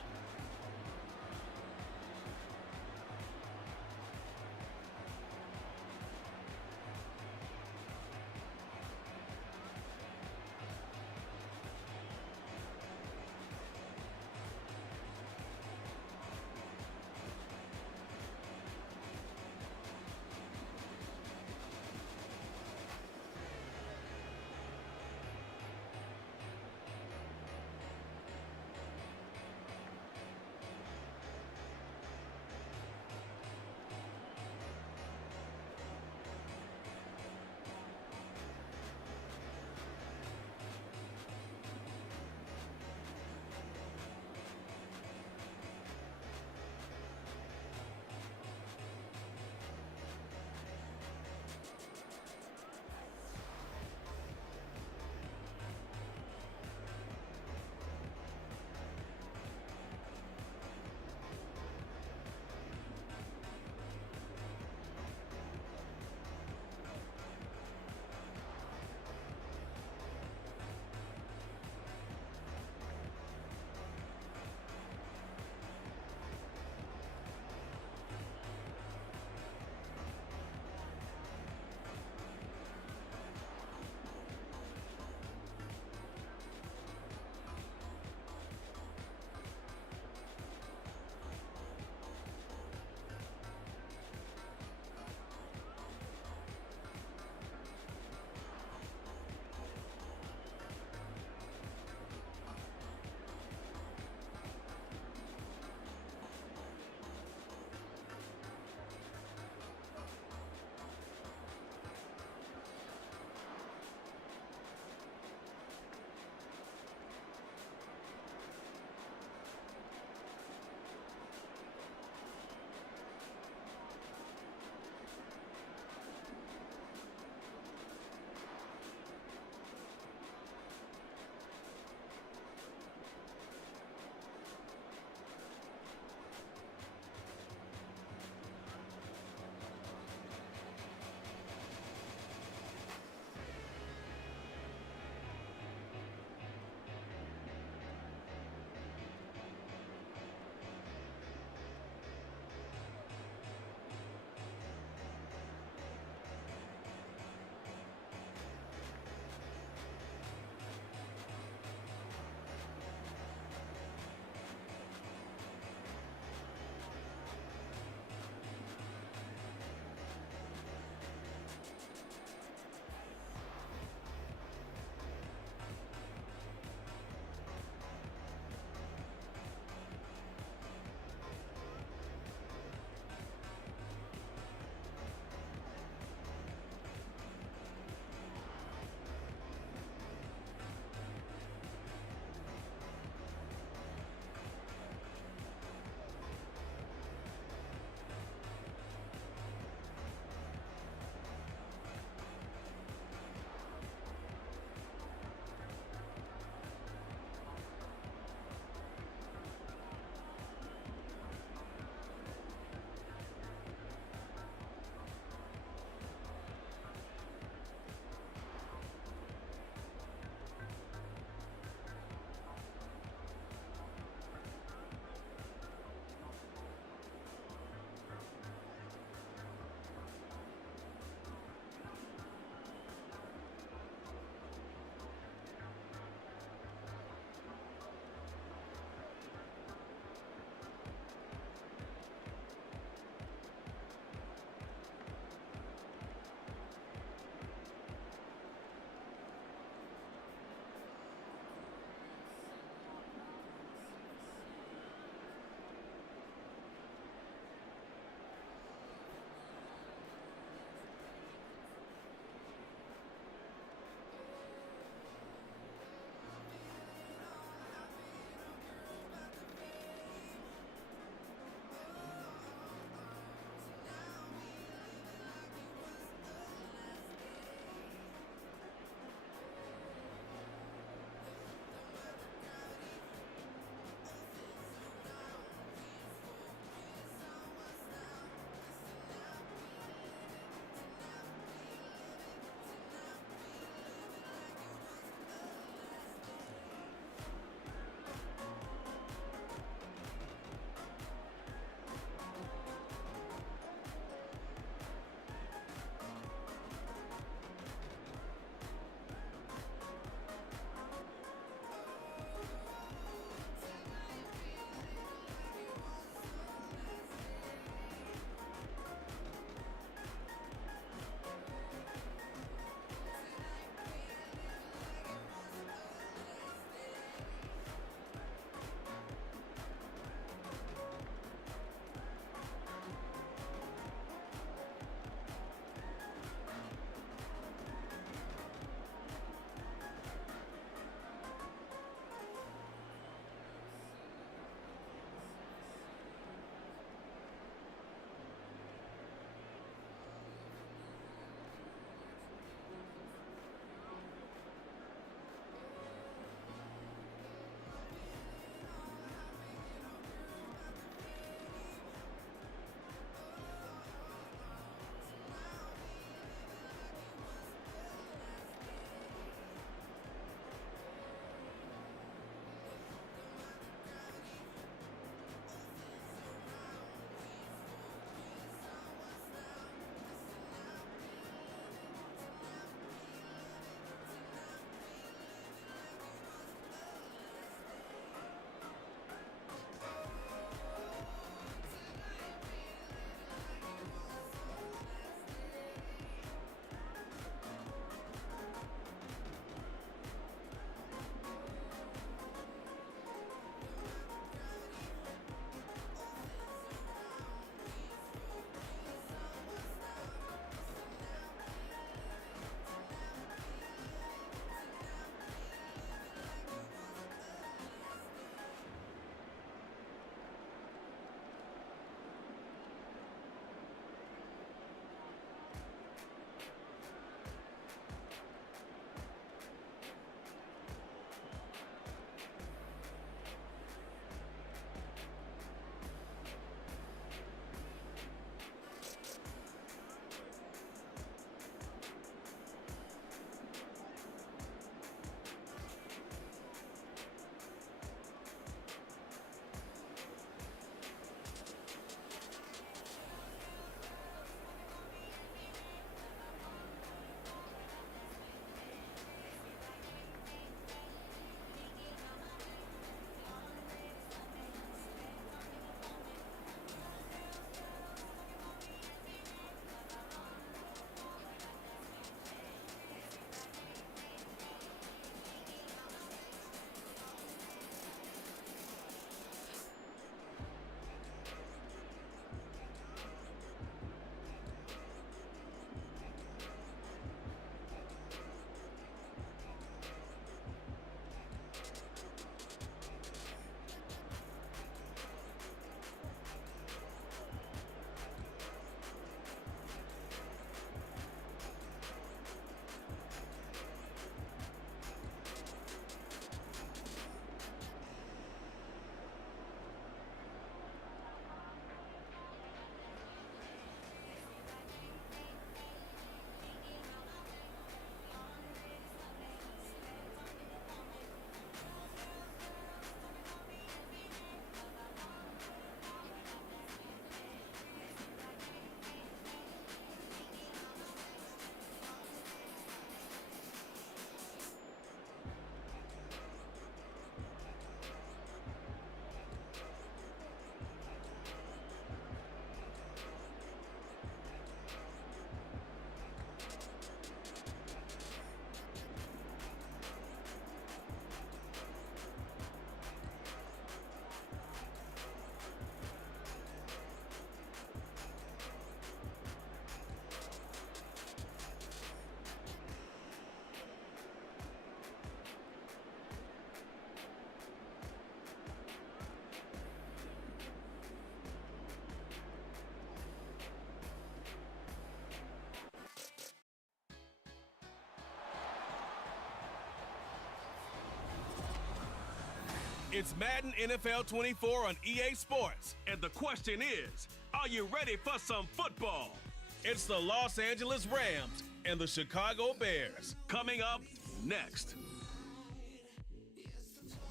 It's Madden NFL 24 on EA Sports, and the question is, are you ready for some football? It's the Los Angeles Rams and the Chicago Bears. Coming up next.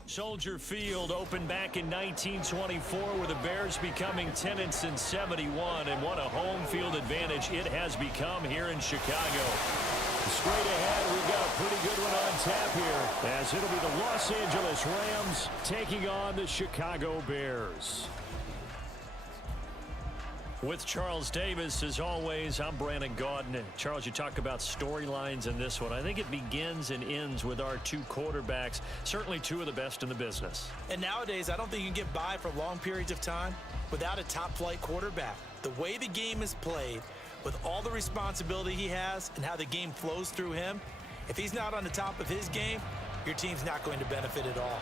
Soldier Field opened back in 1924 with the Bears becoming 10-71, and what a home field advantage it has become here in Chicago. Straight ahead, we've got a pretty good one on tap here, as it'll be the Los Angeles Rams taking on the Chicago Bears. With Charles Davis, as always, I'm Brandon Gaudin. Charles, you talk about storylines in this one. I think it begins and ends with our two quarterbacks, certainly two of the best in the business. And nowadays, I don't think you can get by for long periods of time without a top-flight quarterback. The way the game is played, with all the responsibility he has and how the game flows through him, if he's not on the top of his game, your team's not going to benefit at all.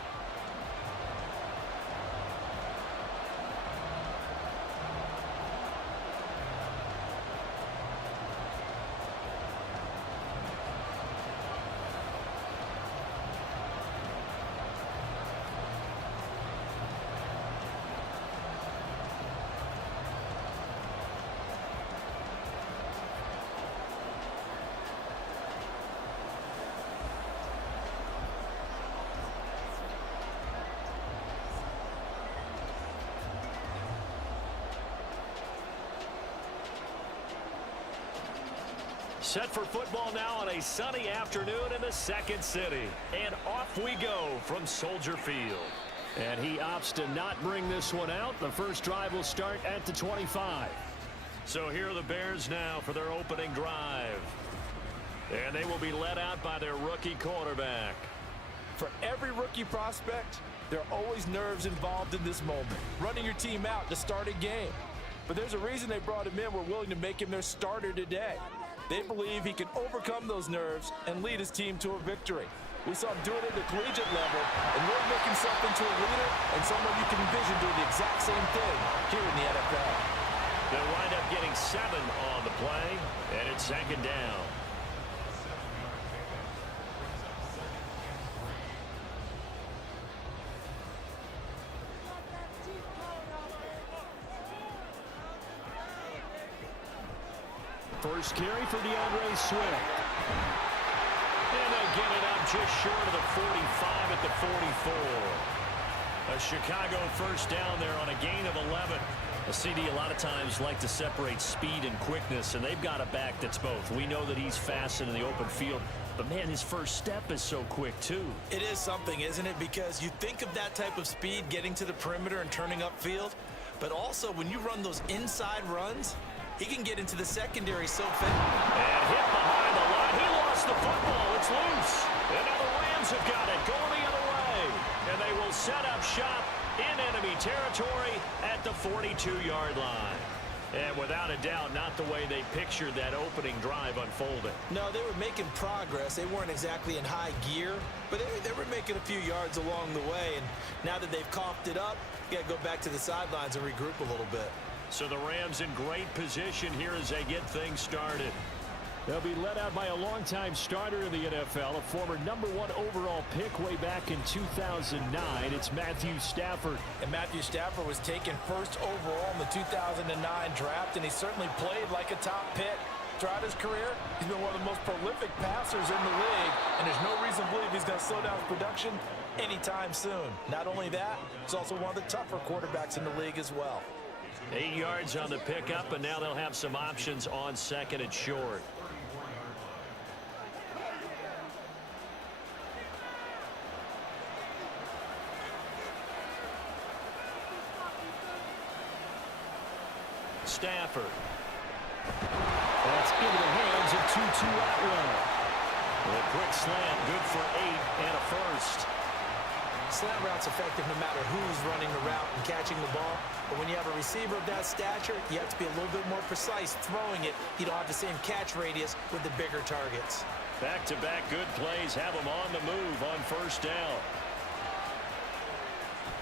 Set for football now on a sunny afternoon in the second city. And off we go from Soldier Field. And he opts to not bring this one out. The first drive will start at the 25. So here are the Bears now for their opening drive. And they will be led out by their rookie quarterback. For every rookie prospect, there are always nerves involved in this moment. Running your team out to start a game. But there's a reason they brought him in. We're willing to make him their starter today. They believe he can overcome those nerves and lead his team to a victory. We saw him do it at the collegiate level and really make himself into a leader and someone you can envision doing the exact same thing here in the NFL. They'll wind up getting 7 on the play, and it's second down. First carry for DeAndre Swift. And they'll get it up just short of the 45 at the 44. A Chicago first down there on a gain of 11. A CD a lot of times like to separate speed and quickness, and they've got a back that's both. We know that he's fast in the open field, but man, his first step is so quick too. It is something, isn't it? Because you think of that type of speed getting to the perimeter and turning upfield, but also when you run those inside runs, he can get into the secondary so fast. And hit behind the line. He lost the football. It's loose. And now the Rams have got it going the other way. And they will set up shop in enemy territory at the 42-yard line. And without a doubt, not the way they pictured that opening drive unfolding. No, they were making progress. They weren't exactly in high gear, but they were making a few yards along the way. And now that they've coughed it up, you got to go back to the sidelines and regroup a little bit. So the Rams in great position here as they get things started. They'll be led out by a longtime starter in the NFL, a former #1 overall pick way back in 2009. It's Matthew Stafford. And Matthew Stafford was taken first overall in the 2009 draft, and he certainly played like a top pick. Throughout his career, he's been one of the most prolific passers in the league, and there's no reason to believe he's going to slow down his production anytime soon. Not only that, he's also one of the tougher quarterbacks in the league as well. 8 yards on the pickup, and now they'll have some options on second and short. Stafford. That's into the hands of Tutu Atwell. A quick slant, good for 8 and a first. Slant route's effective no matter who's running the route and catching the ball. But when you have a receiver of that stature, you have to be a little bit more precise throwing it. You don't have the same catch radius with the bigger targets. Back-to-back good plays have them on the move on first down.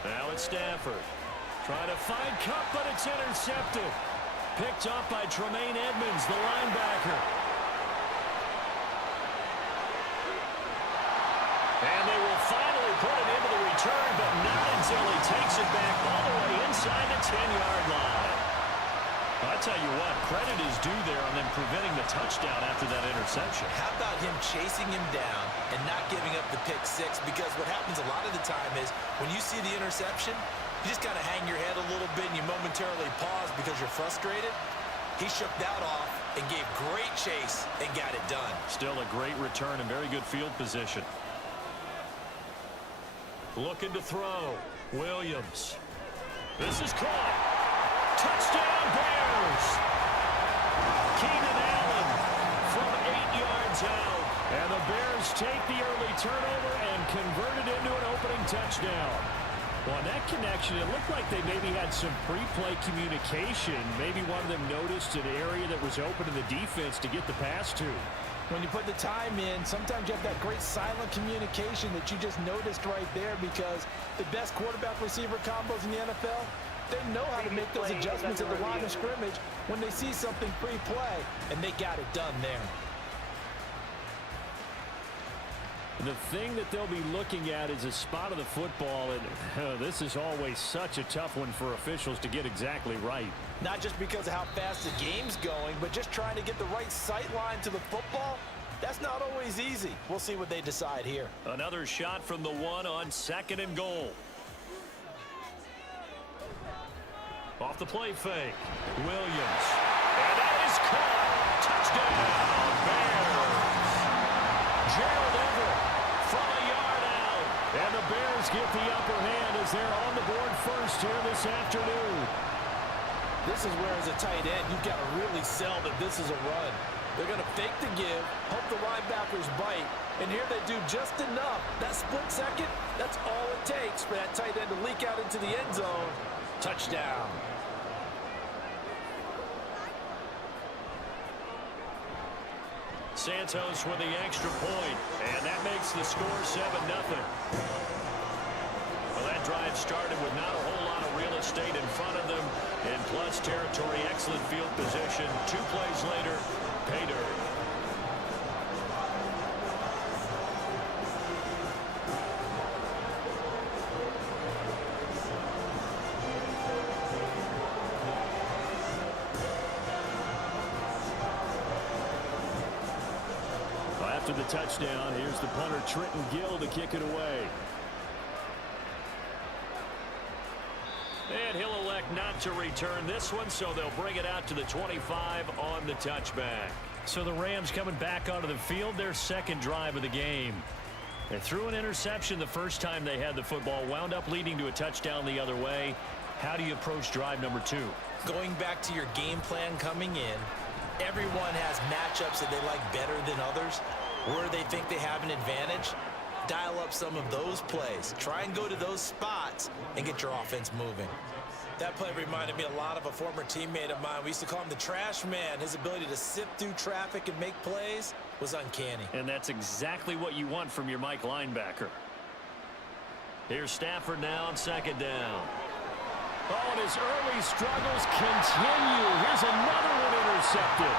Now it's Stafford. Trying to find Cup, but it's intercepted. Picked up by Tremaine Edmonds, the linebacker. And they will finally put it into the return, but not in until he takes it back all the way inside the 10-yard line. I tell you what, credit is due there on them preventing the touchdown after that interception. How about him chasing him down and not giving up the pick six? Because what happens a lot of the time is when you see the interception, you just got to hang your head a little bit and you momentarily pause because you're frustrated. He shook that off and gave great chase and got it done. Still a great return and very good field position. Looking to throw. Williams. This is caught. Touchdown Bears. Keenan Allen from 8 yards out. And the Bears take the early turnover and convert it into an opening touchdown. Well, on that connection, it looked like they maybe had some pre-play communication. Maybe one of them noticed an area that was open to the defense to get the pass to. When you put the time in, sometimes you have that great silent communication that you just noticed right there, because the best quarterback-receiver combos in the NFL, they know how to make those adjustments at the line of scrimmage when they see something pre-play, and they got it done there. The thing that they'll be looking at is a spot of the football, and this is always such a tough one for officials to get exactly right. Not just because of how fast the game's going, but just trying to get the right sight line to the football. That's not always easy. We'll see what they decide here. Another shot from the one on 2nd and goal. Off the play fake. Williams. And that is caught. Touchdown, Bears. Gerald Everett from a yard out. And the Bears get the upper hand as they're on the board first here this afternoon. This is where, as a tight end, you've got to really sell that this is a run. They're going to fake the give, hope the linebackers bite, and here they do just enough. That split second, that's all it takes for that tight end to leak out into the end zone. Touchdown. Santos with the extra point, and that makes the score 7-0. Well, that drive started with not a whole lot of real estate in front of them. In plus territory, excellent field position. 2 plays later, pay dirt. Well, after the touchdown, here's the punter Trenton Gill to kick it away. And he'll elect not to return this one, so they'll bring it out to the 25 on the touchback. So the Rams coming back onto the field, their second drive of the game. They threw an interception the first time they had the football, wound up leading to a touchdown the other way. How do you approach drive number 2? Going back to your game plan coming in, everyone has matchups that they like better than others, where they think they have an advantage. Dial up some of those plays. Try and go to those spots and get your offense moving. That play reminded me a lot of a former teammate of mine. We used to call him the trash man. His ability to sift through traffic and make plays was uncanny. And that's exactly what you want from your Mike linebacker. Here's Stafford now on 2nd down. Oh, and his early struggles continue. Here's another one intercepted.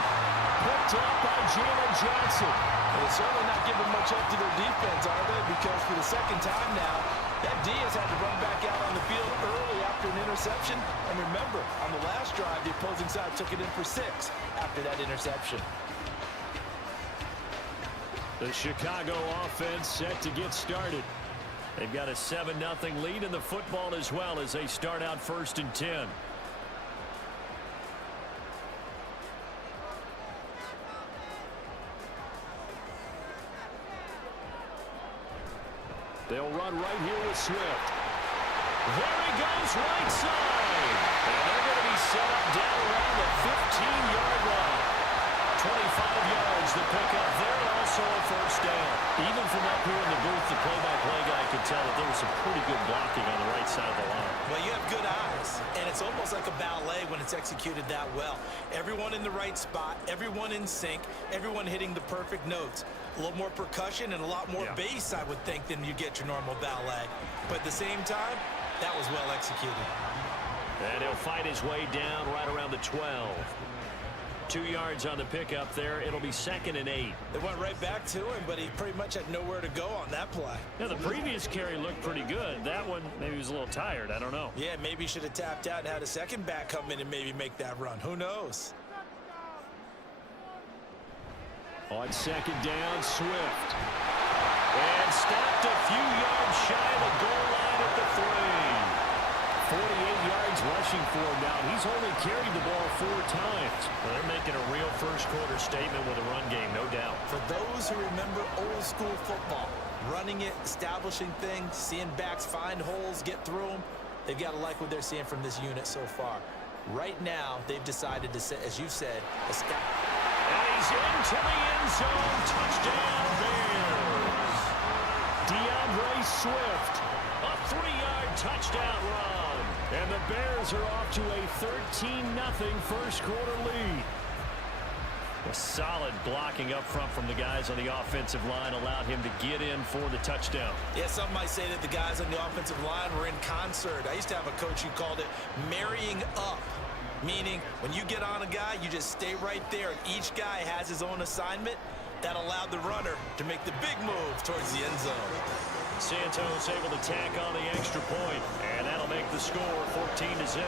Picked up by Jalen Johnson. They're certainly not giving much up to their defense, are they? Because for the second time now, that Diaz had to run back out on the field early after an interception. And remember, on the last drive, the opposing side took it in for 6 after that interception. The Chicago offense set to get started. They've got a 7-0 lead in the football as well as they start out 1st and 10. They'll run right here with Swift. There he goes, right side. And they're going to be set up down around the 15-yard line. 25 yards to pick up there, and also a 1st down. Even from up here in the booth, the play-by-play guy could tell that there was some pretty good blocking on the right side of the line. Well, you have good eyes, and it's almost like a ballet when it's executed that well. Everyone in the right spot, everyone in sync, everyone hitting the perfect notes. A little more percussion and a lot more bass, I would think, than you get your normal ballet. But at the same time, that was well executed. And he'll fight his way down right around the 12. 2 yards on the pickup there. It'll be 2nd and 8. They went right back to him, but he pretty much had nowhere to go on that play. Yeah, the previous carry looked pretty good. That one, maybe he was a little tired. I don't know. Yeah, maybe he should have tapped out and had a second back come in and maybe make that run. Who knows? On 2nd down, Swift. And stopped a few yards shy of the goal line at the 3. 48 yards rushing for him now. He's only carried the ball 4 times. Well, they're making a real first-quarter statement with a run game, no doubt. For those who remember old-school football, running it, establishing things, seeing backs find holes, get through them, they've got to like what they're seeing from this unit so far. Right now, they've decided to, as you said, establish. And he's into the end zone. Touchdown, Bears. DeAndre Swift, a 3-yard touchdown run. And the Bears are off to a 13-0 first-quarter lead. A solid blocking up front from the guys on the offensive line allowed him to get in for the touchdown. Yeah, some might say that the guys on the offensive line were in concert. I used to have a coach who called it marrying up. Meaning, when you get on a guy, you just stay right there, and each guy has his own assignment. That allowed the runner to make the big move towards the end zone. Santos able to tack on the extra point, and that'll make the score 14-0.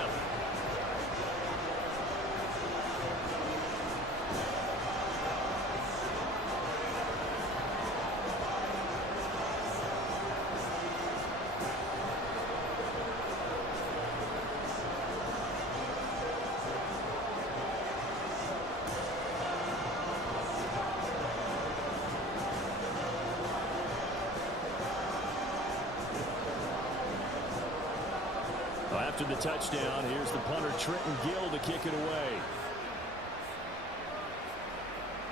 After the touchdown, here's the punter Trenton Gill to kick it away.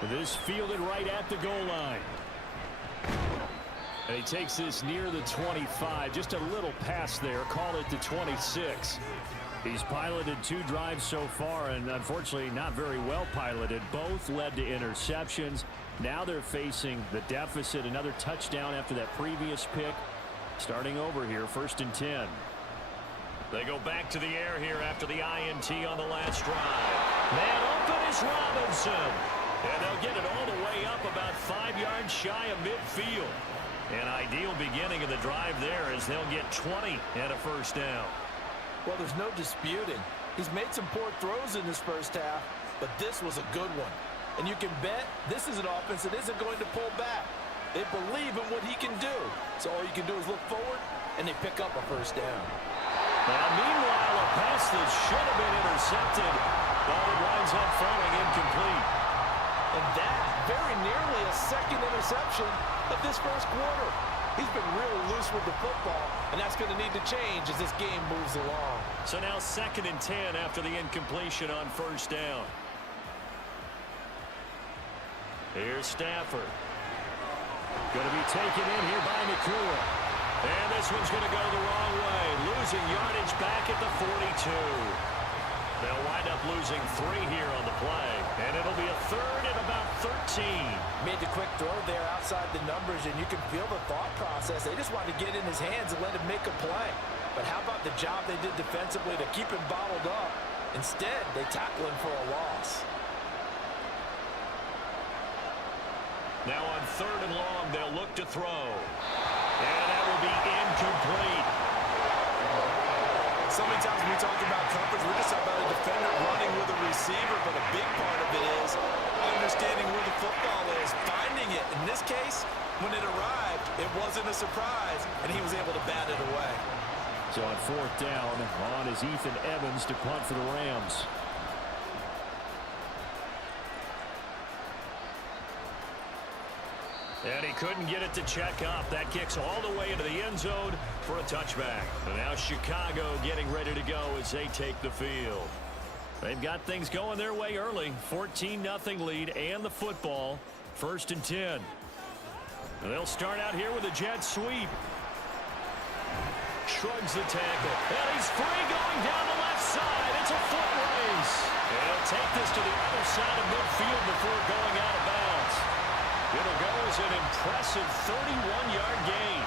This fielded right at the goal line. And he takes this near the 25, just a little pass there, call it the 26. He's piloted 2 drives so far, and unfortunately not very well piloted. Both led to interceptions. Now they're facing the deficit, another touchdown after that previous pick. Starting over here, 1st and 10. They go back to the air here after the INT on the last drive. Man open is Robinson. And they'll get it all the way up about 5 yards shy of midfield. An ideal beginning of the drive there as they'll get 20 and a first down. Well, there's no disputing. He's made some poor throws in this first half, but this was a good one. And you can bet this is an offense that isn't going to pull back. They believe in what he can do. So all you can do is look forward, and they pick up a first down. Now, meanwhile, a pass that should have been intercepted, but it winds up falling incomplete. And that very nearly a second interception of this first quarter. He's been really loose with the football, and that's going to need to change as this game moves along. So now 2nd and 10 after the incompletion on first down. Here's Stafford. Going to be taken in here by Nakua. And this one's going to go the wrong way. Losing yardage back at the 42. They'll wind up losing 3 here on the play. And it'll be a 3rd and about 13. Made the quick throw there outside the numbers, and you can feel the thought process. They just wanted to get in his hands and let him make a play. But how about the job they did defensively to keep him bottled up? Instead, they tackle him for a loss. Now on 3rd and long, they'll look to throw. And that will be incomplete. So many times when we talk about coverage, we're just talking about a defender running with a receiver, but a big part of it is understanding where the football is, finding it. In this case, when it arrived, it wasn't a surprise, and he was able to bat it away. So on 4th down, on is Ethan Evans to punt for the Rams. And he couldn't get it to check up. That kicks all the way into the end zone for a touchback. And now Chicago getting ready to go as they take the field. They've got things going their way early. 14-0 lead and the football. 1st and 10. And they'll start out here with a jet sweep. Shrugs the tackle. And he's free going down the left side. It's a foot race. And he'll take this to the other side of midfield before going out of bounds. It'll go as an impressive 31-yard gain.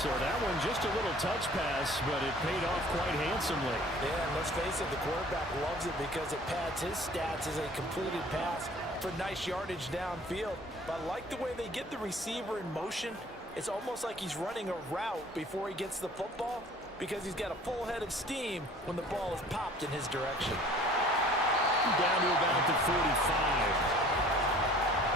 So that one just a little touch pass, but it paid off quite handsomely. Yeah, and let's face it, the quarterback loves it because it pads his stats as a completed pass for nice yardage downfield. But I like the way they get the receiver in motion. It's almost like he's running a route before he gets the football because he's got a full head of steam when the ball is popped in his direction. Down to about the 45.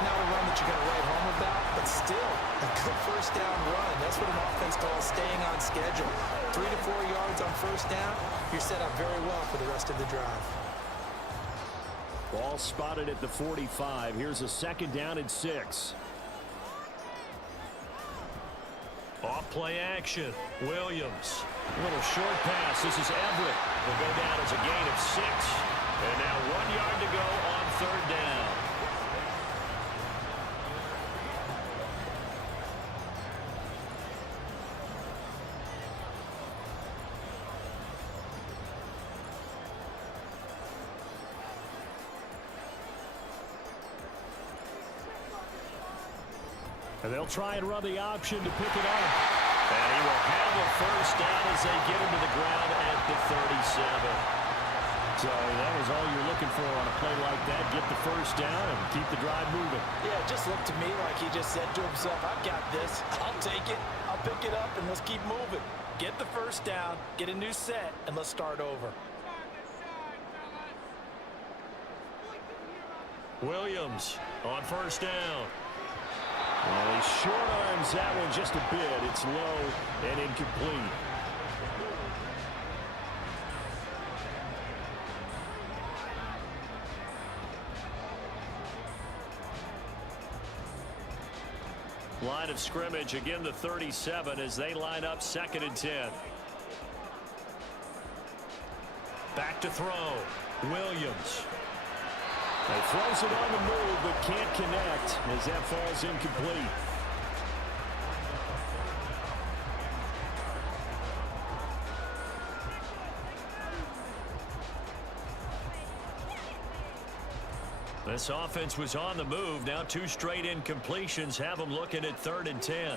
Not a run that you're going to write home about, but still a good first down run. That's what an offense calls staying on schedule. 3 to 4 yards on first down, you're set up very well for the rest of the drive. Ball spotted at the 45. Here's a 2nd down and 6. Off play action. Williams. A little short pass. This is Everett. Will go down as a gain of 6. And now 1 yard to go on 3rd down. And they'll try and run the option to pick it up. And he will have a first down as they get him to the ground at the 37. So that was all you're looking for on a play like that. Get the first down and keep the drive moving. Yeah, it just looked to me like he just said to himself, I've got this. I'll take it. I'll pick it up, and let's keep moving. Get the first down, get a new set, and let's start over. Williams on first down. Well, he short arms that one just a bit. It's low and incomplete. Line of scrimmage, again the 37 as they line up 2nd and 10. Back to throw. Williams. He throws it on the move, but can't connect as that falls incomplete. This offense was on the move. Now 2 straight incompletions have them looking at 3rd and 10.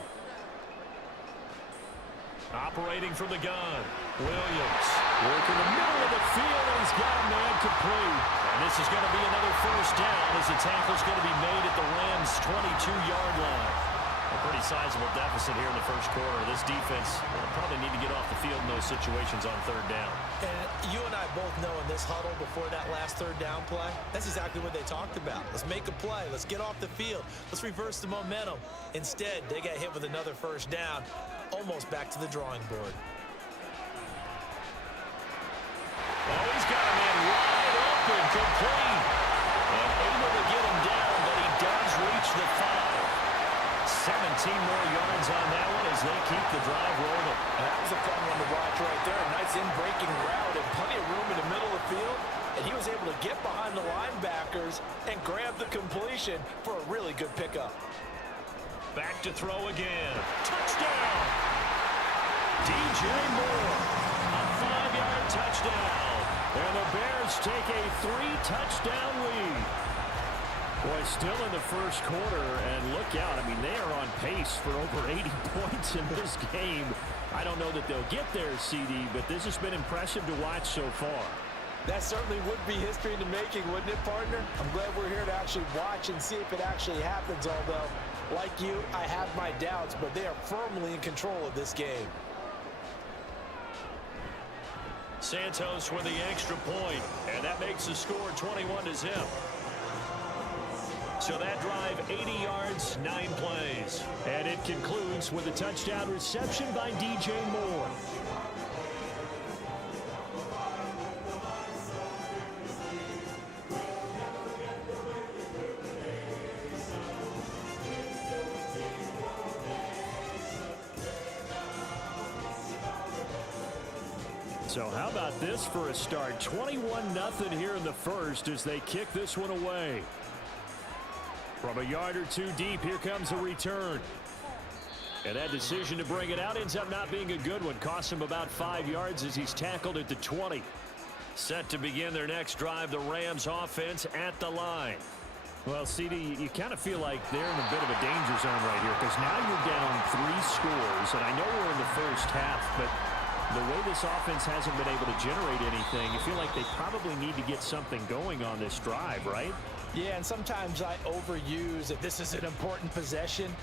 Operating from the gun. Williams working the middle of the field, and he's got a man complete. And this is going to be another first down as the tackle's going to be made at the Rams' 22-yard line. A pretty sizable deficit here in the first quarter. This defense will probably need to get off the field in those situations on 3rd down. And you and I both know in this huddle before that last 3rd down play, that's exactly what they talked about. Let's make a play. Let's get off the field. Let's reverse the momentum. Instead, they got hit with another first down, almost back to the drawing board. Oh, he's got a man wide open, complete. And able to get him down, but he does reach the 5. 17 more yards on that one as they keep the drive rolling. That was a fun one to watch right there. A nice in-breaking route and plenty of room in the middle of the field. And he was able to get behind the linebackers and grab the completion for a really good pickup. Back to throw again. Touchdown! DJ Moore. A 5-yard touchdown. And the Bears take a 3-touchdown lead. Boy, still in the first quarter, and look out. I mean, they are on pace for over 80 points in this game. I don't know that they'll get there, CD, but this has been impressive to watch so far. That certainly would be history in the making, wouldn't it, partner? I'm glad we're here to actually watch and see if it actually happens, although, like you, I have my doubts, but they are firmly in control of this game. Santos with the extra point, and that makes the score 21-0. So that drive, 80 yards, 9 plays. And it concludes with a touchdown reception by DJ Moore. So how about this for a start? 21-0 here in the first as they kick this one away. From a yard or two deep, here comes a return. And that decision to bring it out ends up not being a good one. Costs him about 5 yards as he's tackled at the 20. Set to begin their next drive, the Rams offense at the line. Well, CD, you kind of feel like they're in a bit of a danger zone right here because now you're down 3 scores, and I know we're in the first half, but the way this offense hasn't been able to generate anything, you feel like they probably need to get something going on this drive, right? Yeah, and sometimes I overuse that this is an important possession,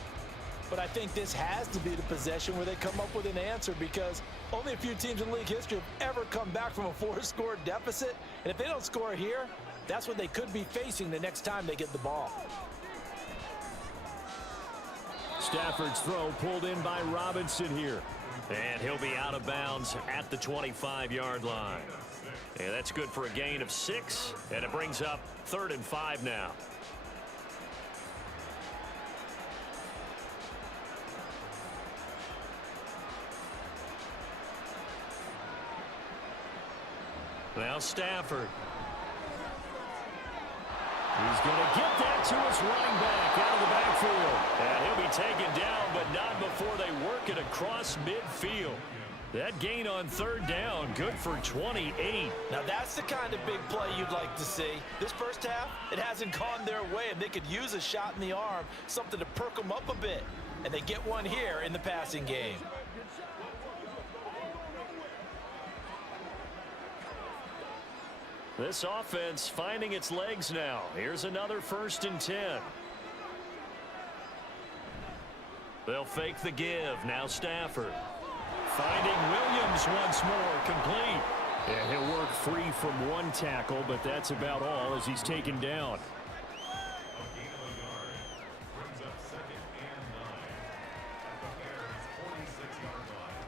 but I think this has to be the possession where they come up with an answer because only a few teams in league history have ever come back from a 4-score deficit, and if they don't score here, that's what they could be facing the next time they get the ball. Stafford's throw pulled in by Robinson here. And he'll be out of bounds at the 25-yard line. And that's good for a gain of 6, and it brings up 3rd and 5 now. Now Stafford. He's going to get that to his running back out of the backfield. And he'll be taken down, but not before they work it across midfield. That gain on 3rd down, good for 28. Now that's the kind of big play you'd like to see. This first half, it hasn't gone their way, and they could use a shot in the arm, something to perk them up a bit. And they get one here in the passing game. This offense finding its legs now. Here's another 1st and 10. They'll fake the give. Now Stafford. Finding Williams once more. Complete. And he'll work free from 1 tackle, but that's about all as he's taken down. A gain of a yard. Brings up 2nd and 9. At the Bears' 46-yard line.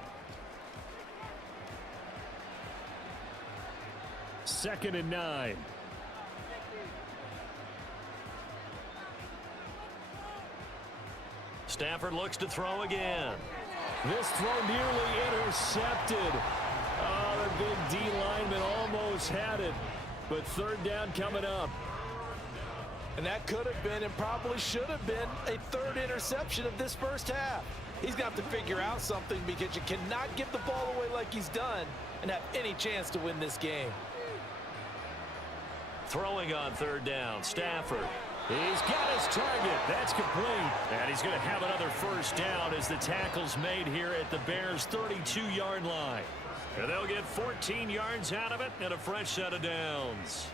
2nd and 9. Stafford looks to throw again. This throw nearly intercepted. Oh, the big D lineman almost had it. But 3rd down coming up. And that could have been and probably should have been a 3rd interception of this first half. He's got to figure out something because you cannot give the ball away like he's done and have any chance to win this game. Throwing on 3rd down, Stafford. He's got his target. That's complete. And he's going to have another 1st down as the tackle's made here at the Bears' 32-yard line. And they'll get 14 yards out of it and a fresh set of downs.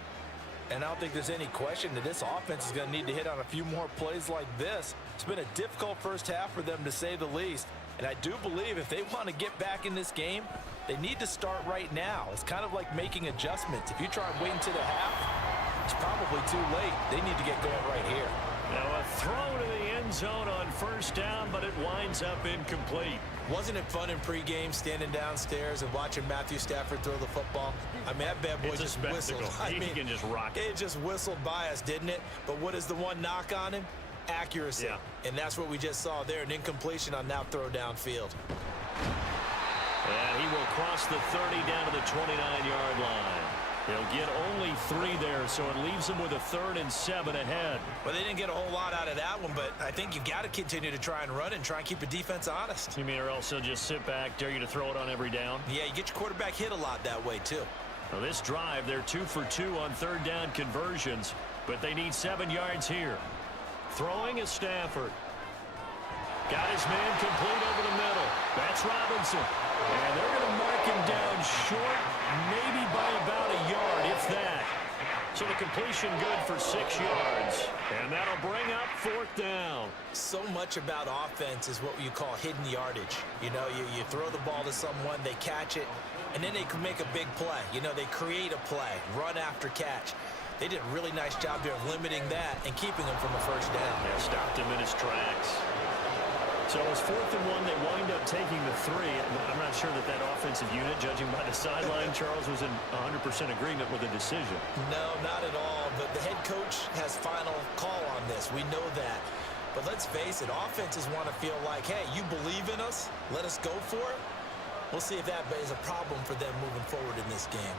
And I don't think there's any question that this offense is going to need to hit on a few more plays like this. It's been a difficult first half for them, to say the least. And I do believe if they want to get back in this game, they need to start right now. It's kind of like making adjustments. If you try and wait until the half, it's probably too late. They need to get going right here. Now a throw to the end zone on 1st down, but it winds up incomplete. Wasn't it fun in pregame standing downstairs and watching Matthew Stafford throw the football? I mean, that bad boy just whistled. He can just rock it. It just whistled by us, didn't it? But what is the one knock on him? Accuracy. Yeah. And that's what we just saw there, an incompletion on that throw downfield. And he will cross the 30 down to the 29-yard line. They'll get only 3 there, so it leaves them with a 3rd and 7 ahead. Well, they didn't get a whole lot out of that one, but I think you've got to continue to try and run and try and keep the defense honest. You mean, or else they'll just sit back, dare you to throw it on every down? Yeah, you get your quarterback hit a lot that way, too. Well, this drive, they're 2 for 2 on 3rd down conversions, but they need 7 yards here. Throwing is Stafford. Got his man complete over the middle. That's Robinson. And they're going to mark him down short, maybe by about a yard, if that. So the completion good for 6 yards. And that'll bring up 4th down. So much about offense is what you call hidden yardage. You know, you throw the ball to someone, they catch it, and then they can make a big play. You know, they create a play, run after catch. They did a really nice job there of limiting that and keeping him from a 1st down. Yeah, stopped him in his tracks. So it was 4th and 1. They wind up taking the 3. I'm not sure that offensive unit, judging by the sideline, Charles, was in 100% agreement with the decision. No, not at all. But the head coach has final call on this. We know that. But let's face it, offenses want to feel like, hey, you believe in us, let us go for it. We'll see if that is a problem for them moving forward in this game.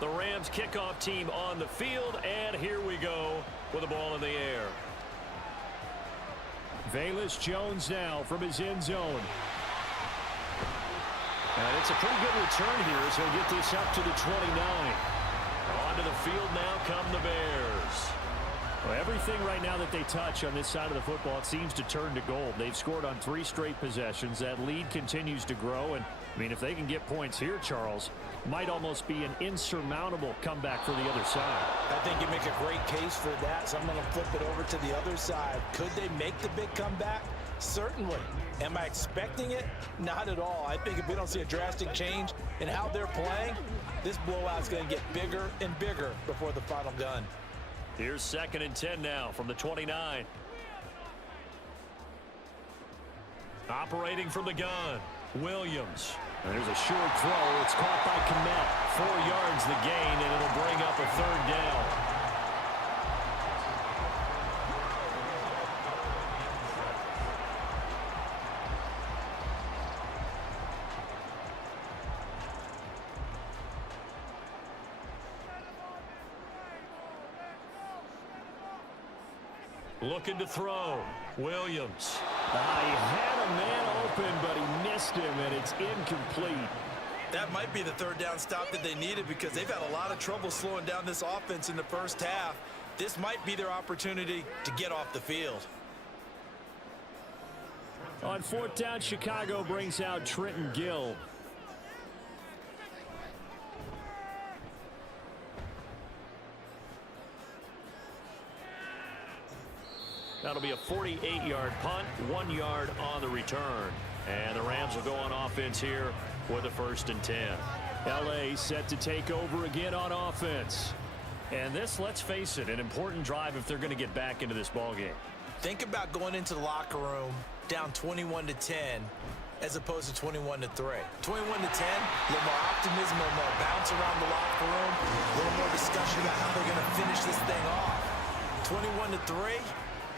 The Rams kickoff team on the field, and here we go with the ball in the air. Velus Jones now from his end zone. And it's a pretty good return here as he'll get this up to the 29. Onto the field now come the Bears. Well, everything right now that they touch on this side of the football, it seems to turn to gold. They've scored on 3 straight possessions. That lead continues to grow. And, I mean, if they can get points here, Charles, might almost be an insurmountable comeback for the other side. I think you make a great case for that, so I'm going to flip it over to the other side. Could they make the big comeback? Certainly. Am I expecting it? Not at all. I think if we don't see a drastic change in how they're playing, this blowout's going to get bigger and bigger before the final gun. Here's 2nd and 10 now from the 29. Operating from the gun, Williams. And there's a short throw. It's caught by Kmet. 4 yards the gain, and it'll bring up a 3rd down. Looking to throw. Williams. He had a man open, but he missed him, and it's incomplete. That might be the 3rd down stop that they needed because they've had a lot of trouble slowing down this offense in the first half. This might be their opportunity to get off the field. On 4th down, Chicago brings out Trenton Gill. That'll be a 48-yard punt, 1 yard on the return. And the Rams will go on offense here with a 1st and 10. L.A. set to take over again on offense. And this, let's face it, an important drive if they're going to get back into this ballgame. Think about going into the locker room down 21-10 as opposed to 21-3. 21-10, a little more optimism, a little more bounce around the locker room, a little more discussion about how they're going to finish this thing off. 21-3.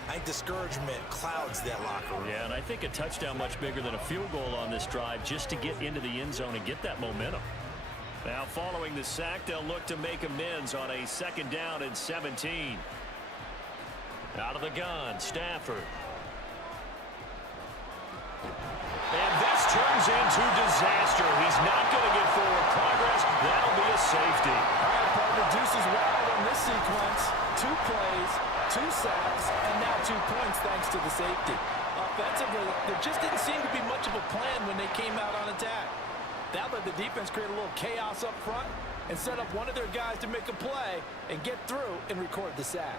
I think discouragement clouds that locker room. Yeah, and I think a touchdown much bigger than a field goal on this drive just to get into the end zone and get that momentum. Now following the sack, they'll look to make amends on a 2nd down and 17. Out of the gun, Stafford. And this turns into disaster. He's not going to get forward progress. That'll be a safety. All right, partner, deuces wild on this sequence. 2 plays, 2 sacks, and now 2 points thanks to the safety. Offensively, there just didn't seem to be much of a plan when they came out on attack. That let the defense create a little chaos up front and set up one of their guys to make a play and get through and record the sack.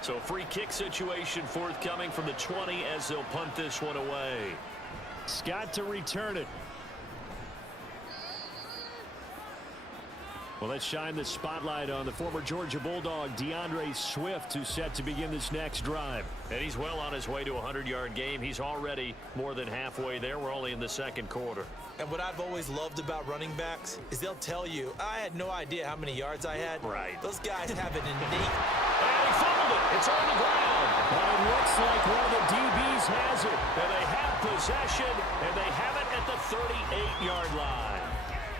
So free kick situation forthcoming from the 20 as they'll punt this one away. Scott to return it. Well, let's shine the spotlight on the former Georgia Bulldog, DeAndre Swift, who's set to begin this next drive. And he's well on his way to a 100-yard game. He's already more than halfway there. We're only in the 2nd quarter. And what I've always loved about running backs is they'll tell you, I had no idea how many yards I had. Right. Those guys have an innate. And he fumbled it. It's on the ground. And it looks like one of the DBs has it. And they have possession, and they have it at the 38-yard line.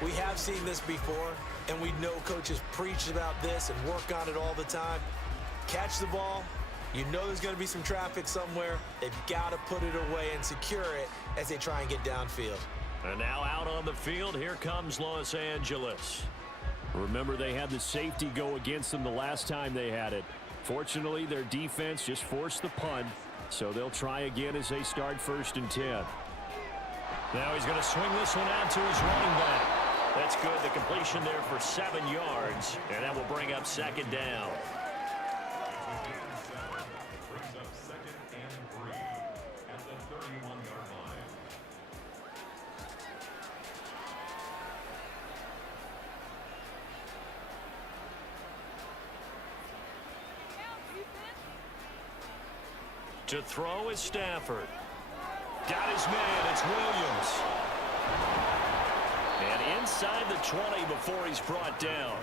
We have seen this before, and we know coaches preach about this and work on it all the time. Catch the ball. You know there's going to be some traffic somewhere. They've got to put it away and secure it as they try and get downfield. And now out on the field, here comes Los Angeles. Remember, they had the safety go against them the last time they had it. Fortunately, their defense just forced the punt, so they'll try again as they start 1st and 10. Now he's going to swing this one out to his running back. That's good. The completion there for 7 yards, and that will bring up 2nd down. Brings up 2nd and 3 at the 31-yard line. To throw is Stafford. Got his man. It's Williams. And inside the 20 before he's brought down.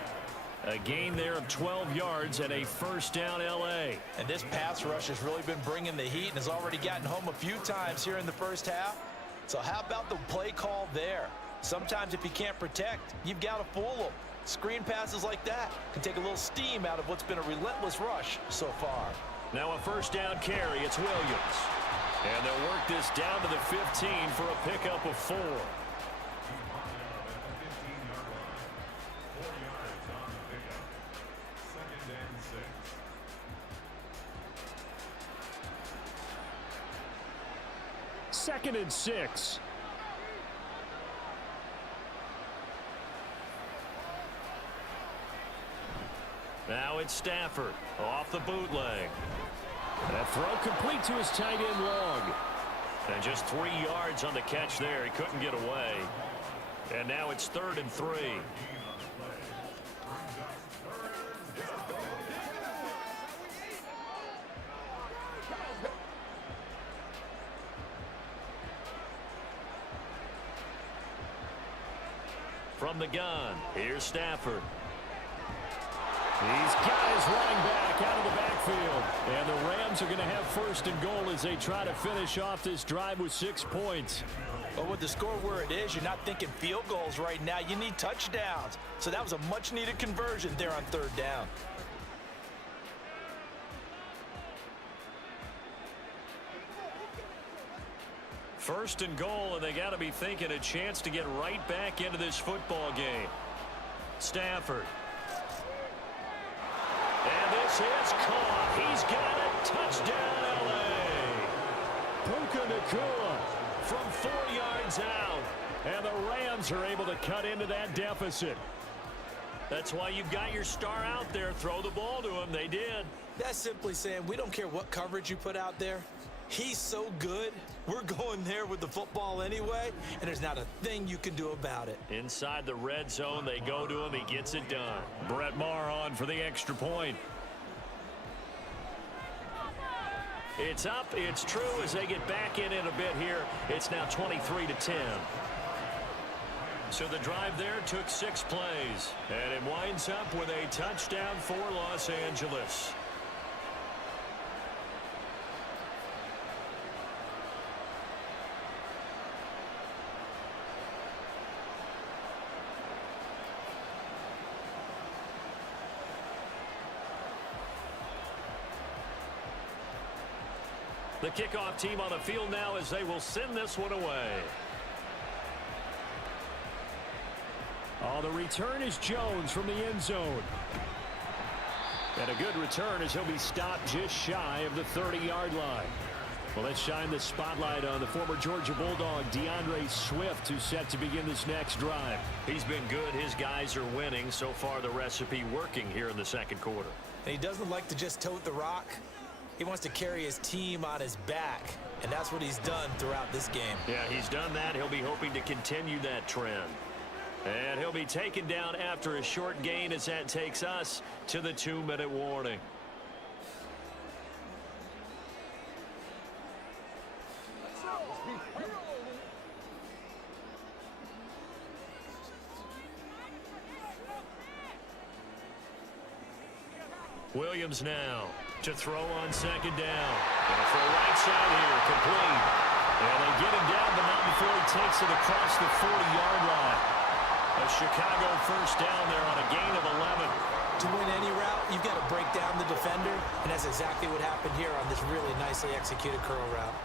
A gain there of 12 yards and a 1st down L.A. And this pass rush has really been bringing the heat and has already gotten home a few times here in the first half. So how about the play call there? Sometimes if you can't protect, you've got to fool them. Screen passes like that can take a little steam out of what's been a relentless rush so far. Now a first down carry. It's Williams. And they'll work this down to the 15 for a pickup of 4. Second and 6. Now it's Stafford off the bootleg. That throw complete to his tight end Long. And just 3 yards on the catch there. He couldn't get away. And now it's 3rd and 3. From the gun, here's Stafford. These guys running back out of the backfield. And the Rams are going to have first and goal as they try to finish off this drive with 6 points. But with the score where it is, you're not thinking field goals right now. You need touchdowns. So that was a much-needed conversion there on 3rd down. First and goal, and they got to be thinking a chance to get right back into this football game. Stafford. And this is caught. He's got it. Touchdown, L.A. Puka Nacua From 4 yards out. And the Rams are able to cut into that deficit. That's why you've got your star out there. Throw the ball to him. They did. That's simply saying we don't care what coverage you put out there. He's so good, we're going there with the football anyway, and there's not a thing you can do about it. Inside the red zone, they go to him. He gets it done. Brett Maher on for the extra point. It's up. It's true as they get back in a bit here. It's now 23-10. So the drive there took 6 plays, and it winds up with a touchdown for Los Angeles. The kickoff team on the field now as they will send this one away. Oh, the return is Jones from the end zone. And a good return as he'll be stopped just shy of the 30-yard line. Well, let's shine the spotlight on the former Georgia Bulldog, DeAndre Swift, who's set to begin this next drive. He's been good. His guys are winning. So far, the recipe working here in the second quarter. And he doesn't like to just tote the rock. He wants to carry his team on his back, and that's what he's done throughout this game. Yeah, he's done that. He'll be hoping to continue that trend. And he'll be taken down after a short gain as that takes us to the 2-minute warning. Williams now to throw on second down. And for a right side here, complete. And they get him down, but not before he takes it across the 40-yard line. A Chicago first down there on a gain of 11. To win any route, you've got to break down the defender, and that's exactly what happened here on this really nicely executed curl route.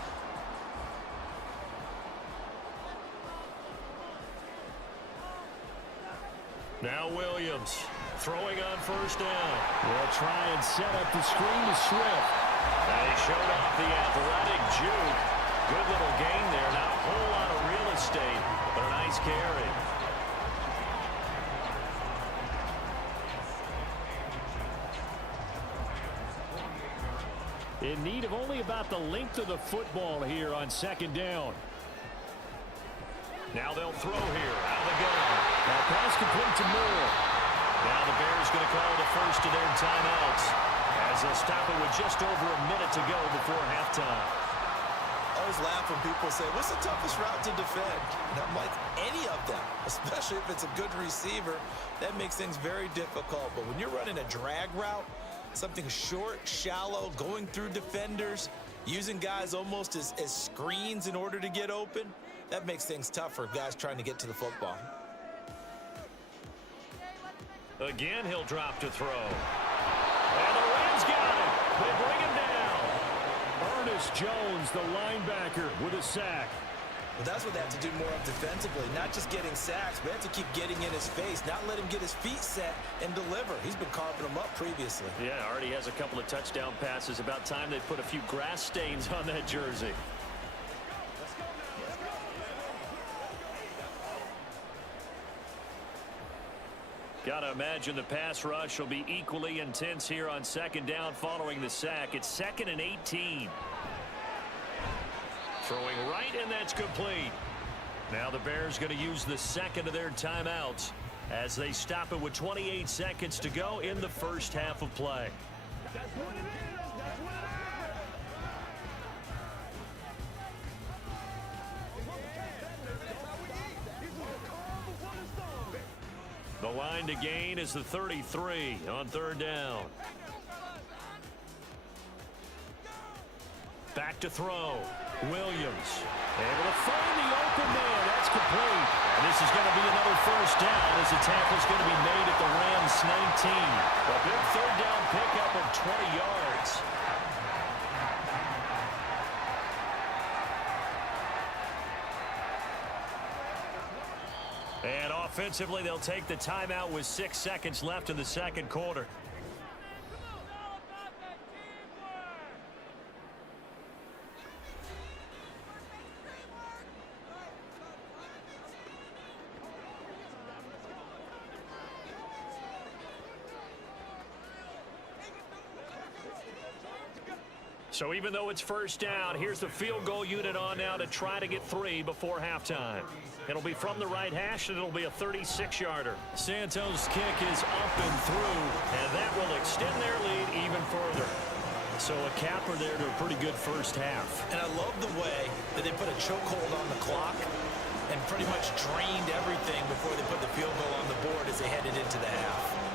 Now Williams throwing on first down. They'll try and set up the screen to Swift. And he showed off the athletic juke. Good little gain there. Not a whole lot of real estate, but a nice carry. In need of only about the length of the football here on second down. Now they'll throw here out of the gun. Now pass complete to Moore. Now the Bears going to call the first of their timeouts as they'll stop it with just over a minute to go before halftime. I always laugh when people say, what's the toughest route to defend? And I'm like, any of them, especially if it's a good receiver. That makes things very difficult. But when you're running a drag route, something short, shallow, going through defenders, using guys almost as screens in order to get open, That makes things tough for guys trying to get to the football. Again, he'll drop to throw. And the Rams got him. They bring him down. Ernest Jones, the linebacker, with a sack. Well, that's what they have to do more of defensively, not just getting sacks, but they have to keep getting in his face, not let him get his feet set and deliver. He's been carving them up previously. Yeah, already has a couple of touchdown passes. About time they put a few grass stains on that jersey. Gotta imagine the pass rush will be equally intense here on second down following the sack. It's 2nd and 18. Throwing right, and that's complete. Now the Bears going to use the second of their timeouts as they stop it with 28 seconds to go in the first half of play. The line to gain is the 33 on third down. Back to throw. Williams able to find the open man. That's complete. And this is going to be another first down as the tackle's going to be made at the Rams 19. A big third down pickup of 20 yards. And offensively, they'll take the timeout with 6 seconds left in the second quarter. So even though it's first down, here's the field goal unit on now to try to get 3 before halftime. It'll be from the right hash, and it'll be a 36-yarder. Santos' kick is up and through, and that will extend their lead even further. So a capper there to a pretty good first half. And I love the way that they put a chokehold on the clock and pretty much drained everything before they put the field goal on the board as they headed into the half.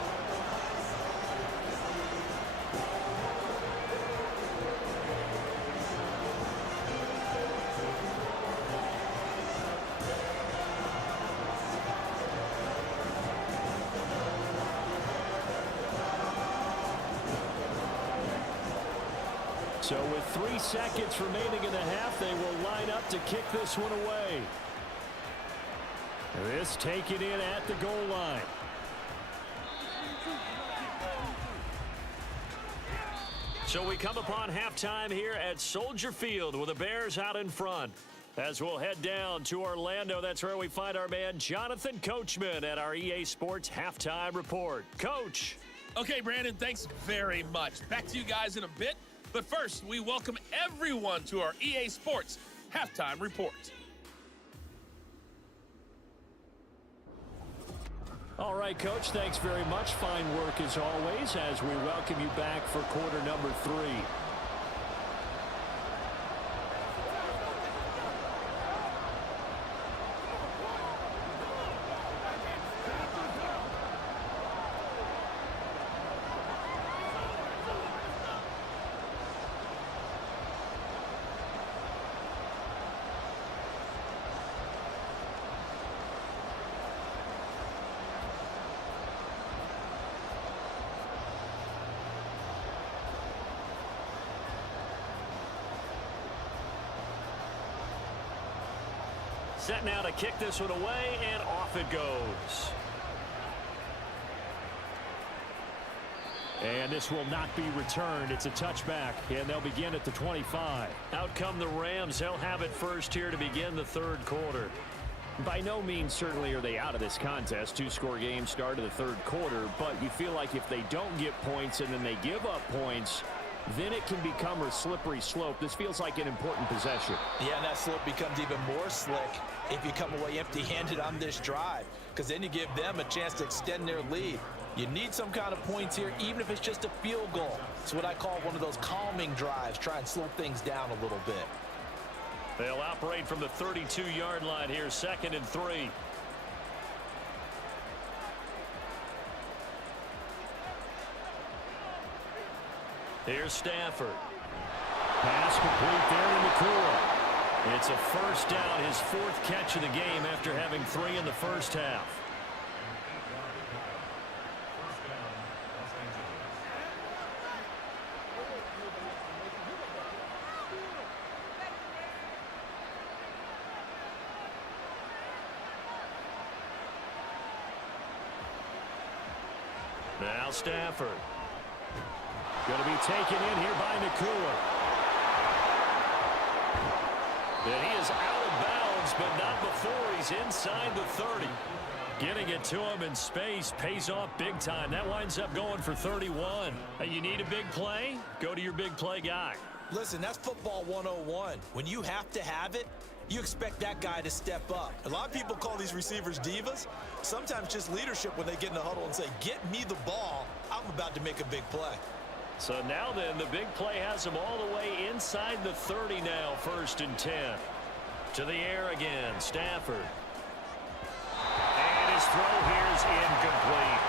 So with 3 seconds remaining in the half, they will line up to kick this one away. This taken in at the goal line. So we come upon halftime here at Soldier Field with the Bears out in front. As we'll head down to Orlando, that's where we find our man Jonathan Coachman at our EA Sports Halftime Report. Coach. Okay, Brandon, thanks very much. Back to you guys in a bit. But first, we welcome everyone to our EA Sports Halftime Report. All right, Coach, thanks very much. Fine work as always as we welcome you back for quarter number 3. Set now to kick this one away, and off it goes. And this will not be returned. It's a touchback, and they'll begin at the 25. Out come the Rams. They'll have it first here to begin the third quarter. By no means certainly are they out of this contest. 2-score game start of the third quarter, but you feel like if they don't get points and then they give up points, then it can become a slippery slope. This feels like an important possession. Yeah, and that slope becomes even more slick if you come away empty-handed on this drive, because then you give them a chance to extend their lead. You need some kind of points here, even if it's just a field goal. It's what I call one of those calming drives. Try and slow things down a little bit. They'll operate from the 32-yard line here, 2nd and 3. Here's Stafford. Pass complete there in the core. It's a first down, his fourth catch of the game after having 3 in the first half. Now Stafford. Going to be taken in here by Nakua. And he is out of bounds, but not before he's inside the 30. Getting it to him in space pays off big time. That winds up going for 31. You need a big play? Go to your big play guy. Listen, that's football 101. When you have to have it, you expect that guy to step up. A lot of people call these receivers divas. Sometimes just leadership when they get in the huddle and say, get me the ball. I'm about to make a big play. So now then, the big play has him all the way inside the 30 now, 1st and 10. To the air again, Stafford. And his throw here is incomplete.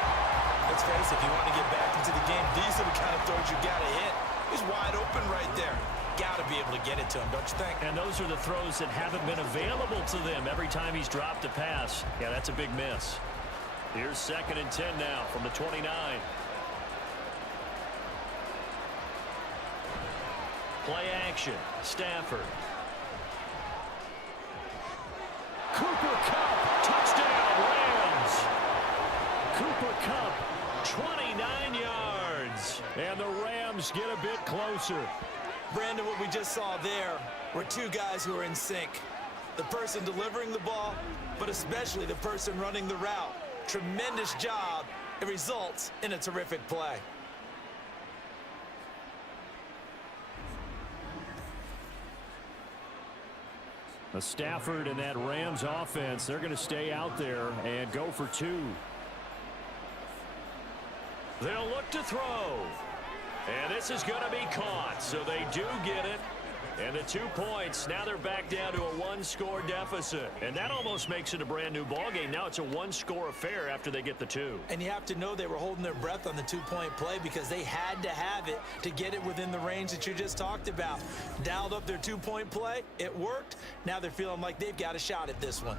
Let's face it, if you want to get back into the game, these are the kind of throws you got to hit. He's wide open right there. Got to be able to get it to him, don't you think? And those are the throws that haven't been available to them every time he's dropped a pass. Yeah, that's a big miss. Here's 2nd and 10 now from the 29. Play action. Stafford. Cooper Kupp. Touchdown, Rams. Cooper Kupp, 29 yards. And the Rams get a bit closer. Brandon, what we just saw there were two guys who are in sync. The person delivering the ball, but especially the person running the route. Tremendous job. It results in a terrific play. The Stafford and that Rams offense, they're going to stay out there and go for 2. They'll look to throw. And this is going to be caught, so they do get it. And the 2 points, now they're back down to a 1-score deficit. And that almost makes it a brand-new ballgame. Now it's a 1-score affair after they get the 2. And you have to know they were holding their breath on the 2-point play because they had to have it to get it within the range that you just talked about. Dialed up their 2-point play. It worked. Now they're feeling like they've got a shot at this one.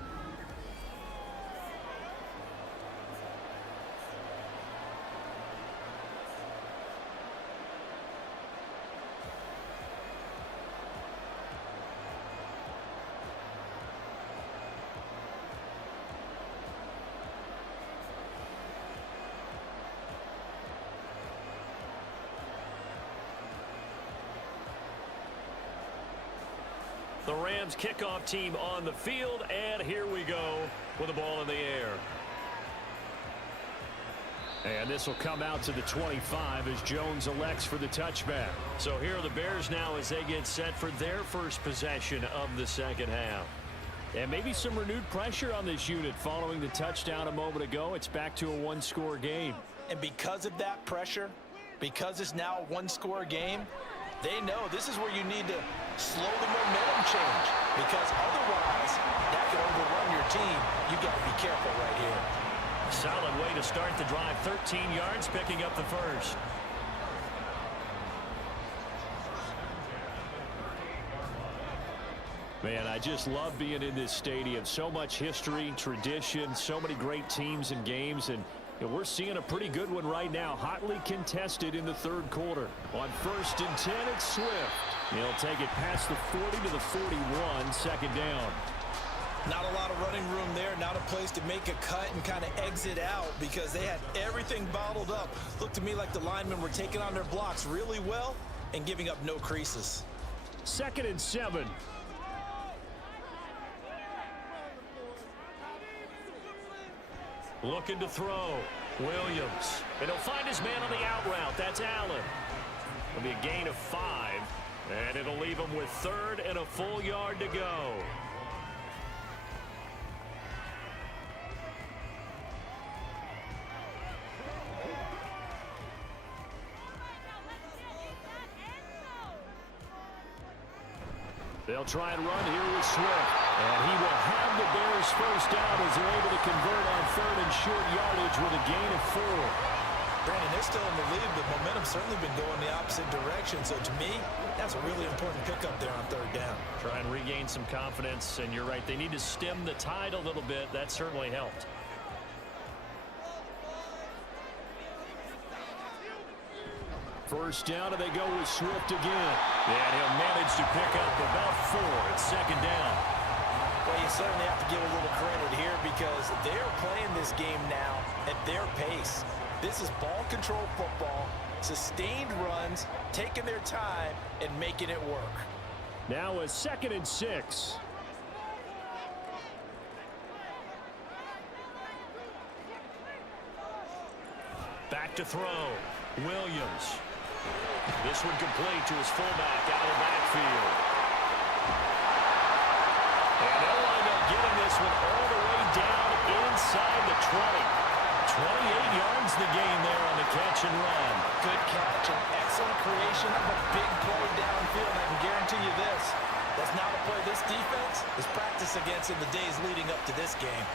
The Rams kickoff team on the field, and here we go with the ball in the air. And this will come out to the 25 as Jones elects for the touchback. So here are the Bears now as they get set for their first possession of the second half. And maybe some renewed pressure on this unit following the touchdown a moment ago. It's back to a 1-score game. And because of that pressure, because it's now a 1-score game, they know this is where you need to slow the momentum change, because otherwise that could overrun your team. You got to be careful right here. Solid way to start the drive. 13 yards, picking up the first. Man, I just love being in this stadium. So much history, tradition, so many great teams and games, and we're seeing a pretty good one right now. Hotly contested in the 3rd quarter. On 1st and 10, it's Swift. He'll take it past the 40 to the 41, 2nd down. Not a lot of running room there, not a place to make a cut and kind of exit out because they had everything bottled up. Looked to me like the linemen were taking on their blocks really well and giving up no creases. 2nd and 7. Looking to throw. Williams. And he'll find his man on the out route. That's Allen. It'll be a gain of 5. And it'll leave him with 3rd and a full yard to go. They'll try and run here with Swift. And he will have the Bears first down as they're able to convert on 3rd and short yardage with a gain of 4. Brandon, they're still in the lead, but momentum's certainly been going the opposite direction. So to me, that's a really important pickup there on third down. Try and regain some confidence, and you're right. They need to stem the tide a little bit. That certainly helped. First down, and they go with Swift again. And he'll manage to pick up about 4 at second down. Well, you certainly have to give a little credit here because they're playing this game now at their pace. This is ball control football, sustained runs, taking their time, and making it work. Now a 2nd and 6. Back to throw. Williams. This one complete to his fullback out of the backfield. And they'll wind up getting this one all the way down inside the 20. 28 yards the gain there on the catch and run. Good catch and excellent creation of a big play downfield. I can guarantee you this. That's not a play this defense is practiced against in the days leading up to this game.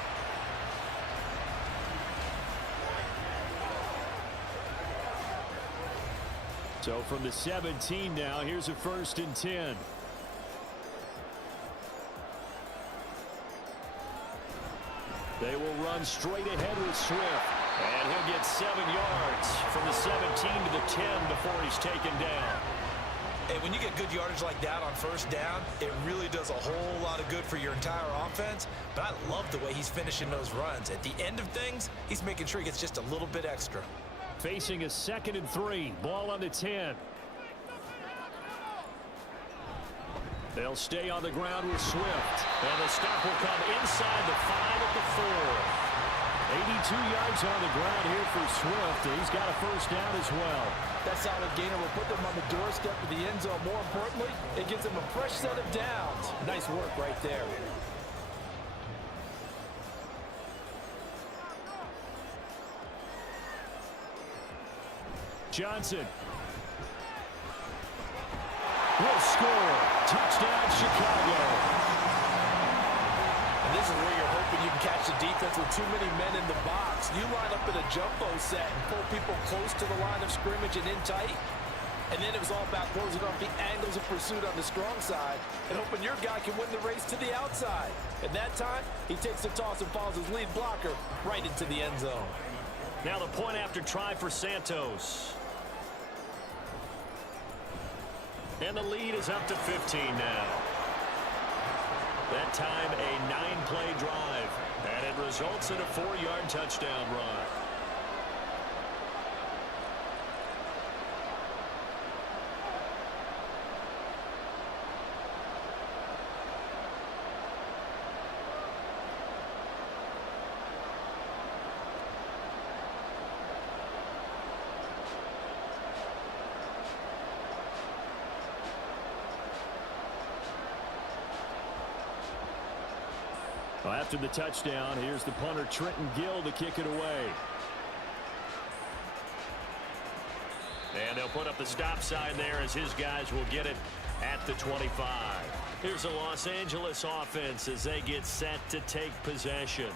So from the 17 now, here's a 1st and 10. They will run straight ahead with Swift. And he'll get 7 yards from the 17 to the 10 before he's taken down. Hey, when you get good yardage like that on first down, it really does a whole lot of good for your entire offense. But I love the way he's finishing those runs. At the end of things, he's making sure he gets just a little bit extra. Facing a 2nd and 3. Ball on the 10. They'll stay on the ground with Swift. And the stop will come inside the 5 at the 4. 82 yards on the ground here for Swift, and he's got a first down as well. That solid gainer will put them on the doorstep of the end zone. More importantly, it gives them a fresh set of downs. Nice work right there. Johnson will score. Touchdown, Chicago. And this is where you're hoping you can catch the defense with too many men in the box. You line up in a jumbo set and pull people close to the line of scrimmage and in tight. And then it was all about closing off the angles of pursuit on the strong side and hoping your guy can win the race to the outside. And that time, he takes the toss and follows his lead blocker right into the end zone. Now the point after try for Santos. And the lead is up to 15 now. That time a 9-play drive, and it results in a 4-yard touchdown run. Well, after the touchdown, here's the punter, Trenton Gill, to kick it away. And they'll put up the stop sign there as his guys will get it at the 25. Here's the Los Angeles offense as they get set to take possession.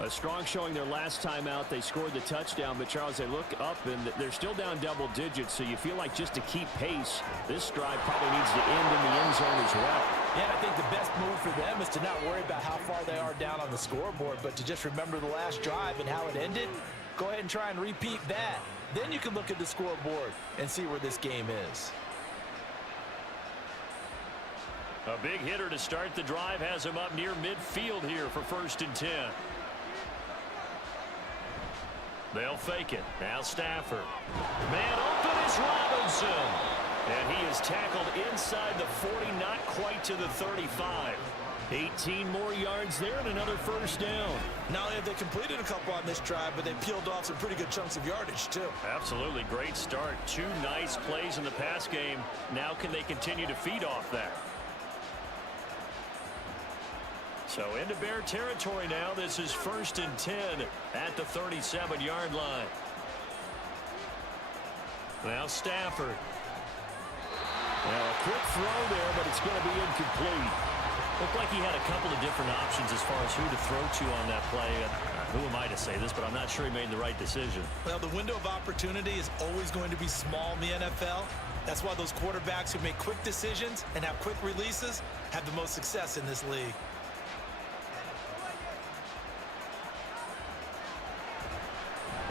A strong showing their last time out. They scored the touchdown, but Charles, they look up and they're still down double digits, so you feel like just to keep pace, this drive probably needs to end in the end zone as well. Yeah, I think the best move for them is to not worry about how far they are down on the scoreboard, but to just remember the last drive and how it ended. Go ahead and try and repeat that. Then you can look at the scoreboard and see where this game is. A big hitter to start the drive has him up near midfield here for 1st and 10. They'll fake it. Now Stafford. Man open is Robinson. And he is tackled inside the 40, not quite to the 35. 18 more yards there and another first down. Not only have they completed a couple on this drive, but they peeled off some pretty good chunks of yardage, too. Absolutely great start. 2 nice plays in the pass game. Now can they continue to feed off that? So into Bear territory now. This is 1st and 10 at the 37-yard line. Now Stafford. Well, a quick throw there, but it's going to be incomplete. Looked like he had a couple of different options as far as who to throw to on that play. And who am I to to say this, but I'm not sure he made the right decision. Well, the window of opportunity is always going to be small in the NFL. That's why those quarterbacks who make quick decisions and have quick releases have the most success in this league.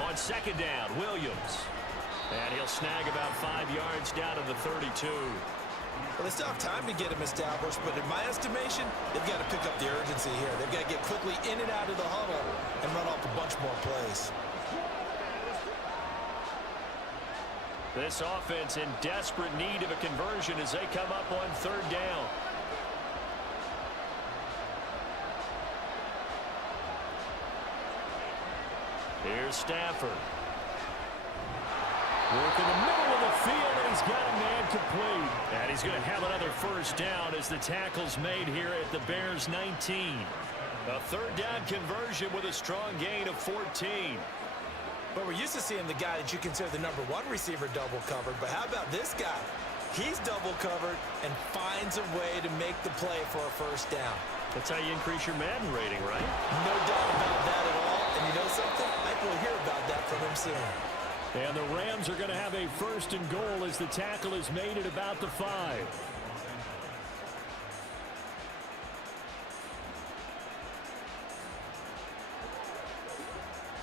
On second down, Williams. And he'll snag about 5 yards down to the 32. Well, they still have time to get him established, but in my estimation, they've got to pick up the urgency here. They've got to get quickly in and out of the huddle and run off a bunch more plays. This offense in desperate need of a conversion as they come up on third down. Here's Stafford. Work in the middle of the field, and he's got a man complete. And he's going to have another first down as the tackle's made here at the Bears 19. A third down conversion with a strong gain of 14. But we're used to seeing the guy that you consider the #1 receiver double covered. But how about this guy? He's double covered and finds a way to make the play for a first down. That's how you increase your Madden rating, right? No doubt about that at all. And you know something? I think we'll hear about that from him soon. And the Rams are going to have a first and goal as the tackle is made at about the 5.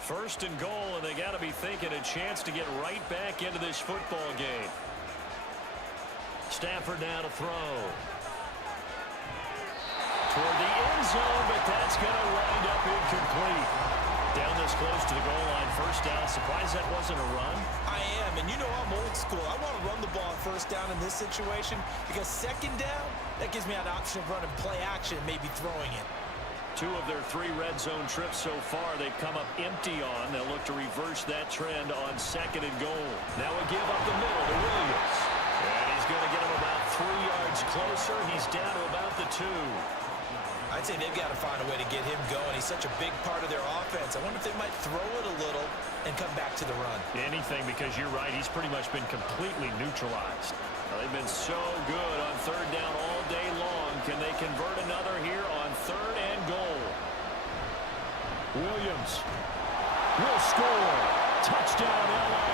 First and goal, and they got to be thinking a chance to get right back into this football game. Stafford now to throw. Toward the end zone, but that's going to wind up incomplete. Down this close to the goal line, first down. Surprised that wasn't a run? I am, and you know I'm old school. I want to run the ball on first down in this situation because second down, that gives me an option of running play action and maybe throwing it. 2 of their 3 red zone trips so far, they've come up empty on. They'll look to reverse that trend on second and goal. Now a give up the middle to Williams. And he's going to get him about 3 yards closer. He's down to about the 2. I'd say they've got to find a way to get him going. He's such a big part of their offense. I wonder if they might throw it a little and come back to the run. Anything, because you're right. He's pretty much been completely neutralized. They've been so good on third down all day long. Can they convert another here on third and goal? Williams will score. Touchdown, L.A.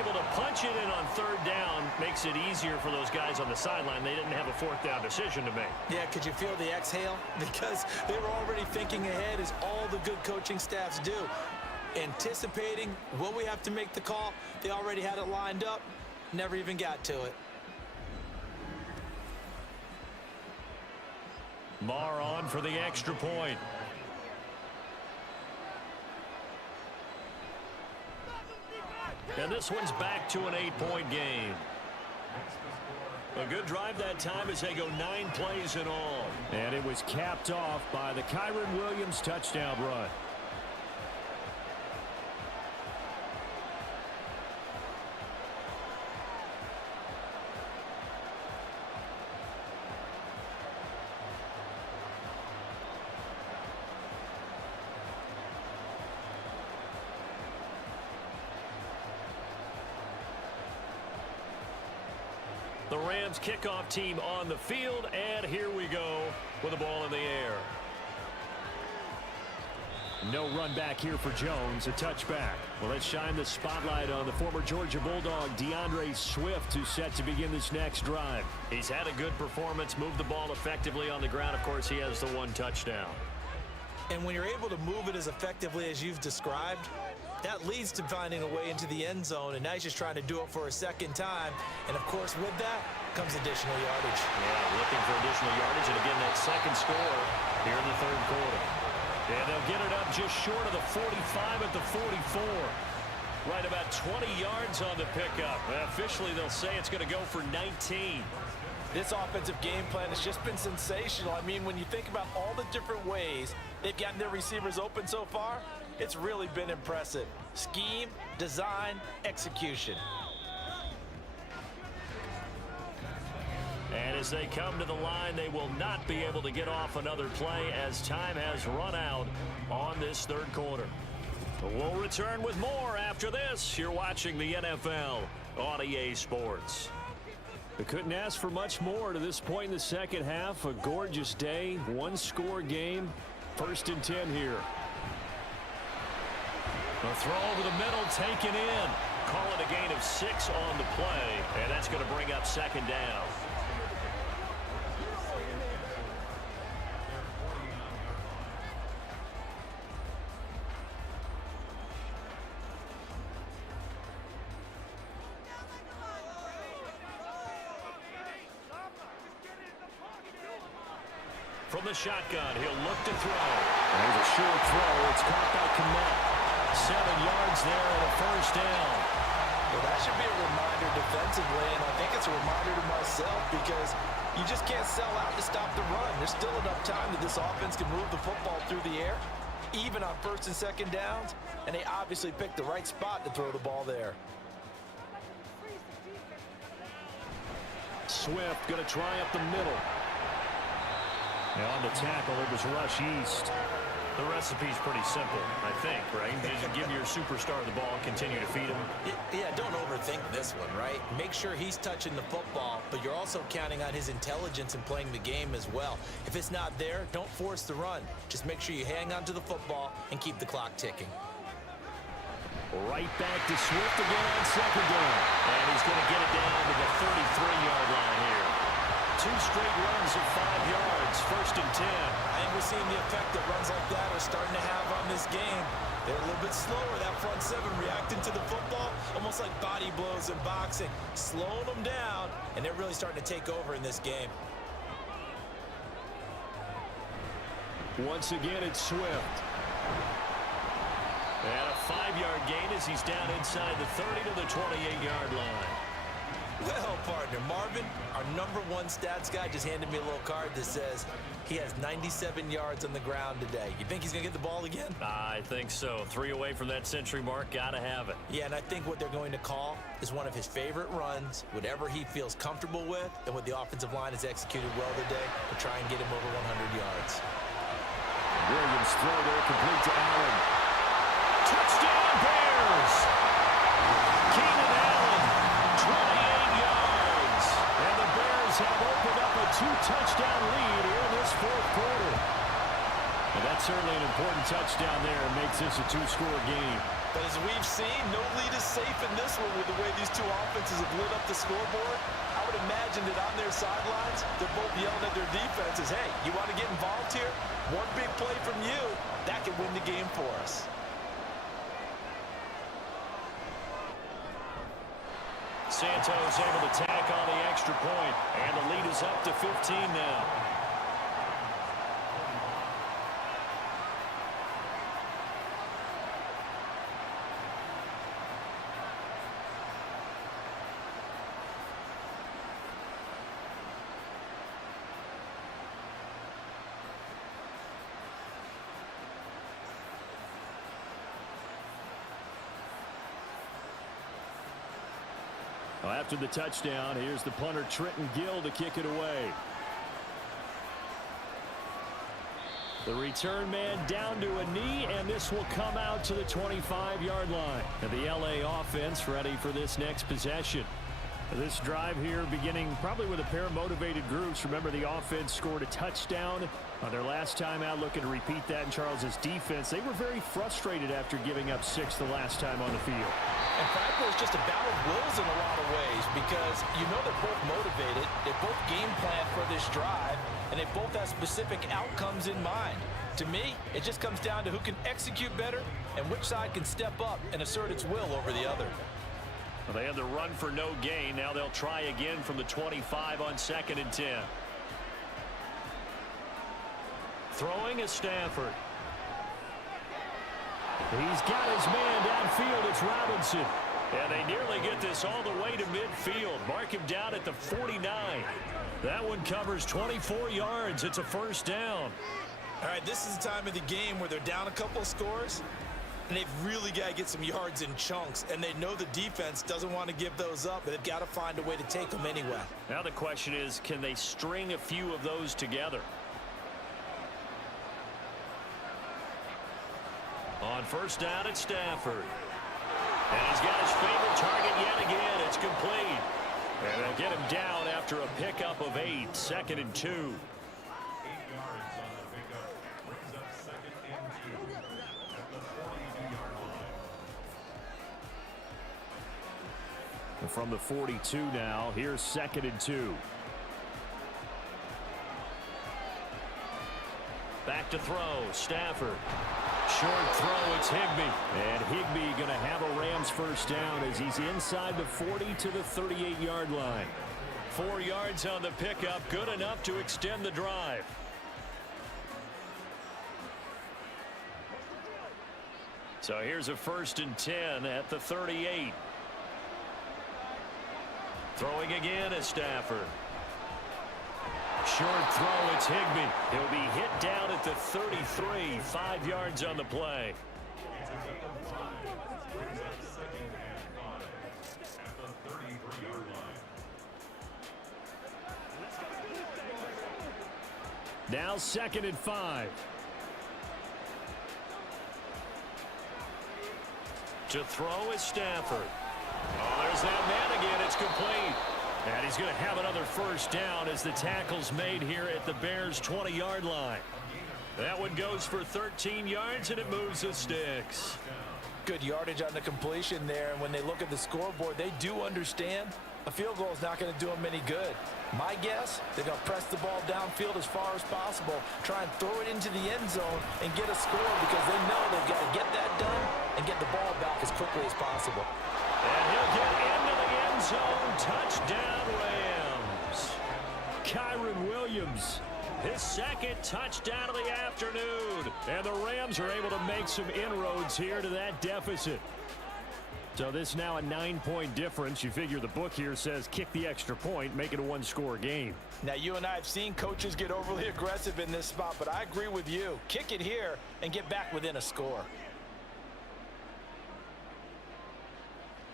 Able to punch it in on third down makes it easier for those guys on the sideline. They didn't have a fourth down decision to make. Yeah, could you feel the exhale? Because they were already thinking ahead, as all the good coaching staffs do. Anticipating what we have to make the call. They already had it lined up. Never even got to it. Marr on for the extra point. And this one's back to an 8-point game. A good drive that time as they go 9 plays in all. And it was capped off by the Kyren Williams touchdown run. The Rams kickoff team on the field, and here we go with the ball in the air. No run back here for Jones, a touchback. Well, let's shine the spotlight on the former Georgia Bulldog, DeAndre Swift, who's set to begin this next drive. He's had a good performance, moved the ball effectively on the ground. Of course, he has the 1 touchdown. And when you're able to move it as effectively as you've described, that leads to finding a way into the end zone, and now he's just trying to do it for a second time. And, of course, with that comes additional yardage. Yeah, looking for additional yardage, and again, that second score here in the third quarter. And they'll get it up just short of the 45 at the 44. Right about 20 yards on the pickup. Officially, they'll say it's going to go for 19. This offensive game plan has just been sensational. I mean, when you think about all the different ways they've gotten their receivers open so far, it's really been impressive. Scheme, design, execution. And as they come to the line, they will not be able to get off another play as time has run out on this third quarter. We'll return with more after this. You're watching the NFL on EA Sports. We couldn't ask for much more to this point in the second half. A gorgeous day, 1-score game. 1st and 10 here. A throw over the middle, taken in. Call it a gain of 6 on the play, and that's going to bring up 2nd down. From the shotgun, he'll look to throw. There's a short throw. It's caught by Kmet. 7 yards there and a 1st down. Well, that should be a reminder defensively, and I think it's a reminder to myself because you just can't sell out to stop the run. There's still enough time that this offense can move the football through the air, even on 1st and 2nd downs, and they obviously picked the right spot to throw the ball there. Swift going to try up the middle. Now on the tackle, it was rush east. The recipe's pretty simple, I think, right? Just give your superstar the ball, continue to feed him. Yeah, don't overthink this one, right? Make sure he's touching the football, but you're also counting on his intelligence in playing the game as well. If it's not there, don't force the run. Just make sure you hang on to the football and keep the clock ticking. Right back to Swift again on 2nd down. And he's going to get it down to the 33-yard line here. 2 straight runs of 5 yards, 1st and 10. I think we're seeing the effect that runs like that are starting to have on this game. They're a little bit slower, that front 7 reacting to the football, almost like body blows in boxing, slowing them down, and they're really starting to take over in this game. Once again, it's Swift. And a 5-yard gain as he's down inside the 30 to the 28-yard line. Well, partner, Marvin, our #1 stats guy, just handed me a little card that says he has 97 yards on the ground today. You think he's going to get the ball again? I think so. 3 away from that century mark. Got to have it. Yeah, and I think what they're going to call is one of his favorite runs, whatever he feels comfortable with, and what the offensive line has executed well today to try and get him over 100 yards. Williams throw there, complete to Allen. Touchdown, Bears! Keenan Allen, 28 yards. And the Bears have opened up a 2-touchdown lead here in this 4th quarter. And that's certainly an important touchdown there and makes this a 2-score game. But as we've seen, no lead is safe in this one with the way these 2 offenses have lit up the scoreboard. I would imagine that on their sidelines, they're both yelling at their defenses, hey, you want to get involved here? One big play from you, that could win the game for us. Santos able to tack on the extra point, and the lead is up to 15 now. After the touchdown, here's the punter Trenton Gill to kick it away. The return man down to a knee, and this will come out to the 25-yard line. And the LA offense ready for this next possession. This drive here beginning probably with a pair of motivated groups. Remember, the offense scored a touchdown on their last time out, looking to repeat that in Charles's defense. They were very frustrated after giving up 6 the last time on the field. And frankly, it's just a battle of wills in a lot of ways because you know they're both motivated, they both game plan for this drive, and they both have specific outcomes in mind. To me, it just comes down to who can execute better and which side can step up and assert its will over the other. Well, they had the run for no gain. Now they'll try again from the 25 on 2nd and 10. Throwing is Stafford. He's got his man downfield. It's Robinson. And they nearly get this all the way to midfield. Mark him down at the 49. That one covers 24 yards. It's a 1st down. All right, this is the time of the game where they're down a couple of scores, and they've really got to get some yards in chunks, and they know the defense doesn't want to give those up, but they've got to find a way to take them anyway. Now the question is, can they string a few of those together? On 1st down, it's Stafford. And he's got his favorite target yet again. It's complete. And they'll get him down after a pickup of 8. 2nd and 2. 8 yards on the pickup. Brings up 2nd From the 42 now, here's 2nd and 2. Back to throw, Stafford. Short throw, it's Higbee. And Higbee going to have a Rams first down as he's inside the 40 to the 38-yard line. 4 yards on the pickup, good enough to extend the drive. So here's a 1st and 10 at the 38. Throwing again is Stafford. Short throw, it's Higbee. He'll be hit down at the 33, 5 yards on the play. Now 2nd and 5. To throw is Stafford. Oh, there's that man again. It's complete. And he's going to have another first down as the tackle's made here at the Bears' 20-yard line. That one goes for 13 yards, and it moves the sticks. Good yardage on the completion there, and when they look at the scoreboard, they do understand a field goal is not going to do them any good. My guess, they're going to press the ball downfield as far as possible, try and throw it into the end zone and get a score because they know they've got to get that done and get the ball back as quickly as possible. And he'll get into the end zone. Touchdown, Rams. Kyren Williams, his 2nd touchdown of the afternoon. And the Rams are able to make some inroads here to that deficit. So this now a 9-point difference. You figure the book here says kick the extra point, make it a 1-score game. Now, you and I have seen coaches get overly aggressive in this spot, but I agree with you. Kick it here and get back within a score.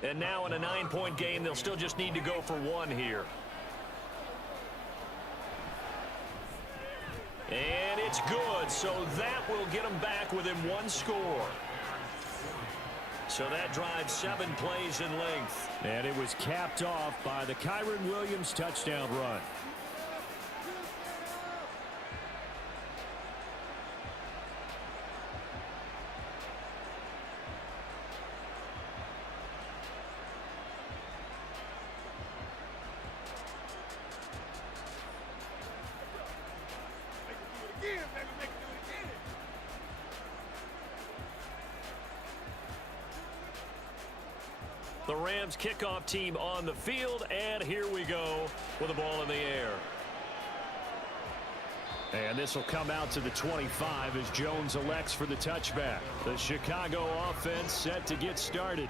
And now in a 9-point game, they'll still just need to go for 1 here. And it's good, so that will get them back within 1 score. So that drives 7 plays in length. And it was capped off by the Kyren Williams touchdown run. The Rams kickoff team on the field, and here we go with the ball in the air. And this will come out to the 25 as Jones elects for the touchback. The Chicago offense set to get started.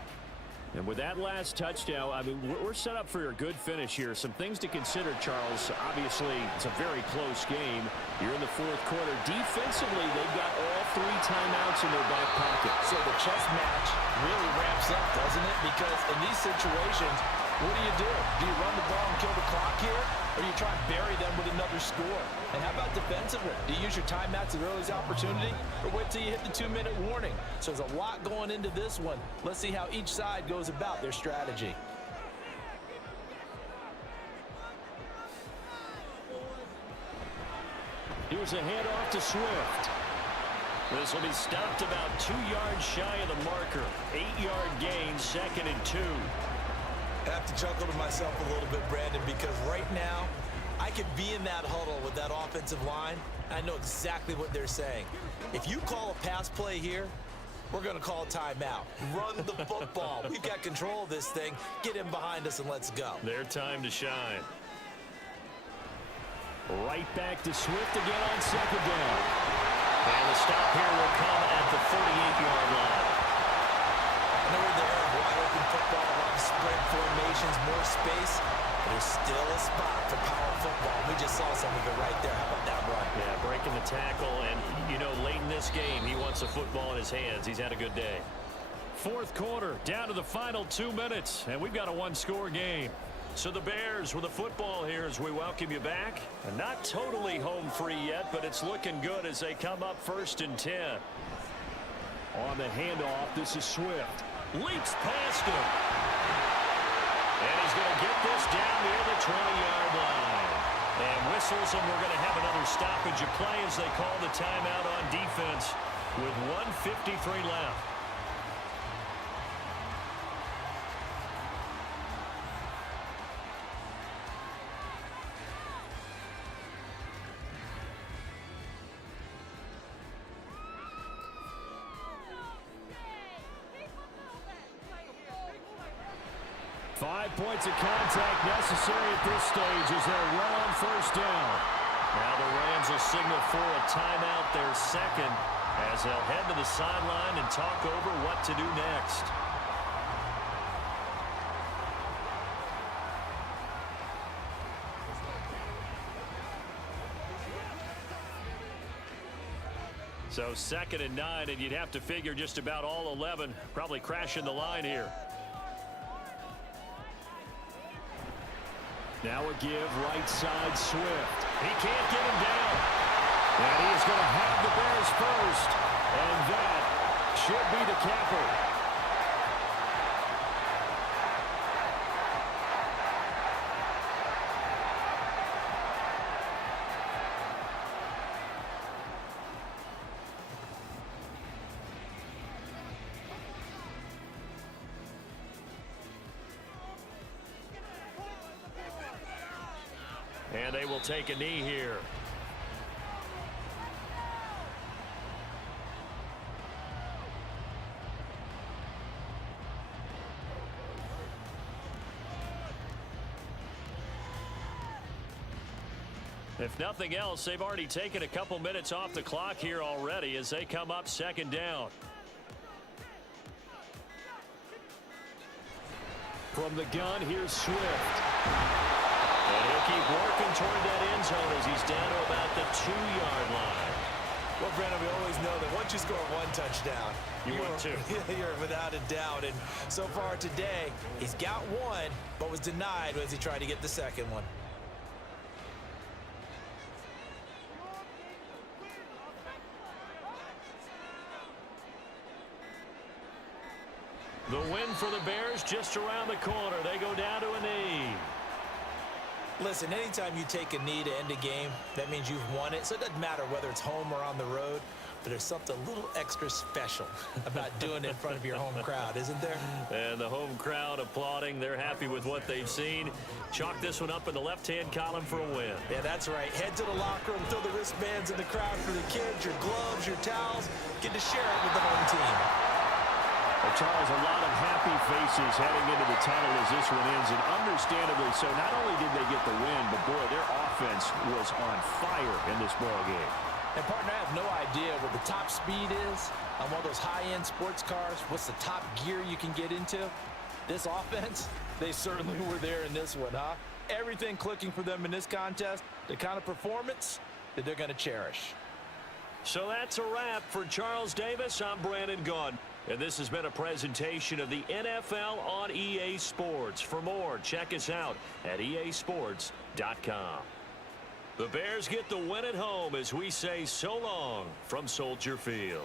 And with that last touchdown, I mean, we're set up for a good finish here. Some things to consider, Charles. Obviously, it's a very close game. You're in the 4th quarter. Defensively, they've got all 3 timeouts in their back pocket. So the chess match really ramps up, doesn't it? Because in these situations, what do? Do you run the ball and kill the clock here? Or do you try and bury them with another score? And how about defensively? Do you use your timeouts at the earliest opportunity? Or wait till you hit the 2-minute warning? So there's a lot going into this one. Let's see how each side goes about their strategy. Here's a handoff to Swift. This will be stopped about 2 yards shy of the marker. 8-yard gain, 2nd and 2. I have to chuckle to myself a little bit, Brandon, because right now I could be in that huddle with that offensive line. I know exactly what they're saying. If you call a pass play here, we're going to call a timeout. Run the football. We've got control of this thing. Get him behind us and let's go. Their time to shine. Right back to Swift again on 2nd down. And the stop here will come at the 38-yard line. I know we're there, wide open football, a lot of spread formations, more space, but there's still a spot for power football. We just saw some of it right there. How about that run? Yeah, breaking the tackle, and, you know, late in this game, he wants the football in his hands. He's had a good day. 4th quarter, down to the final 2 minutes, and we've got a 1-score game. So the Bears with the football here as we welcome you back. And not totally home free yet, but it's looking good as they come up 1st and 10. On the handoff, this is Swift. Leaps past him. And he's going to get this down near the 20-yard line. And whistles, and we're going to have another stoppage of play as they call the timeout on defense with 1:53 left. 5 points of contact necessary at this stage as they'll run on first down. Now the Rams will signal for a timeout, their second, as they'll head to the sideline and talk over what to do next. So 2nd and 9, and you'd have to figure just about all 11 probably crashing the line here. Now a give right side Swift. He can't get him down. And he is going to have the Bears first. And that should be the capper. And they will take a knee here. If nothing else, they've already taken a couple minutes off the clock here already as they come up 2nd down. From the gun, here's Swift. And he'll keep working toward that end zone as he's down to about the 2-yard line. Well, Brandon, we always know that once you score one touchdown, you're without a doubt. And so far today, he's got one, but was denied as he tried to get the second one. The win for the Bears just around the corner. They go down to a knee. Listen, anytime you take a knee to end a game, that means you've won it. So it doesn't matter whether it's home or on the road, but there's something a little extra special about doing it in front of your home crowd, isn't there? And the home crowd applauding. They're happy with what they've seen. Chalk this one up in the left-hand column for a win. Yeah, that's right. Head to the locker room, throw the wristbands in the crowd for the kids, your gloves, your towels. Get to share it with the home team. Well, Charles, a lot of happy faces heading into the tunnel as this one ends, and understandably so. Not only did they get the win, but boy, their offense was on fire in this ball game. And partner, I have no idea what the top speed is on one of those high-end sports cars. What's the top gear you can get into? This offense, they certainly were there in this one, huh? Everything clicking for them in this contest, the kind of performance that they're going to cherish. So that's a wrap for Charles Davis. I'm Brandon Gunn. And this has been a presentation of the NFL on EA Sports. For more, check us out at easports.com. The Bears get the win at home as we say so long from Soldier Field.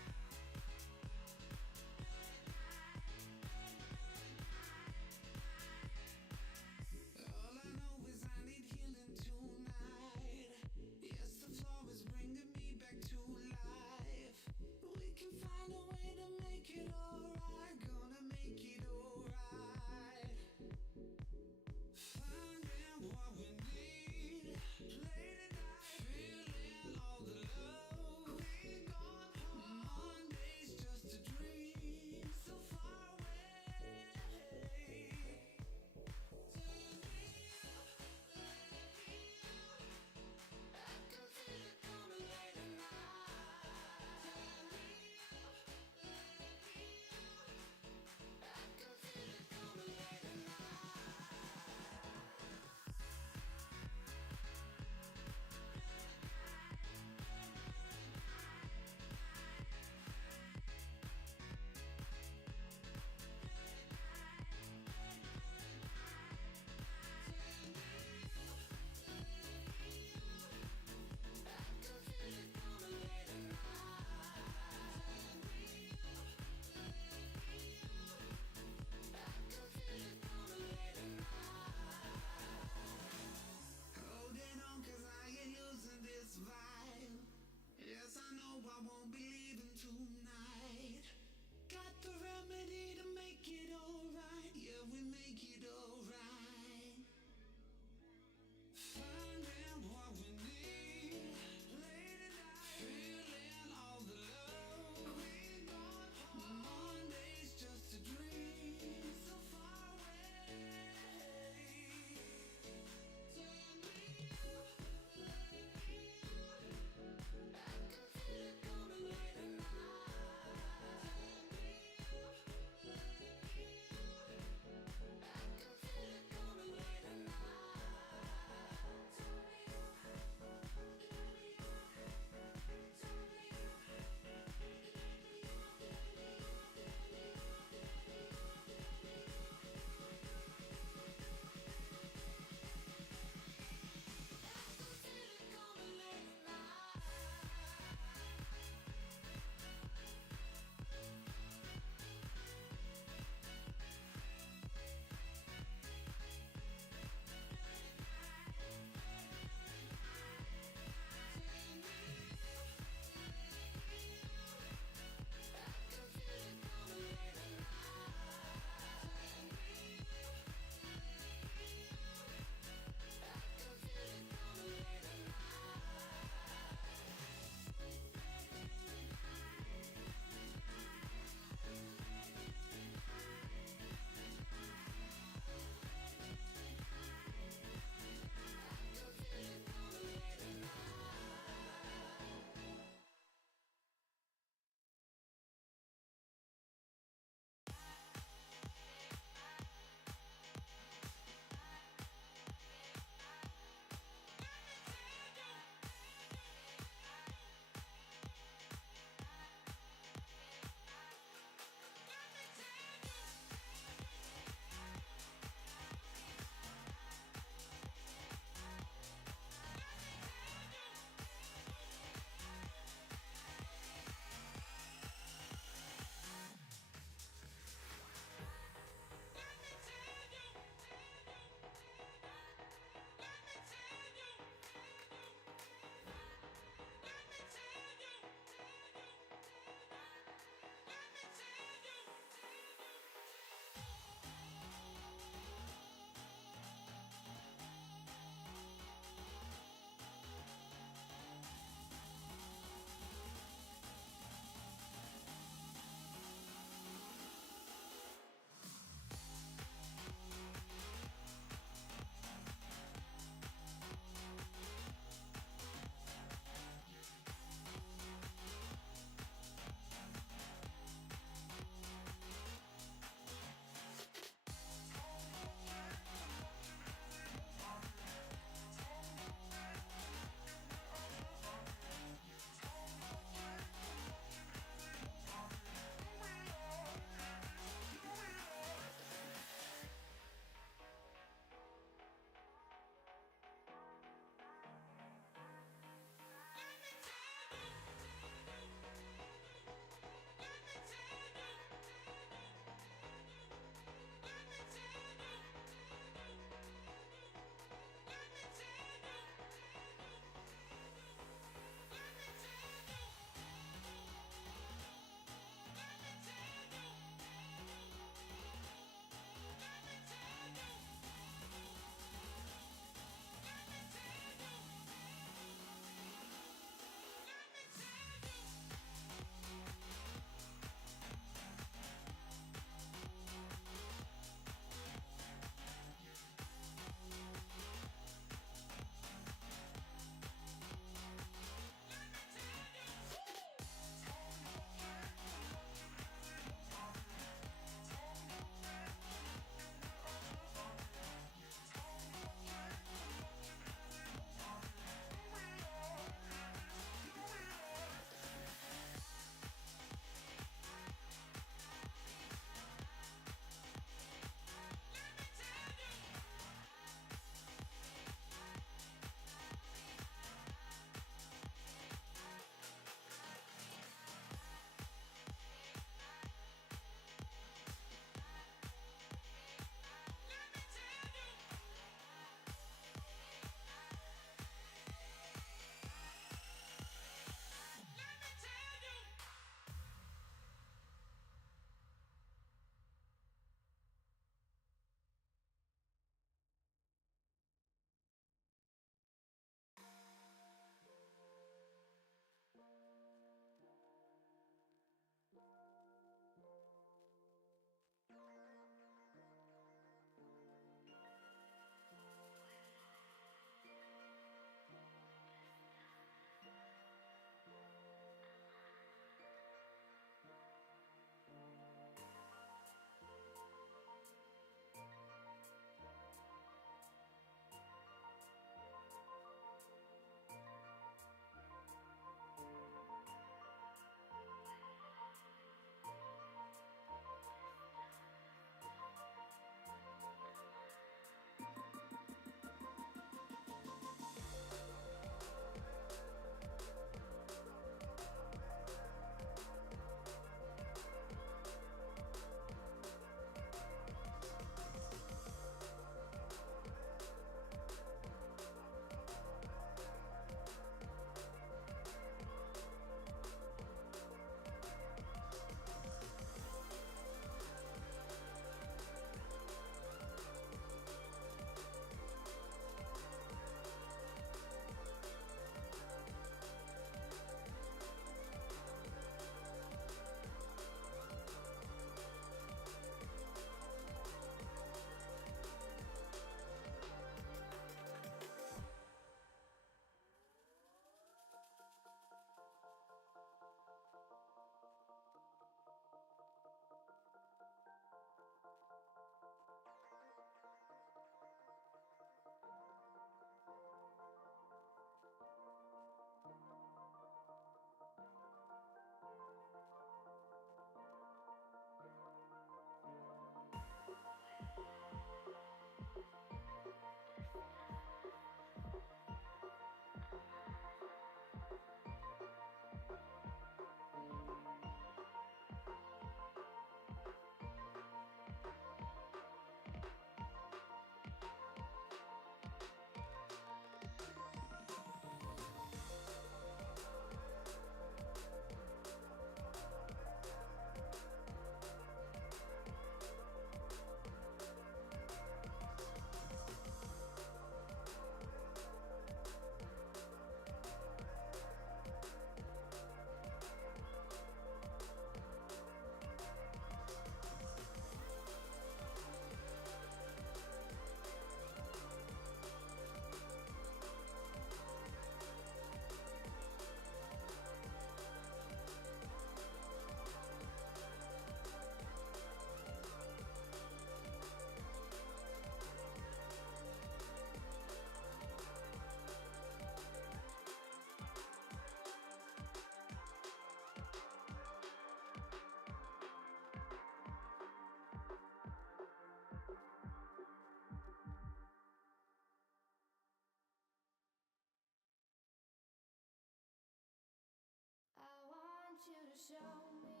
to show me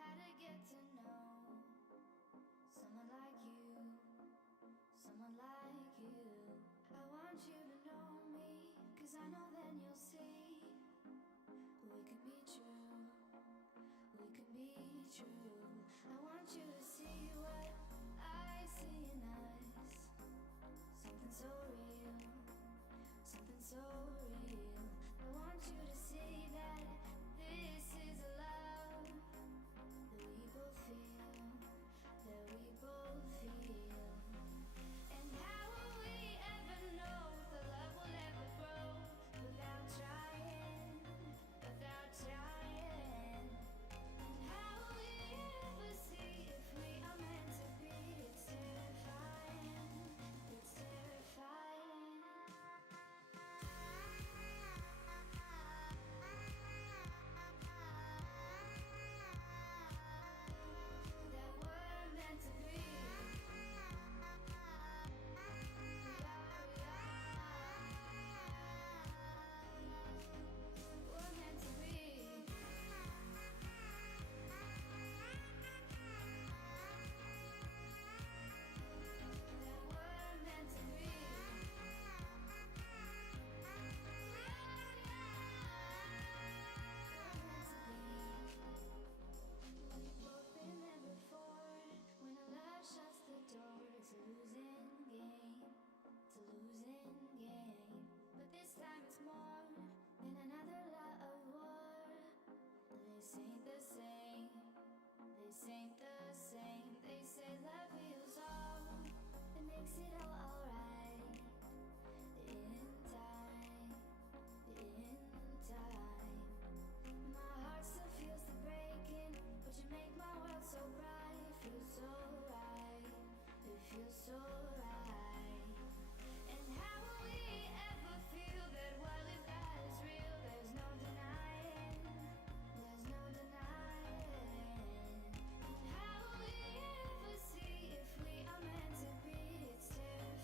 how to get to know someone like you, someone like you. I want you to know me, 'cause I know then you'll see we can be true, we can be true. I want you to see what I see in us, something so real, something so real. I want you to see that this is a love that we both feel, that we both feel. And how will we ever know if the love will ever grow without trying, without trying? And how will we ever see if we are meant to be? It's terrifying, it's terrifying. That we're meant to be. We're meant to be. That we're meant to be. We've both been there before. When a love shuts the door, it's a losing game. It's a losing game. But this time it's more than another lot of war. This ain't the same. This ain't the same. They say love heals all. It makes it all alright. In time. In time. My heart still feels the breaking, but you make my world so bright. It feels so right. It feels so right. And how will we ever feel that what we've got is real? There's no denying. There's no denying. And how will we ever see if we are meant to be? It's terrifying.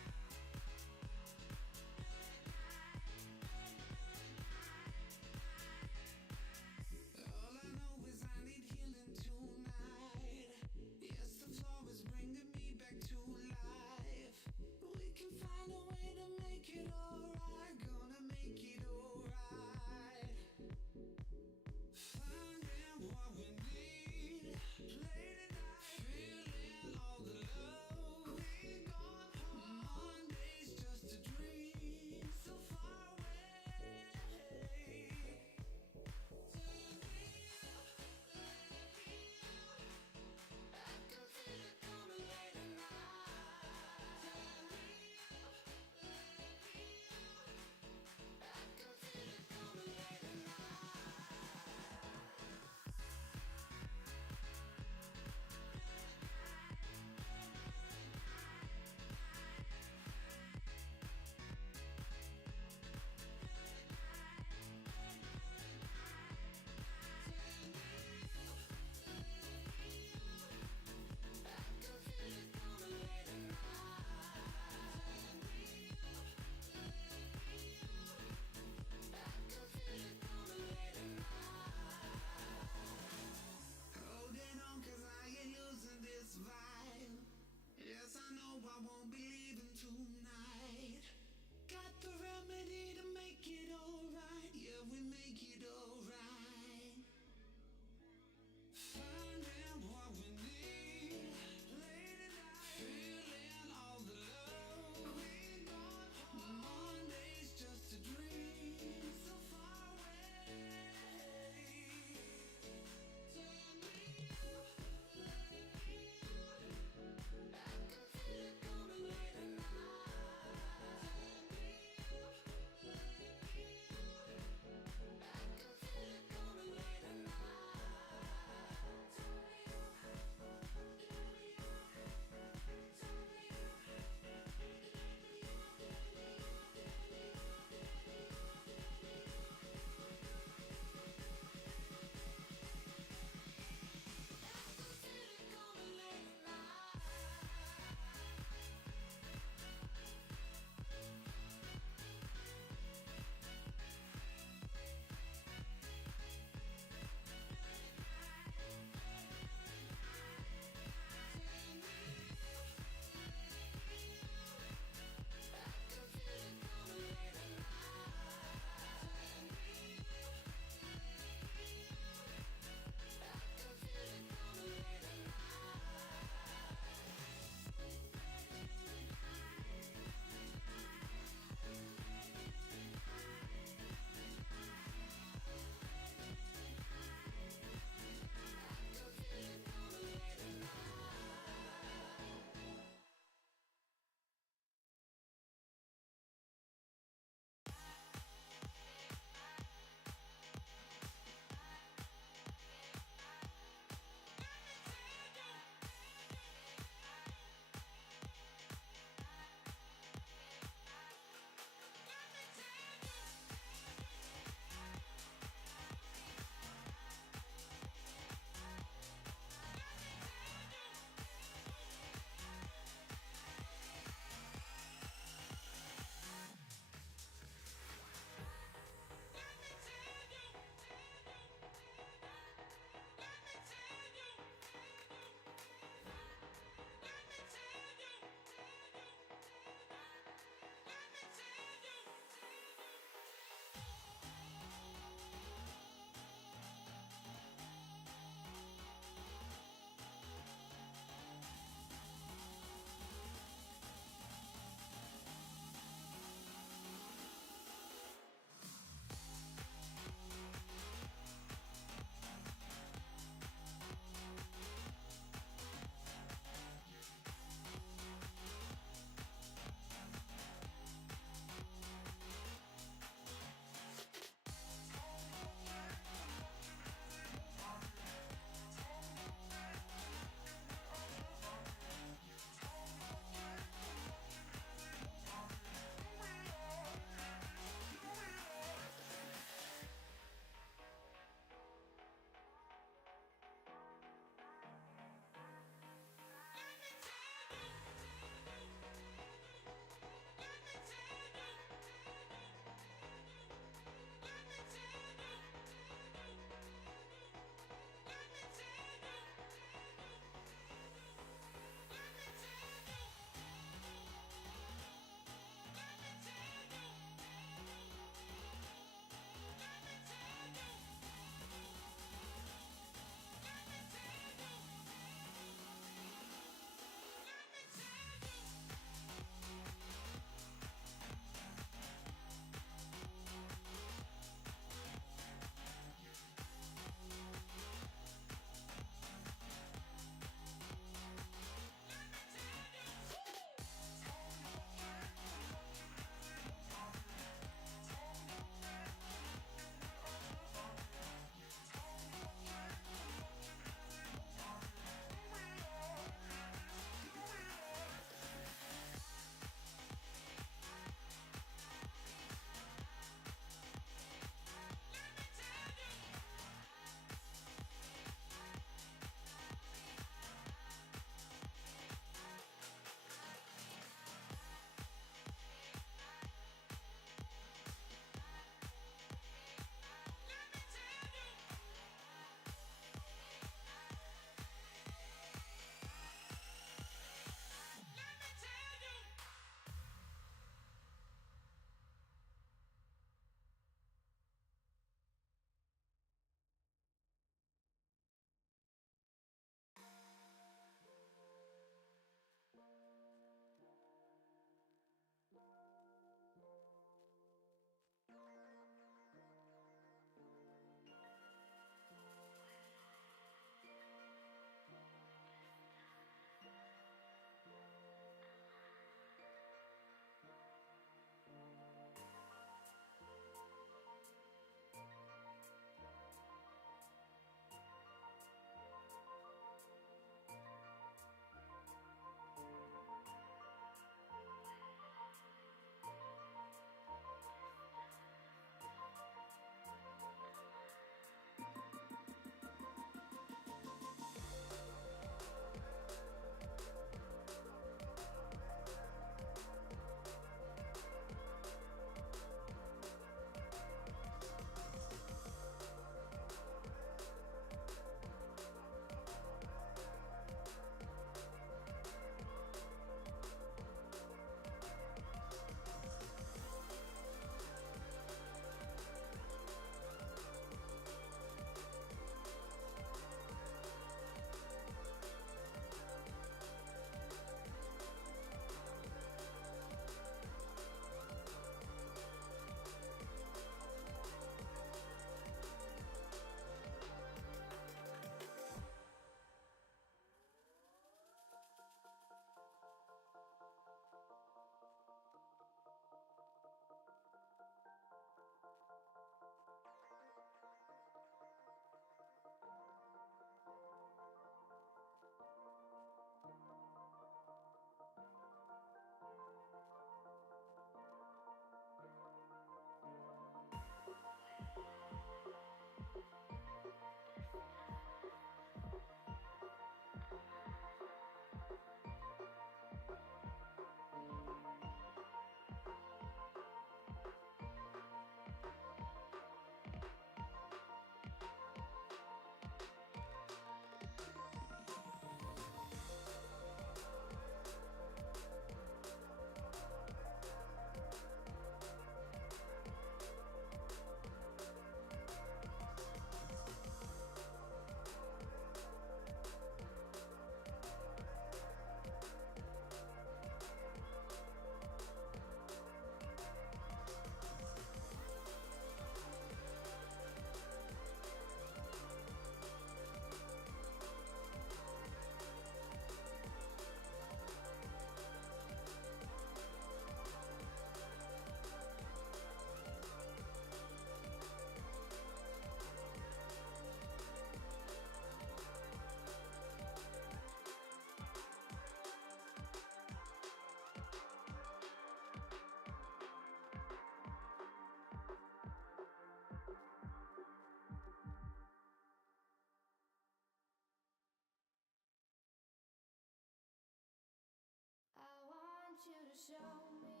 show me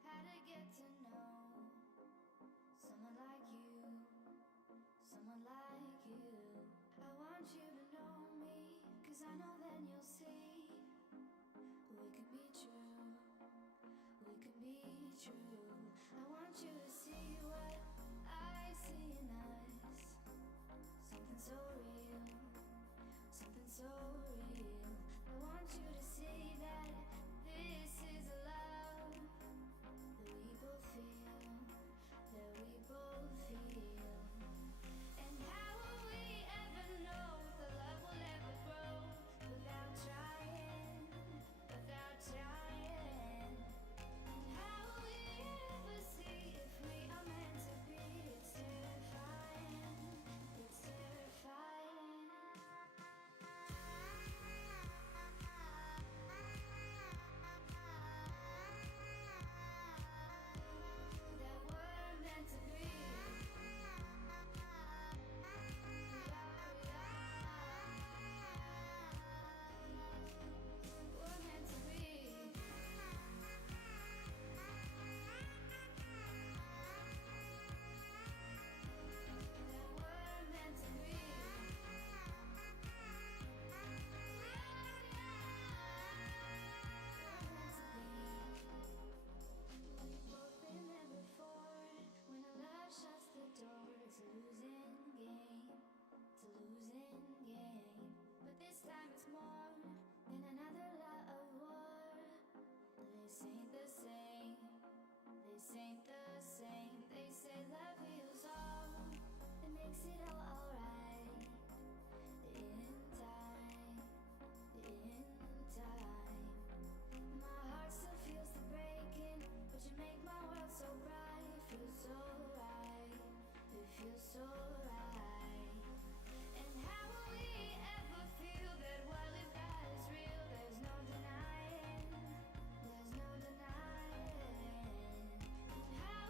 how to get to know someone like you, someone like you. I want you to know me, 'cause I know then you'll see we can be true, we can be true. I want you to see what I see in us, something so real, something so real. I want you to see that this is a love that we both feel, that we both feel. And how will we ever know if the love will ever grow without trying, without trying? And how will we ever see if we are meant to be? It's terrifying, it's terrifying. That we're meant to be. We're meant to be. That we're meant to be. We've both been there before, when a love shuts the door. It's a losing game, it's a losing game. But this time it's more than another lot of war. This ain't the same, this ain't the same. They say love heals all, it makes it all alright. In time, in time. My heart still feels the breaking, but you make my world so bright. It feels so right, it feels so right. And how will we ever feel that what we've got is real? There's no denying, there's no denying. And how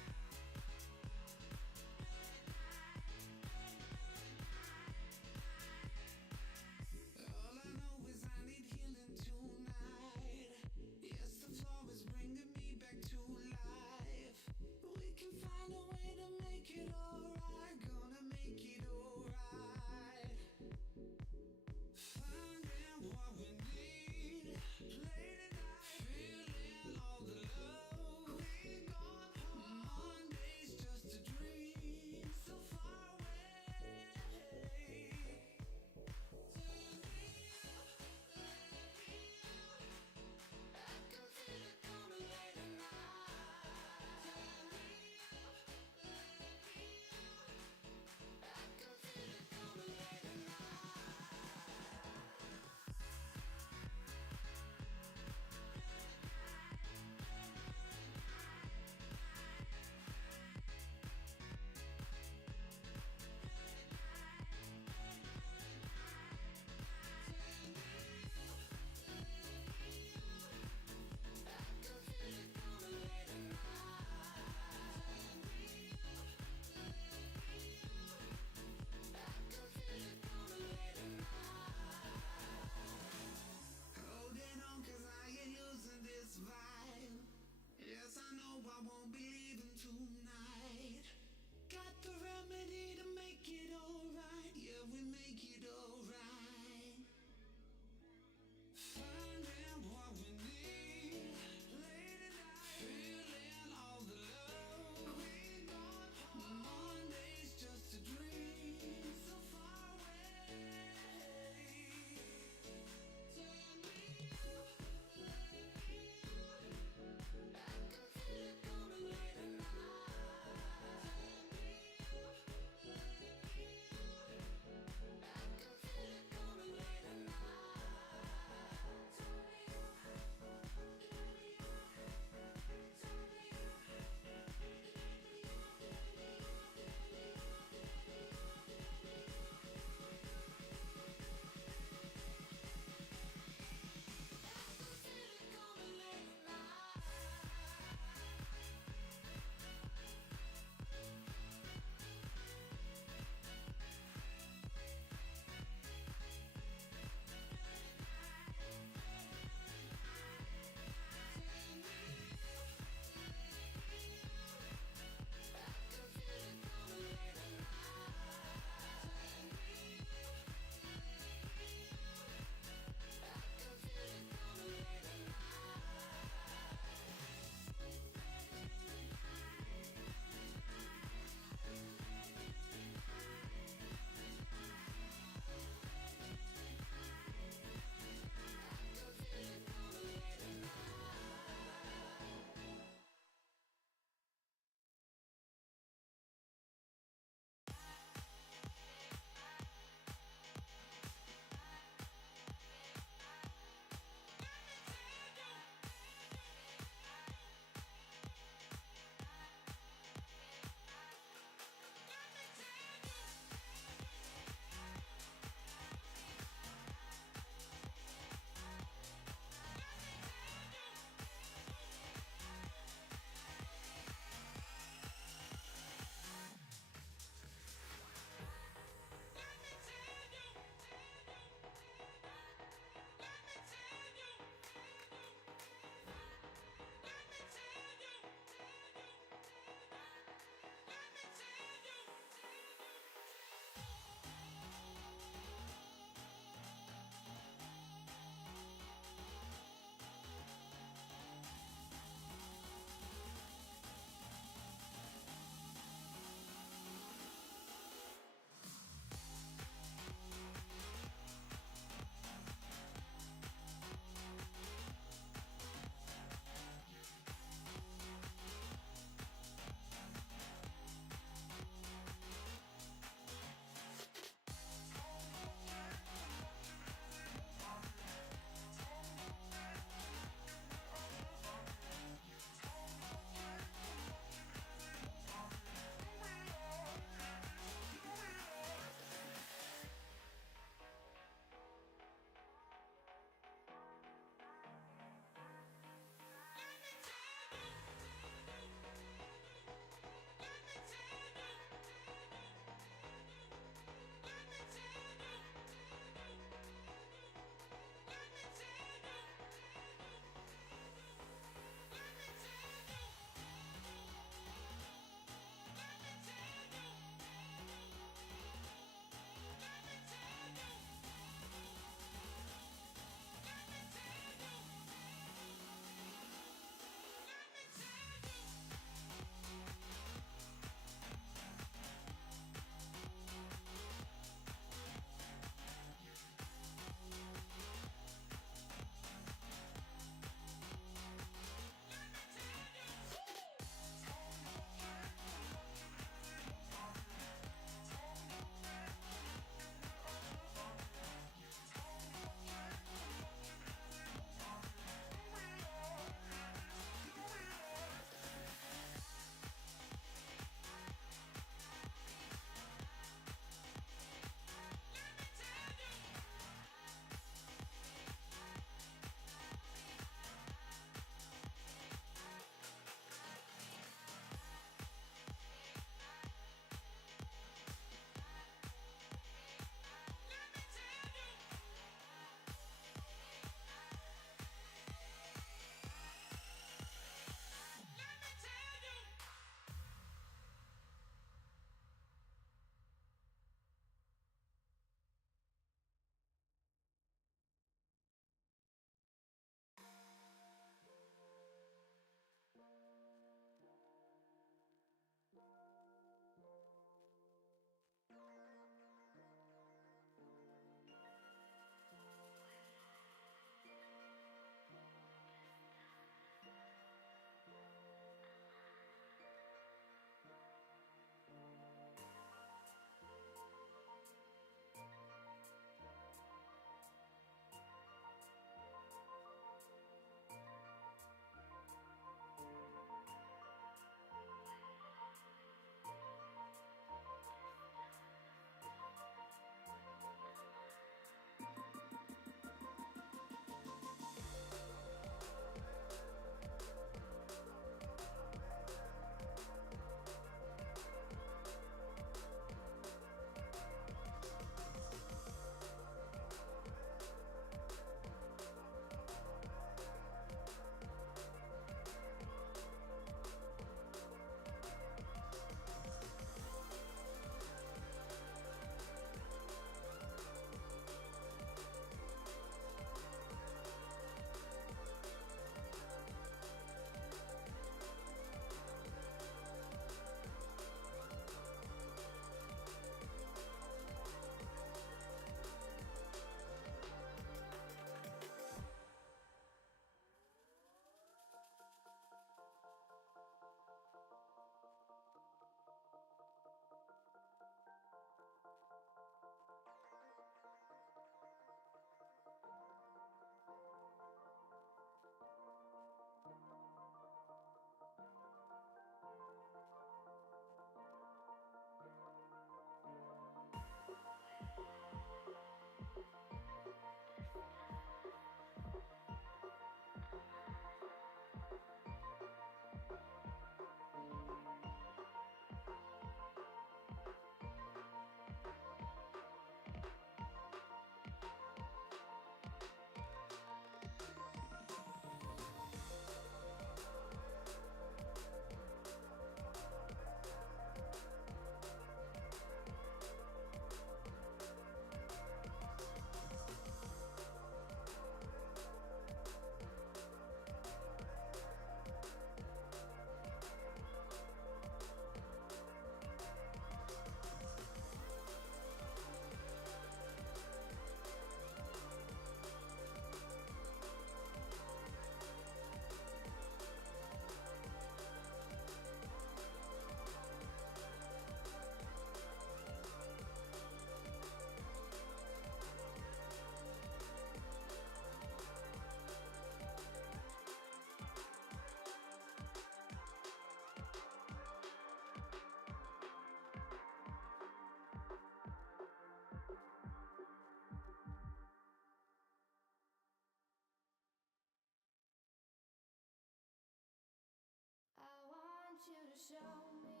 show me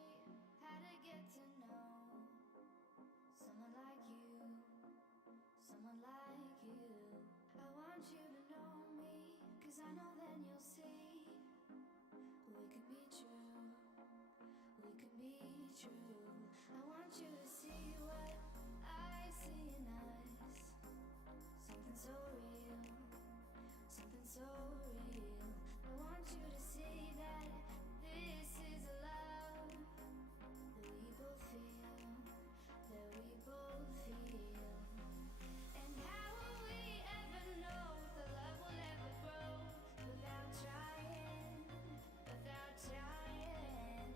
how to get to know someone like you, someone like you. I want you to know me, 'cause I know then you'll see we could be true, we could be true. I want you to see what I see in us, something so real, something so real. I want you to see that this is a love that we both feel, that we both feel. And how will we ever know if the love will ever grow without trying, without trying?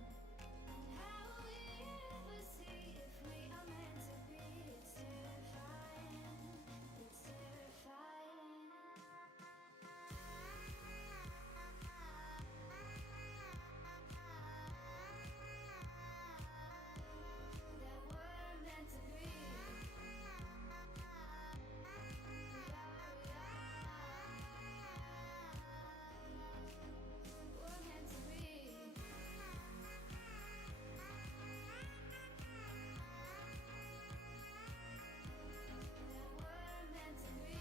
And how will we ever see if we are meant to be? It's terrifying, it's terrifying. That we're meant to be. We're meant to be. That we're meant to be.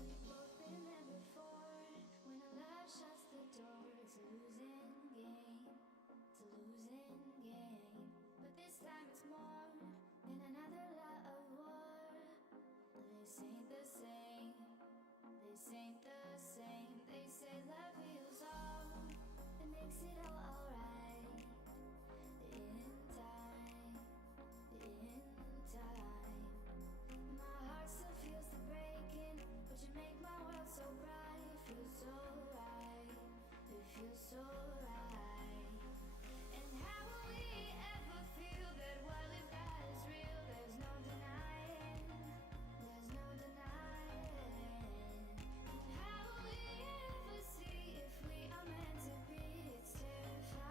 We've both been there before, when a love shuts the door. It's a losing game, it's a losing game. But this time it's more than another lot of war. This ain't the same, this ain't the same. They say love heals all, it makes it all alright. In time, in time. My heart still feels the breaking, but you make my world so bright. It feels so right, it feels so right. And how will we ever feel that what we've got is real? There's no denying, there's no denying. And how will we ever see if we are meant to be? It's terrifying.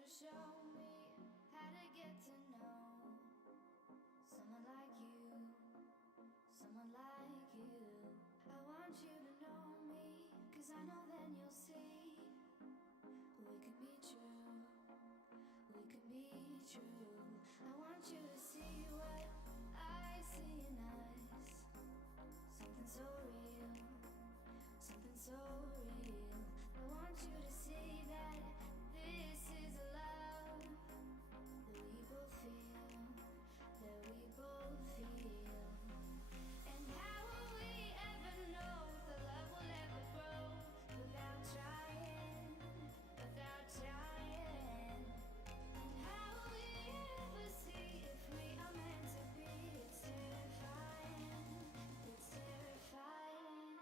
to show me how to get to know someone like you, someone like you. I want you to know me, 'cause I know then you'll see we could be true, we could be true. I want you to see what I see in us, something so real, something so real. I want you to see that this is a love that we both feel, that we both feel. And how will we ever know if the love will ever grow without trying, without trying? And how will we ever see if we are meant to be? It's terrifying, it's terrifying.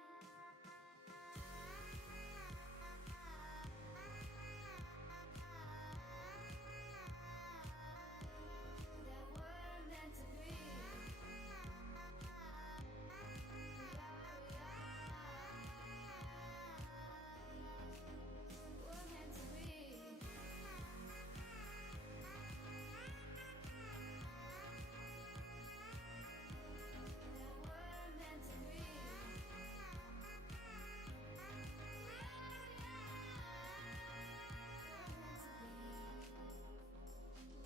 That we're meant to be. We're meant to be. That we're meant to be.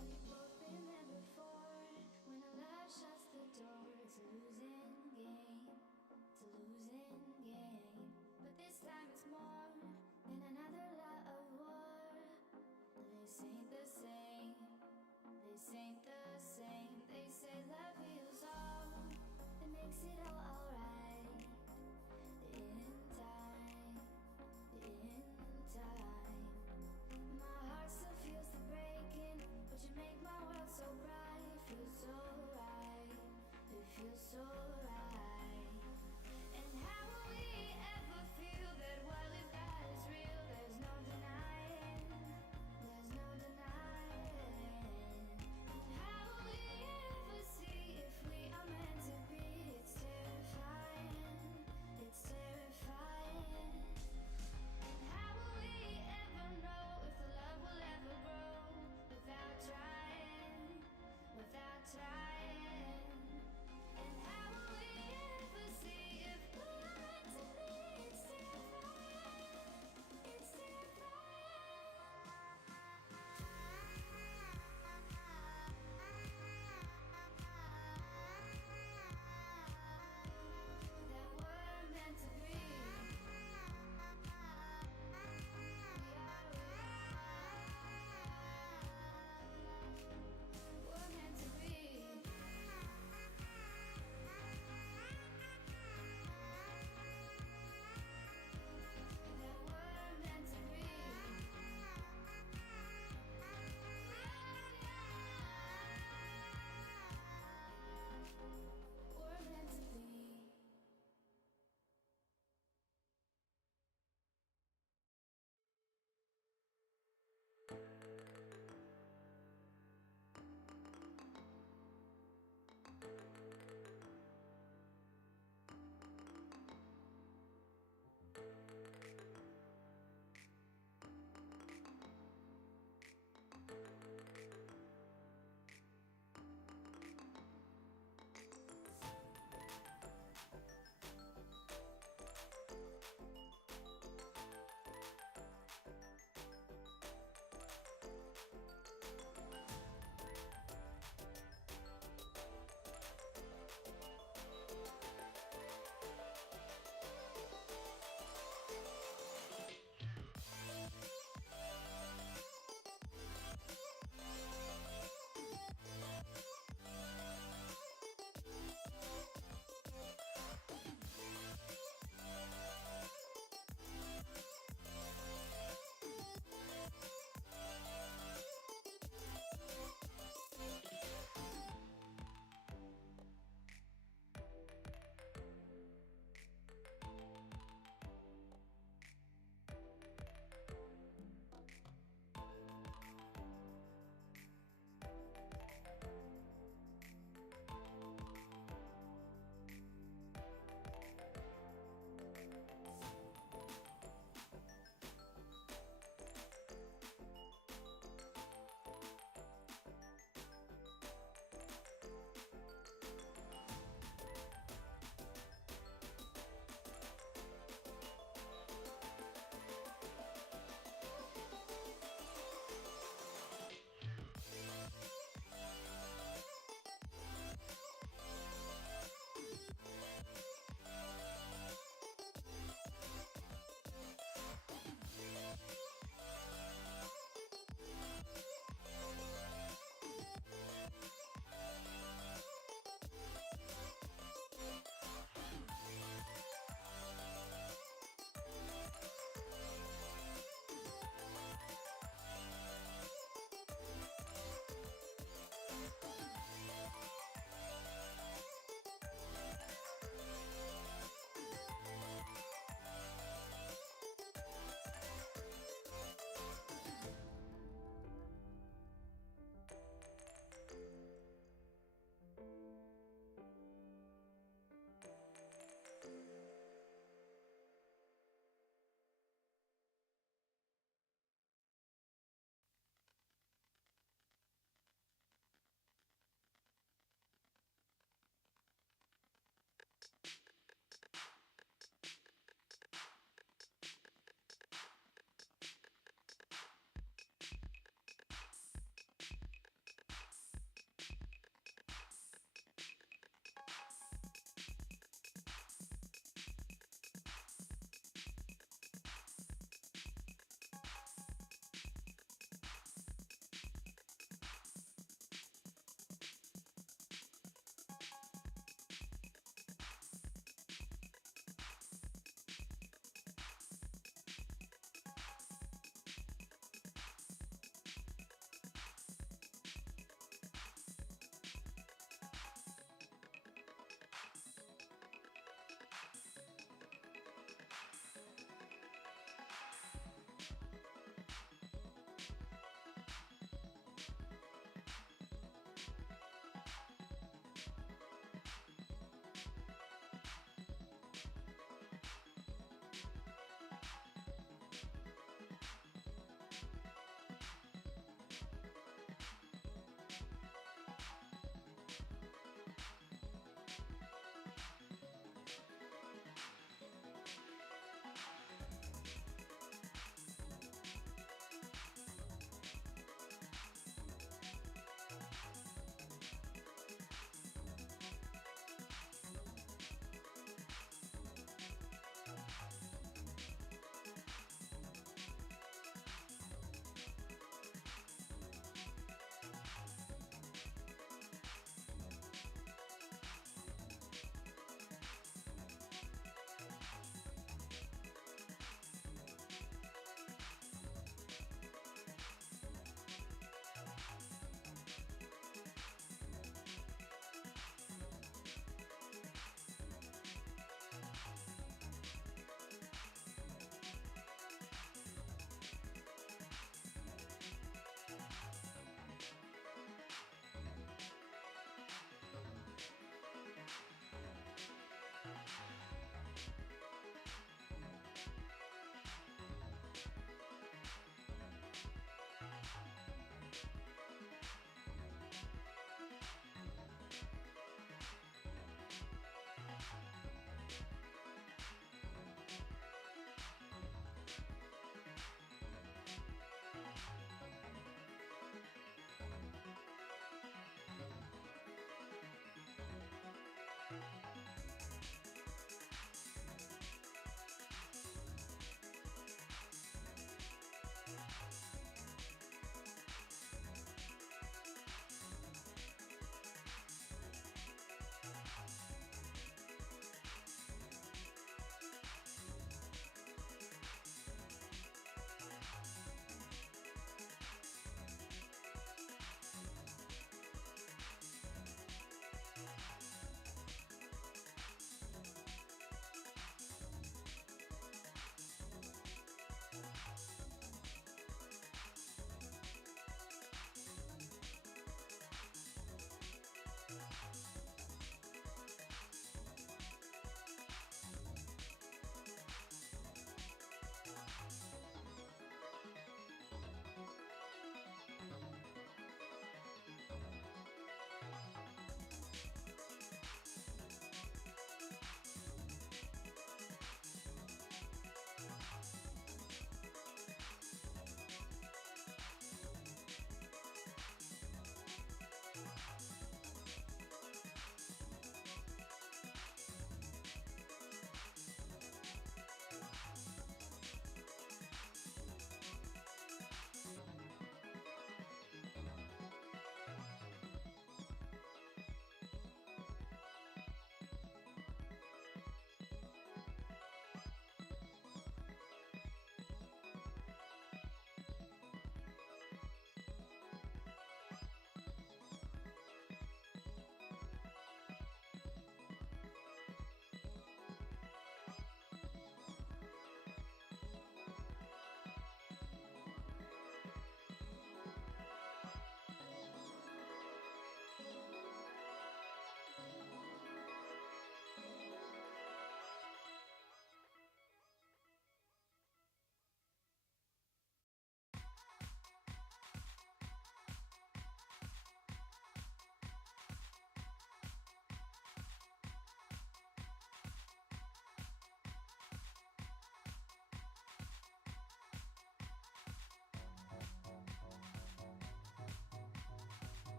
We've both been there before, when a love shuts the door. It's a losing game, it's a losing game. But this time it's more than another lot of war. This ain't the same, this ain't the same. They say love heals all, it makes it all alright. In time, in time. My heart still feels the breaking, but you make my world so bright. It feels so right, it feels so right. And how will we ever feel that what we've got is real? There's no denying, there's no denying. And how will we ever see if we are meant to be? It's terrifying, it's terrifying. And how will we ever know if the love will ever grow without trying, without trying? And how will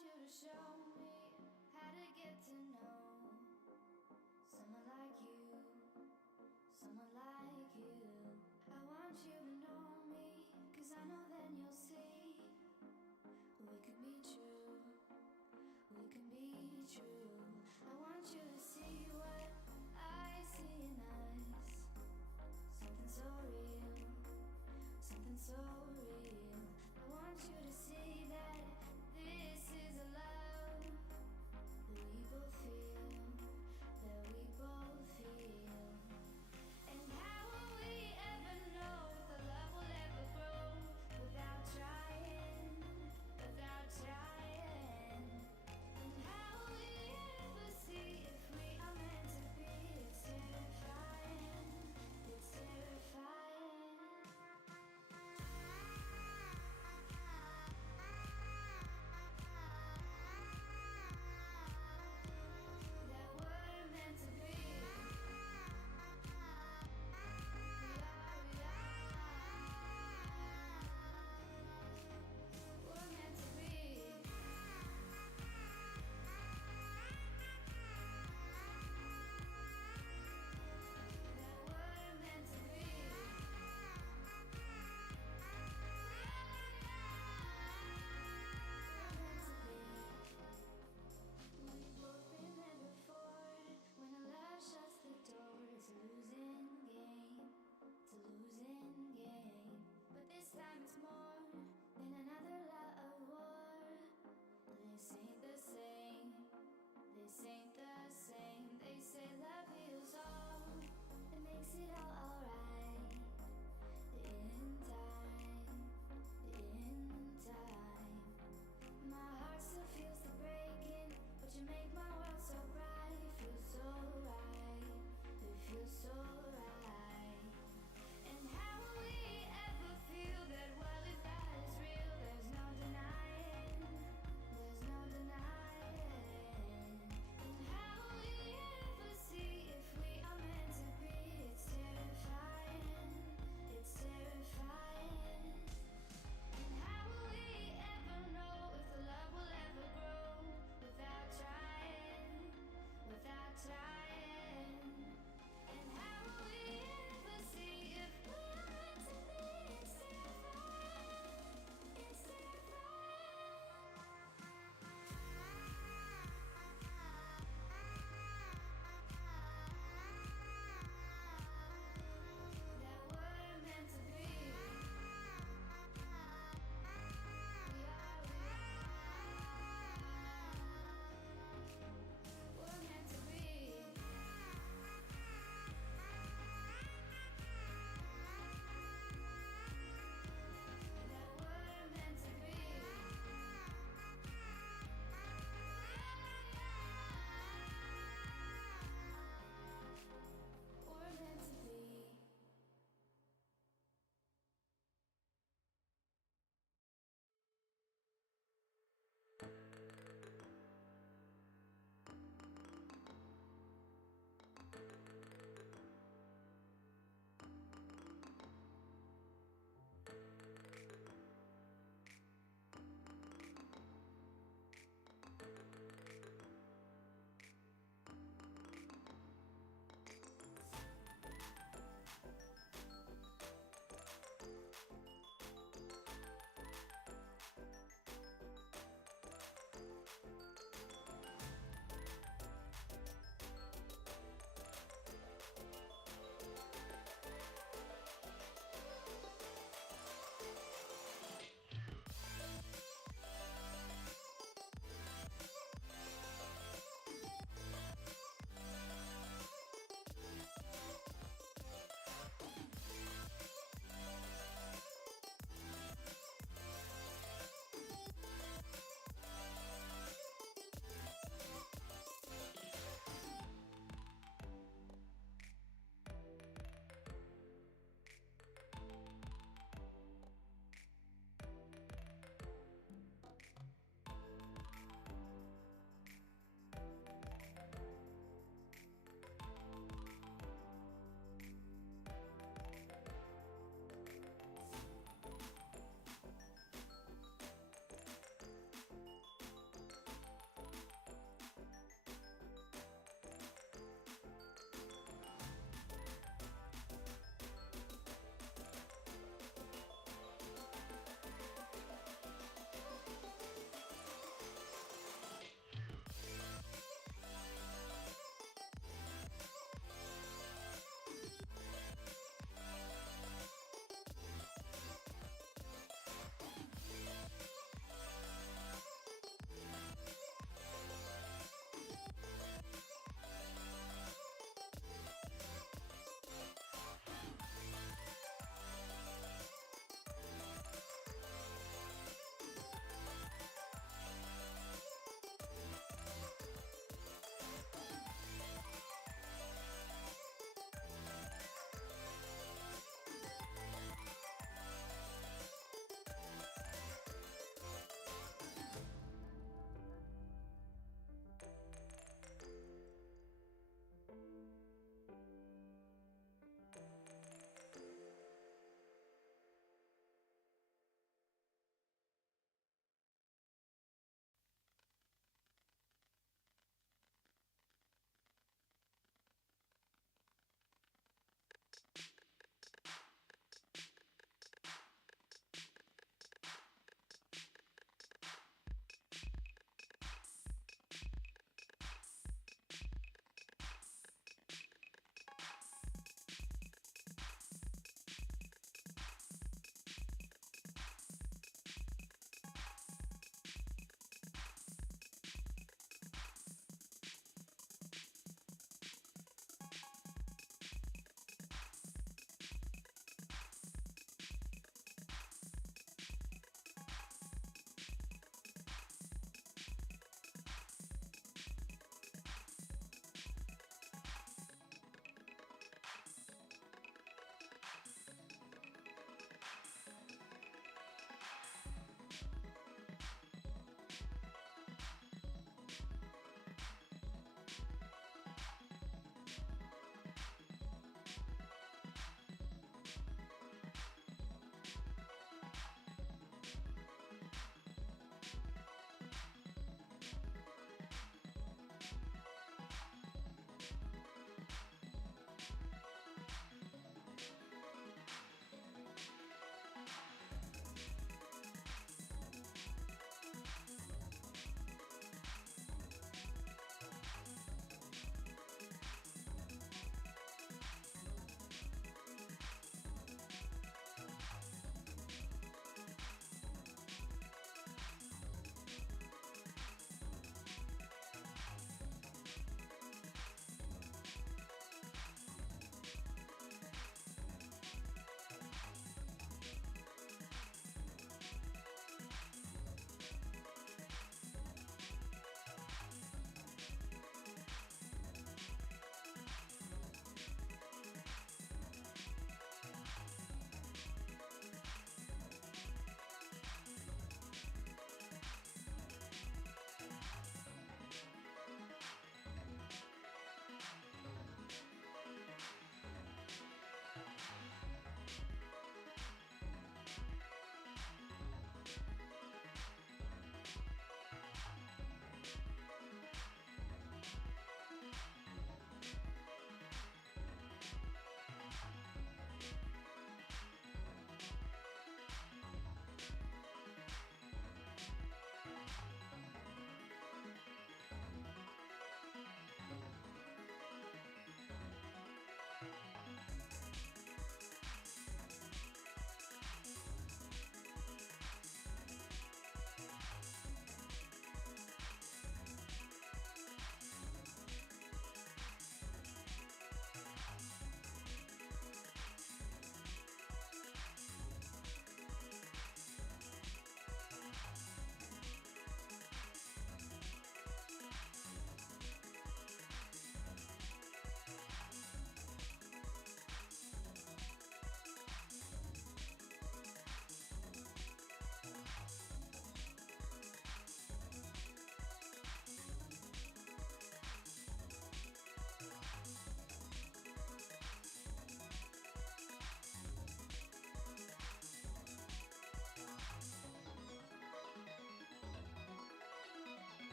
you to show me how to get to know someone like you, someone like you. I want you to know me, 'cause I know then you'll see we could be true, we can be true. I want you to see what I see in us, something so real, something so real. I want you to see that this is a love that we both feel, that we both feel. And how will we ever know if the love will ever grow without trying, without trying? And how will we ever see if we are meant to be? It's terrifying, it's terrifying. That we're meant to be. We're meant to be. That we're meant to be. We've both been there before. When a love shuts the door, it's a losing game. It's a losing game. But this time it's more than another love war. This ain't the same. This ain't the same. They say love heals all. It makes it all alright. In time. In time. My heart still feels the breaking, but you make my world so bright. It feels so right. It feels so right. And how will we ever feel that? Well, if that is real, there's no denying. There's no denying. And how will we ever see if we are meant to be? It's terrifying.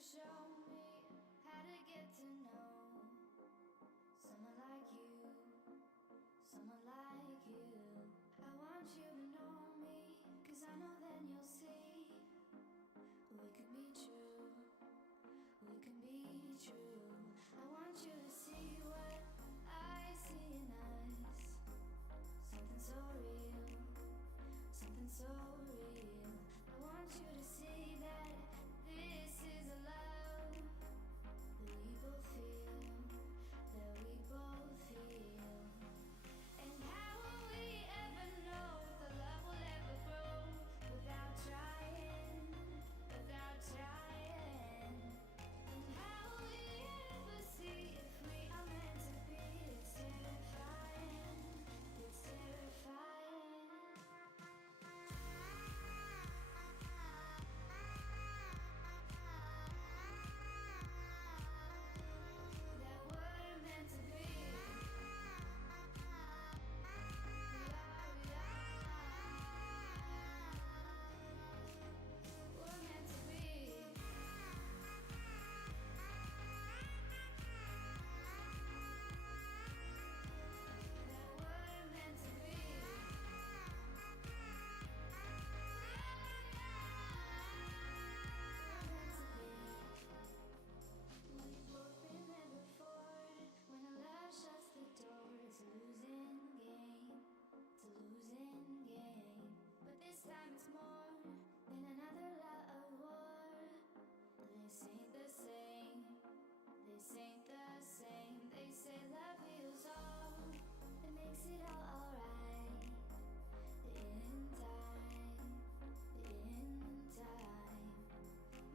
show me how to get to know someone like you, someone like you. I want you to know me, 'cause I know then you'll see we can be true, we can be true. I want you to see what I see in us, something so real, something so real. I want you to see that this is a love that we both feel, that we both feel. And how will we ever know if the love will ever grow without trying, without trying? And how will we ever see if we are meant to be? It's terrifying, it's terrifying. That we're meant to be. We're meant to be. That we're meant to be. We've both been there before. When a love shuts the door, it's a losing game. It's a losing game. But this time it's more than another love war. This ain't the same. This ain't the same. They say love heals all. It makes it all alright. In time. In time.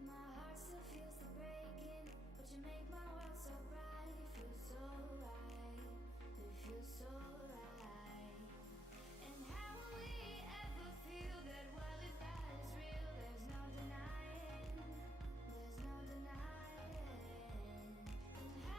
My heart still feels the breaking, but you make my world so bright. It feels so right. It feels so right. And how will we ever feel that, well, if that is real, there's no denying. There's no denying. And how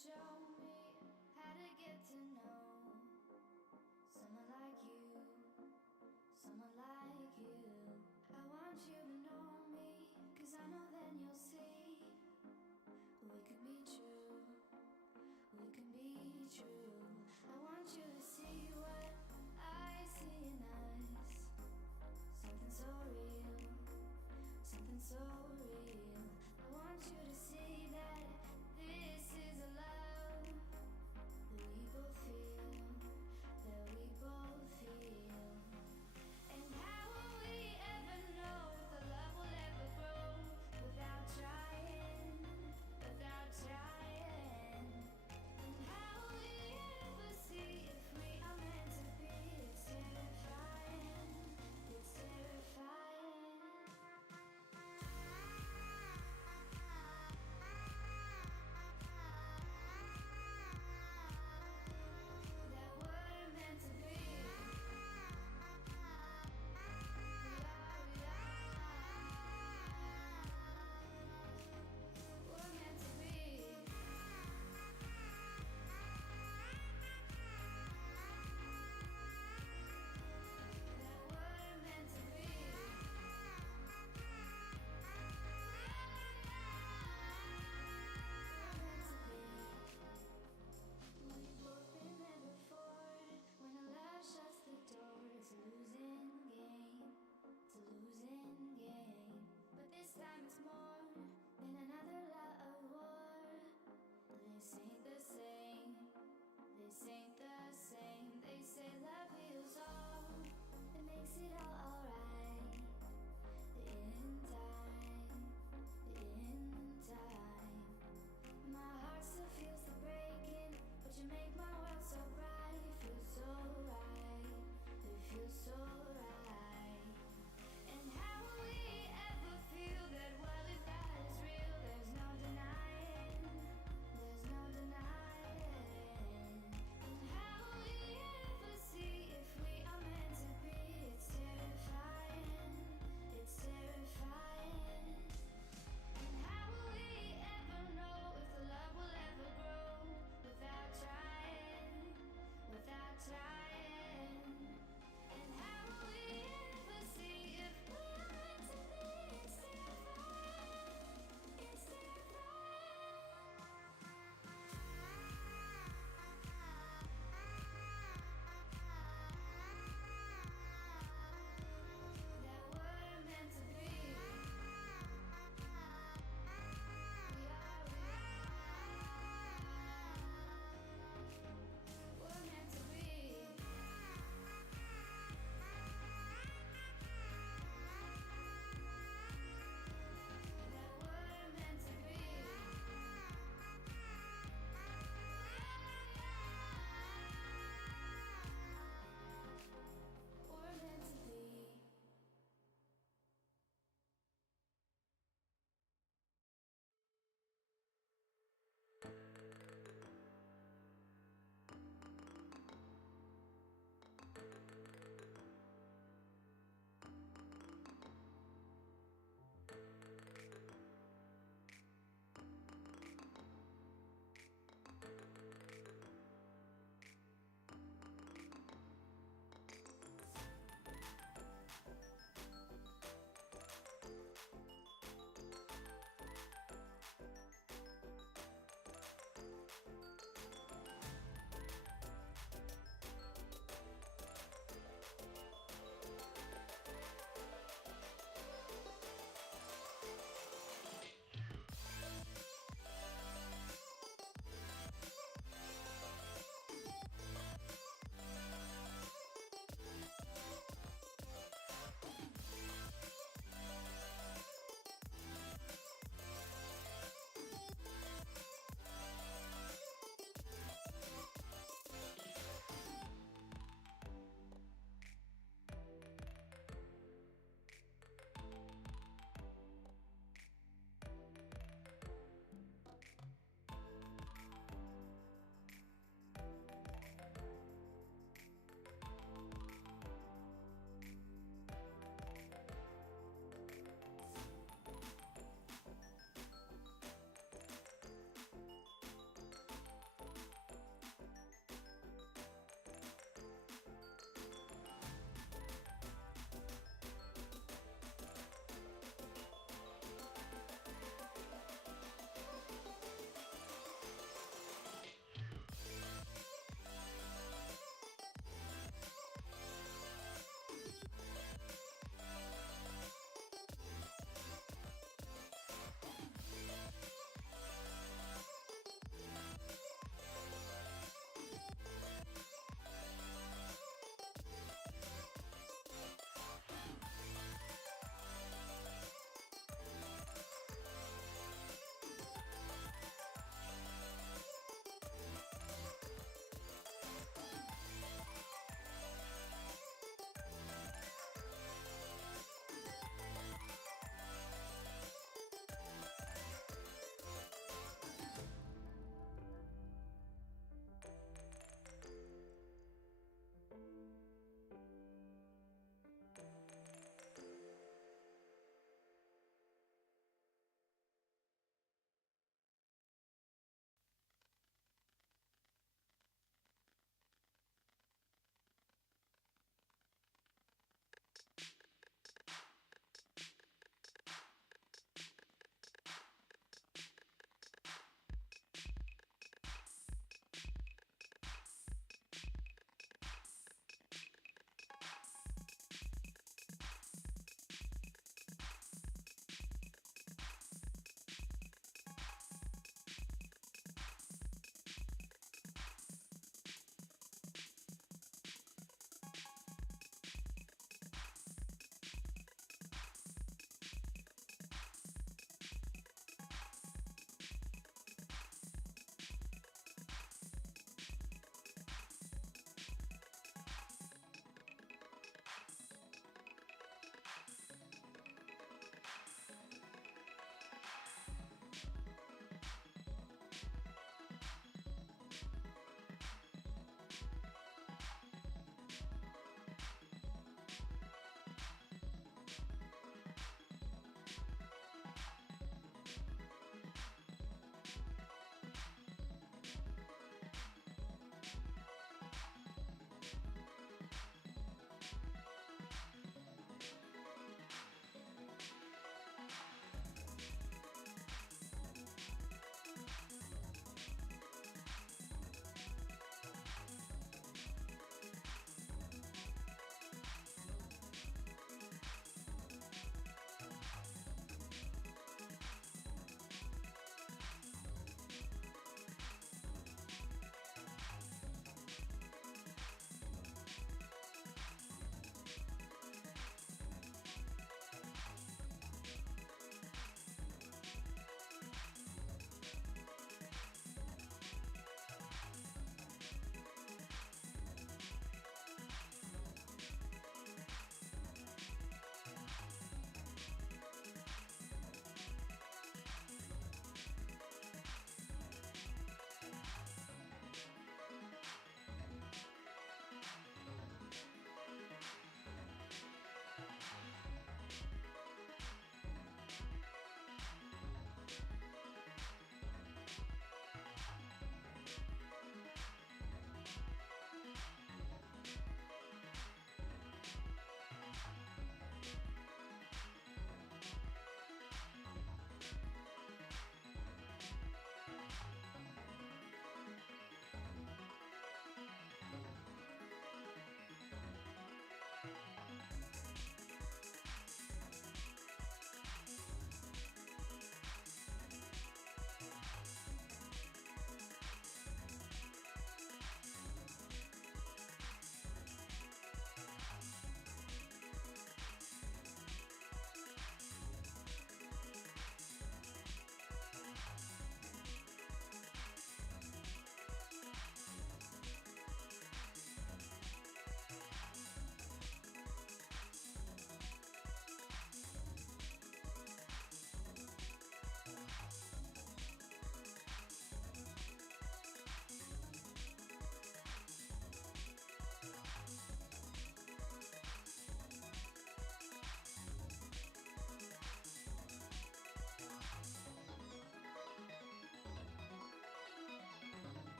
show me how to get to know someone like you, someone like you. I want you to know me, 'cause I know then you'll see we could be true, we can be true. I want you to see what I see in us, something so real, something so real. I want you to see that this is a love that we both feel, that we both feel. And how will we ever know if the love will ever grow without trying, without trying? And how will we ever see if we are meant to be? It's terrifying, it's terrifying. That we're meant to be. We're meant to be. That we're meant to be. We've both been there before. When a love shuts the door, it's a losing game. It's a losing game. But this time it's more than another love war. This ain't the same. This ain't the same. They say love heals all. It makes it all alright. In time. In time. My heart still feels the breaking, but you make my world so bright. It feels so right. It feels so right. And how will we ever feel that what we got is real? There's no denying. There's no denying. And how will we ever see if we are meant to be? It's terrifying.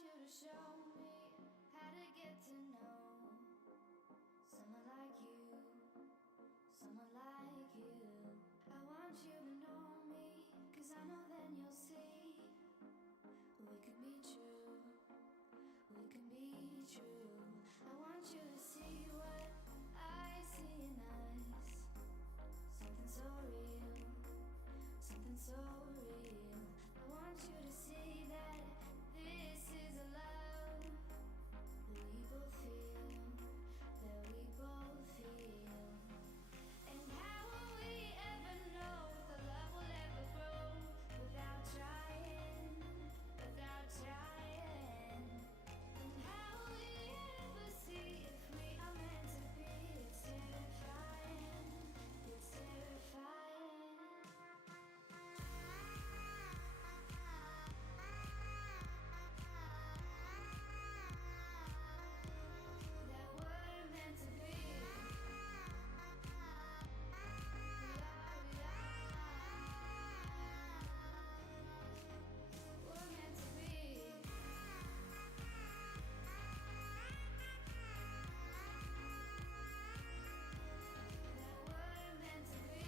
you to show me how to get to know someone like you, someone like you. I want you to know me, 'cause I know then you'll see we could be true, we can be true. I want you to see what I see in us, something so real, something so real. I want you to see that this is a love that we both feel, that we both feel. And how will we ever know if the love will ever grow without trying, without trying? And how will we ever see if we are meant to be? It's terrifying, it's terrifying. That we're meant to be. We're meant to be. That we're meant to be.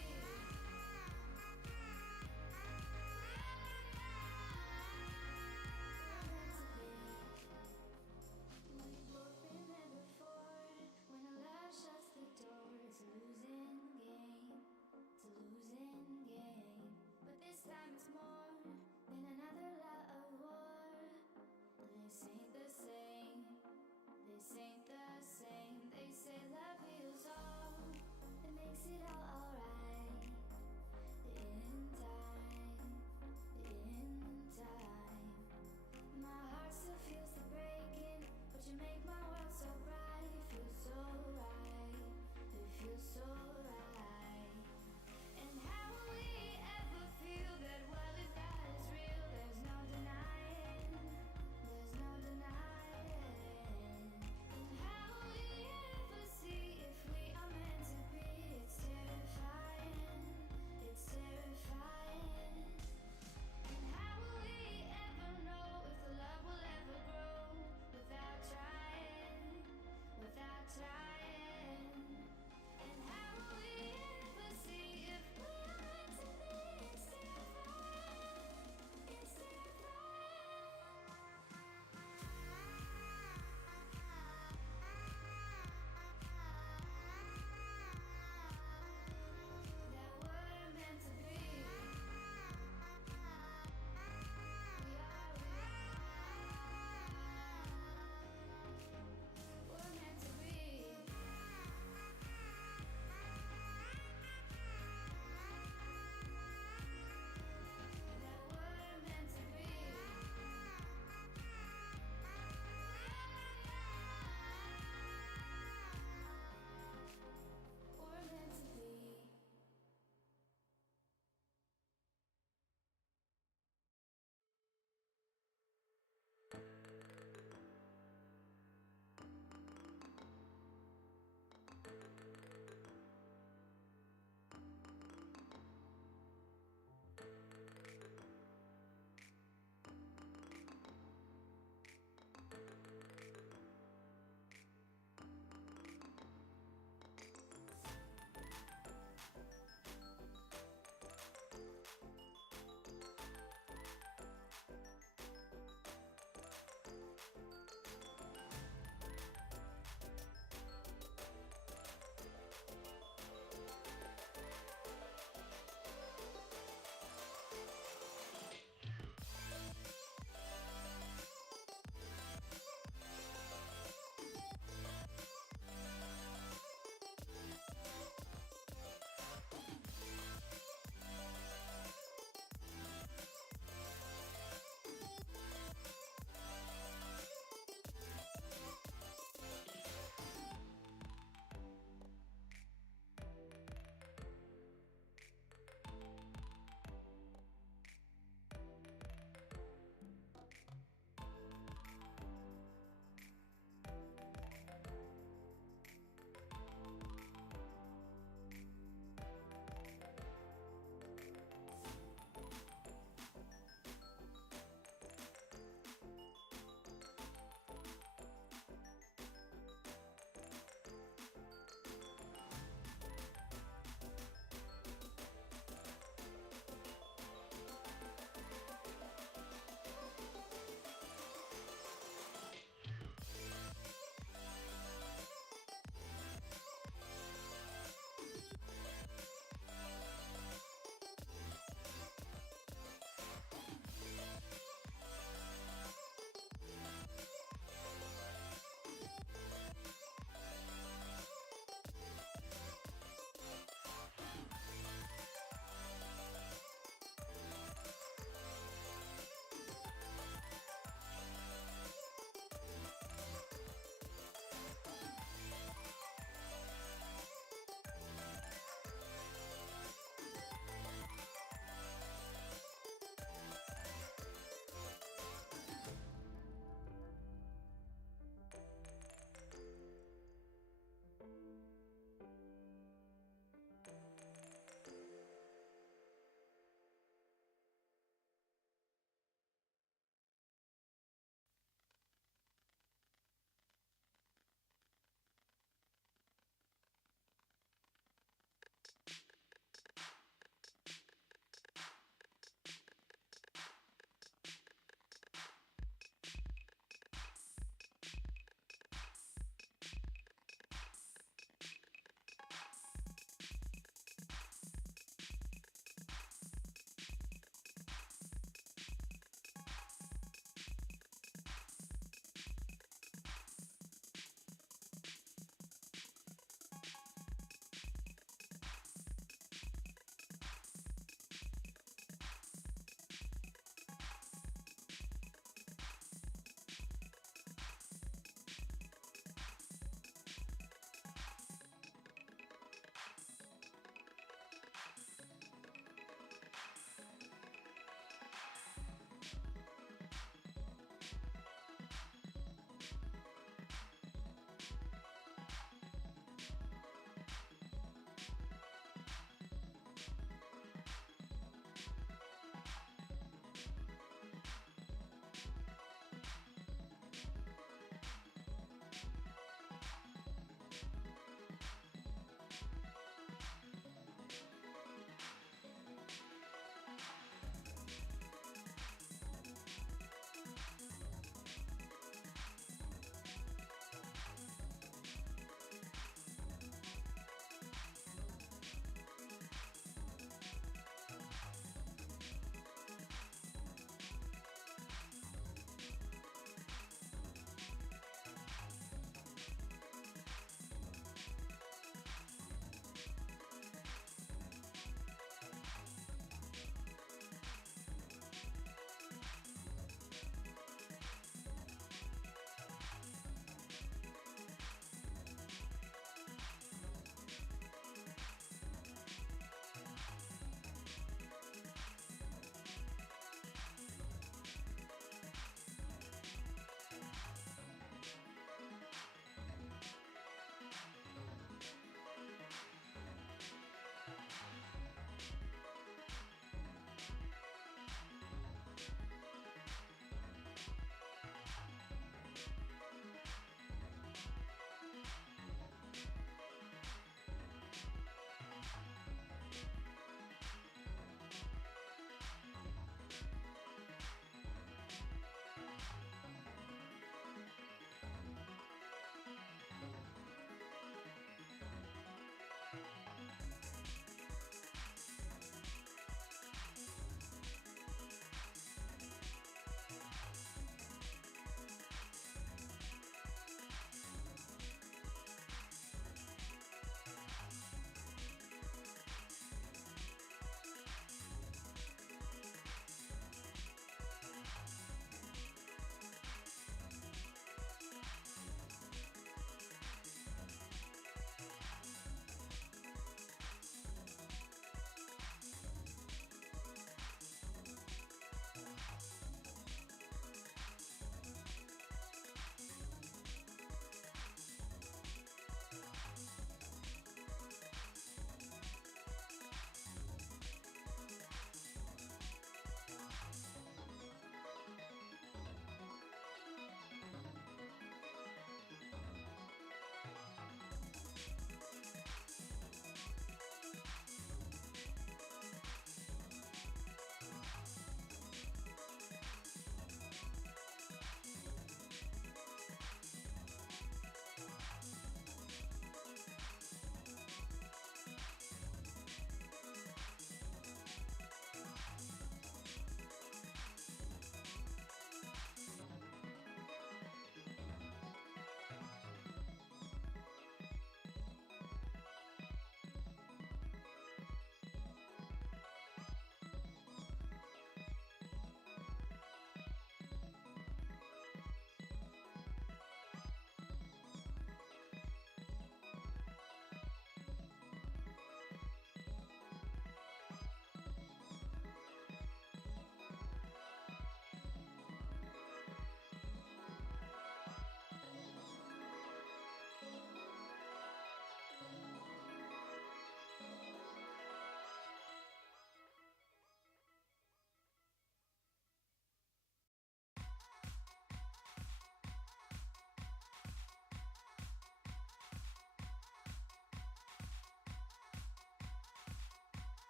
We've both been there before. When a love shuts the door, it's a losing game. It's a losing game. But this time it's more than another love war. This ain't the same. This ain't the same. They say love heals all. It makes it all alright. In time. In time. My heart still feels the breaking, but you make my world so bright. It feels so right. It feels so right. And how will we ever feel that well if that is real? There's no denying. There's no denying. And how will we ever see if we are meant to be? It's terrifying.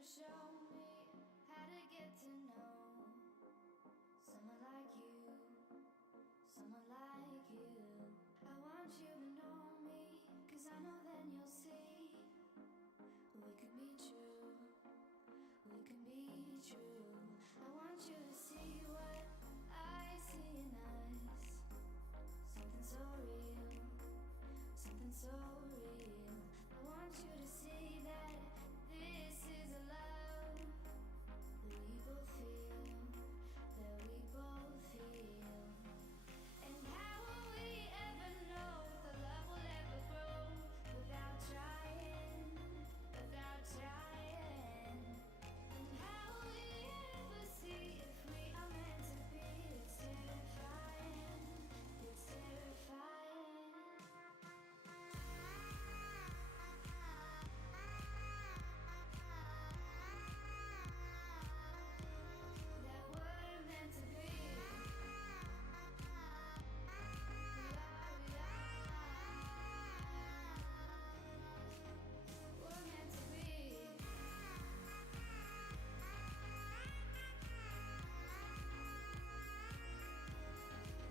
to show me how to get to know someone like you, someone like you. I want you to know me, 'cause I know then you'll see we could be true, we can be true. I want you to see what I see in us, something so real, something so real. I want you to see that this is a love that we both feel, that we both feel. And how will we ever know if the love will ever grow without trying, without trying? And how will we ever see if we are meant to be? It's terrifying, it's terrifying. That we're meant to be. We're meant to be.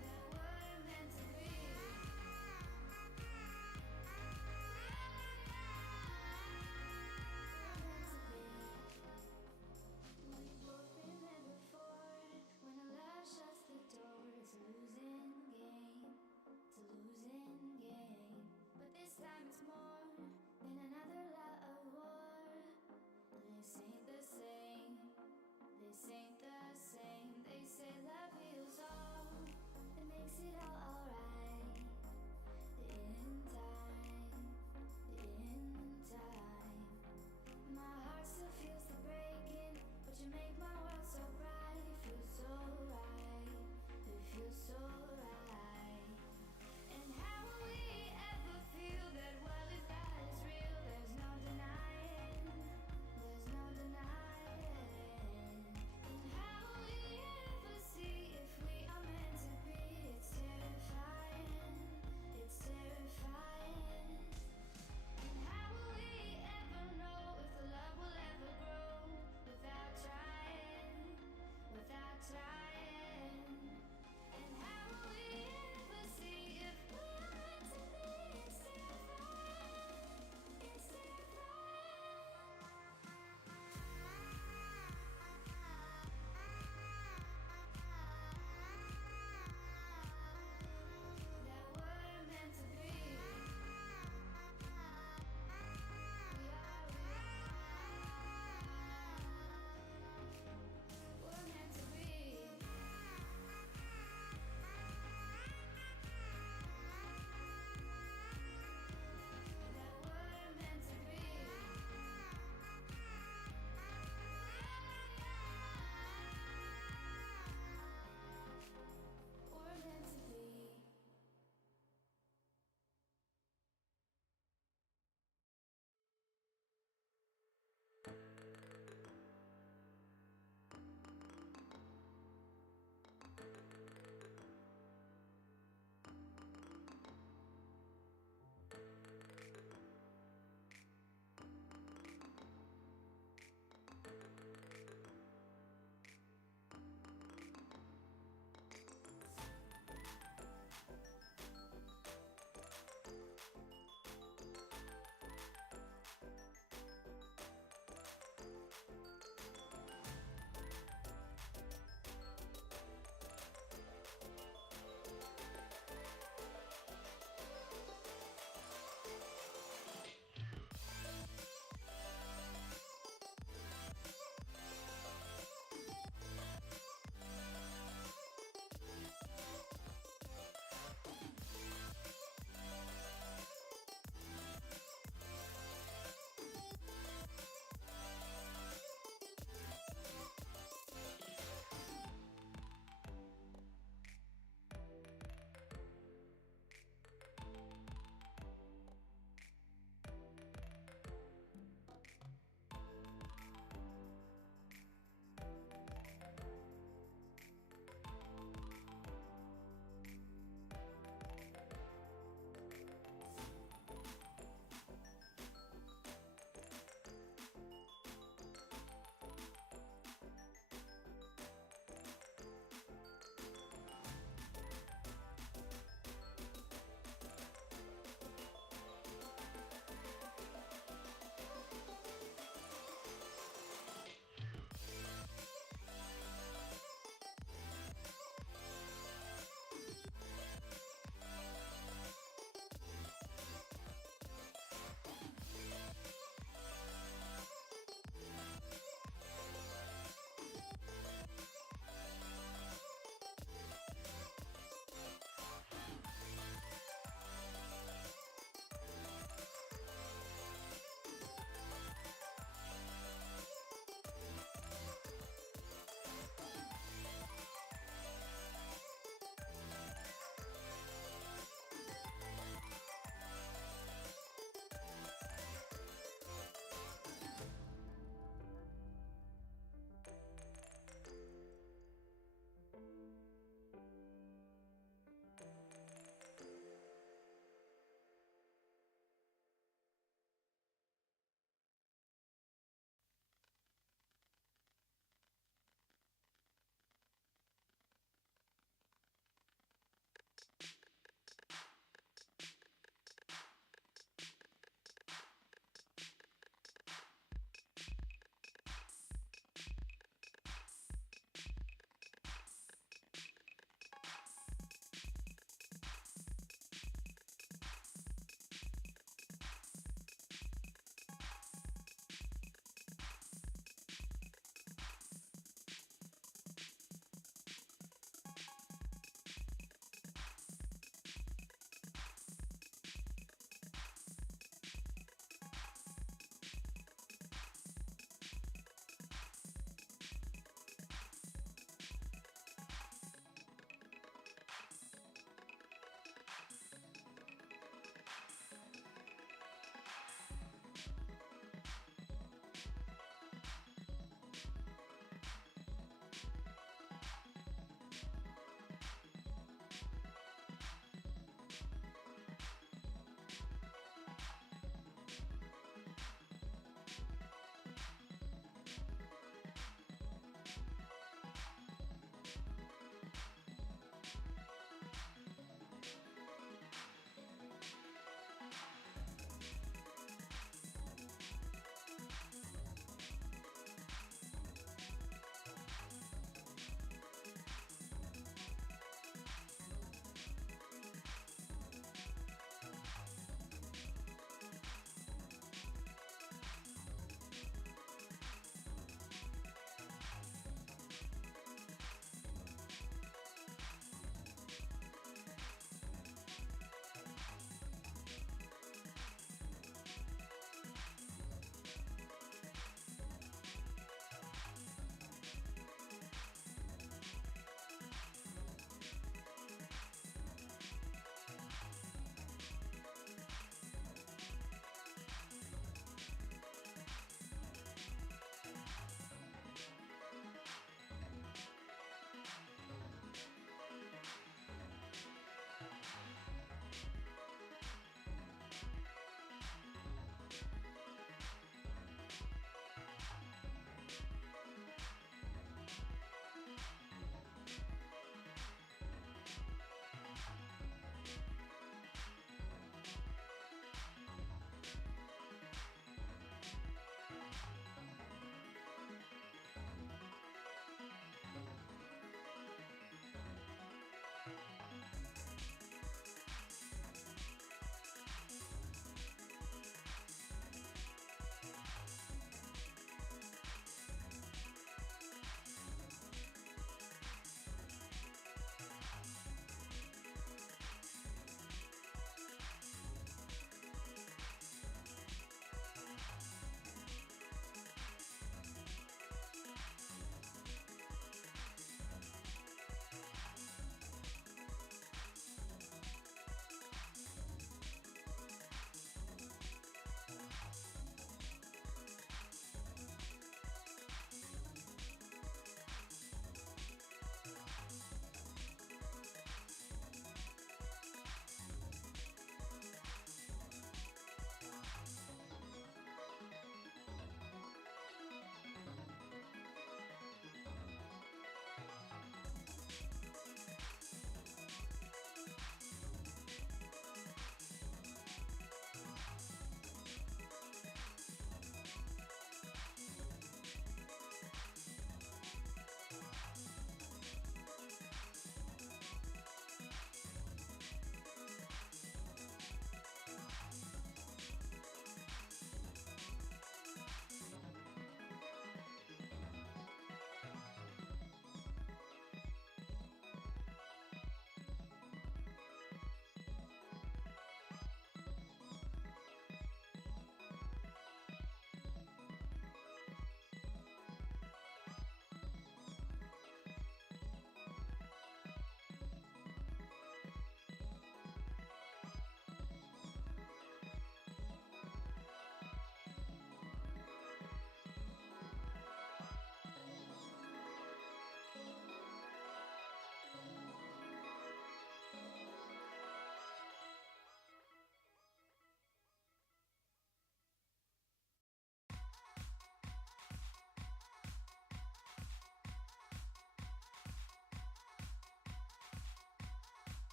That we're meant to be. We've both been there before. When a love shuts the door, it's a losing game. It's a losing game. But this time it's more than another lot of war. This ain't the same. This ain't the same. They say love heals all. It makes it all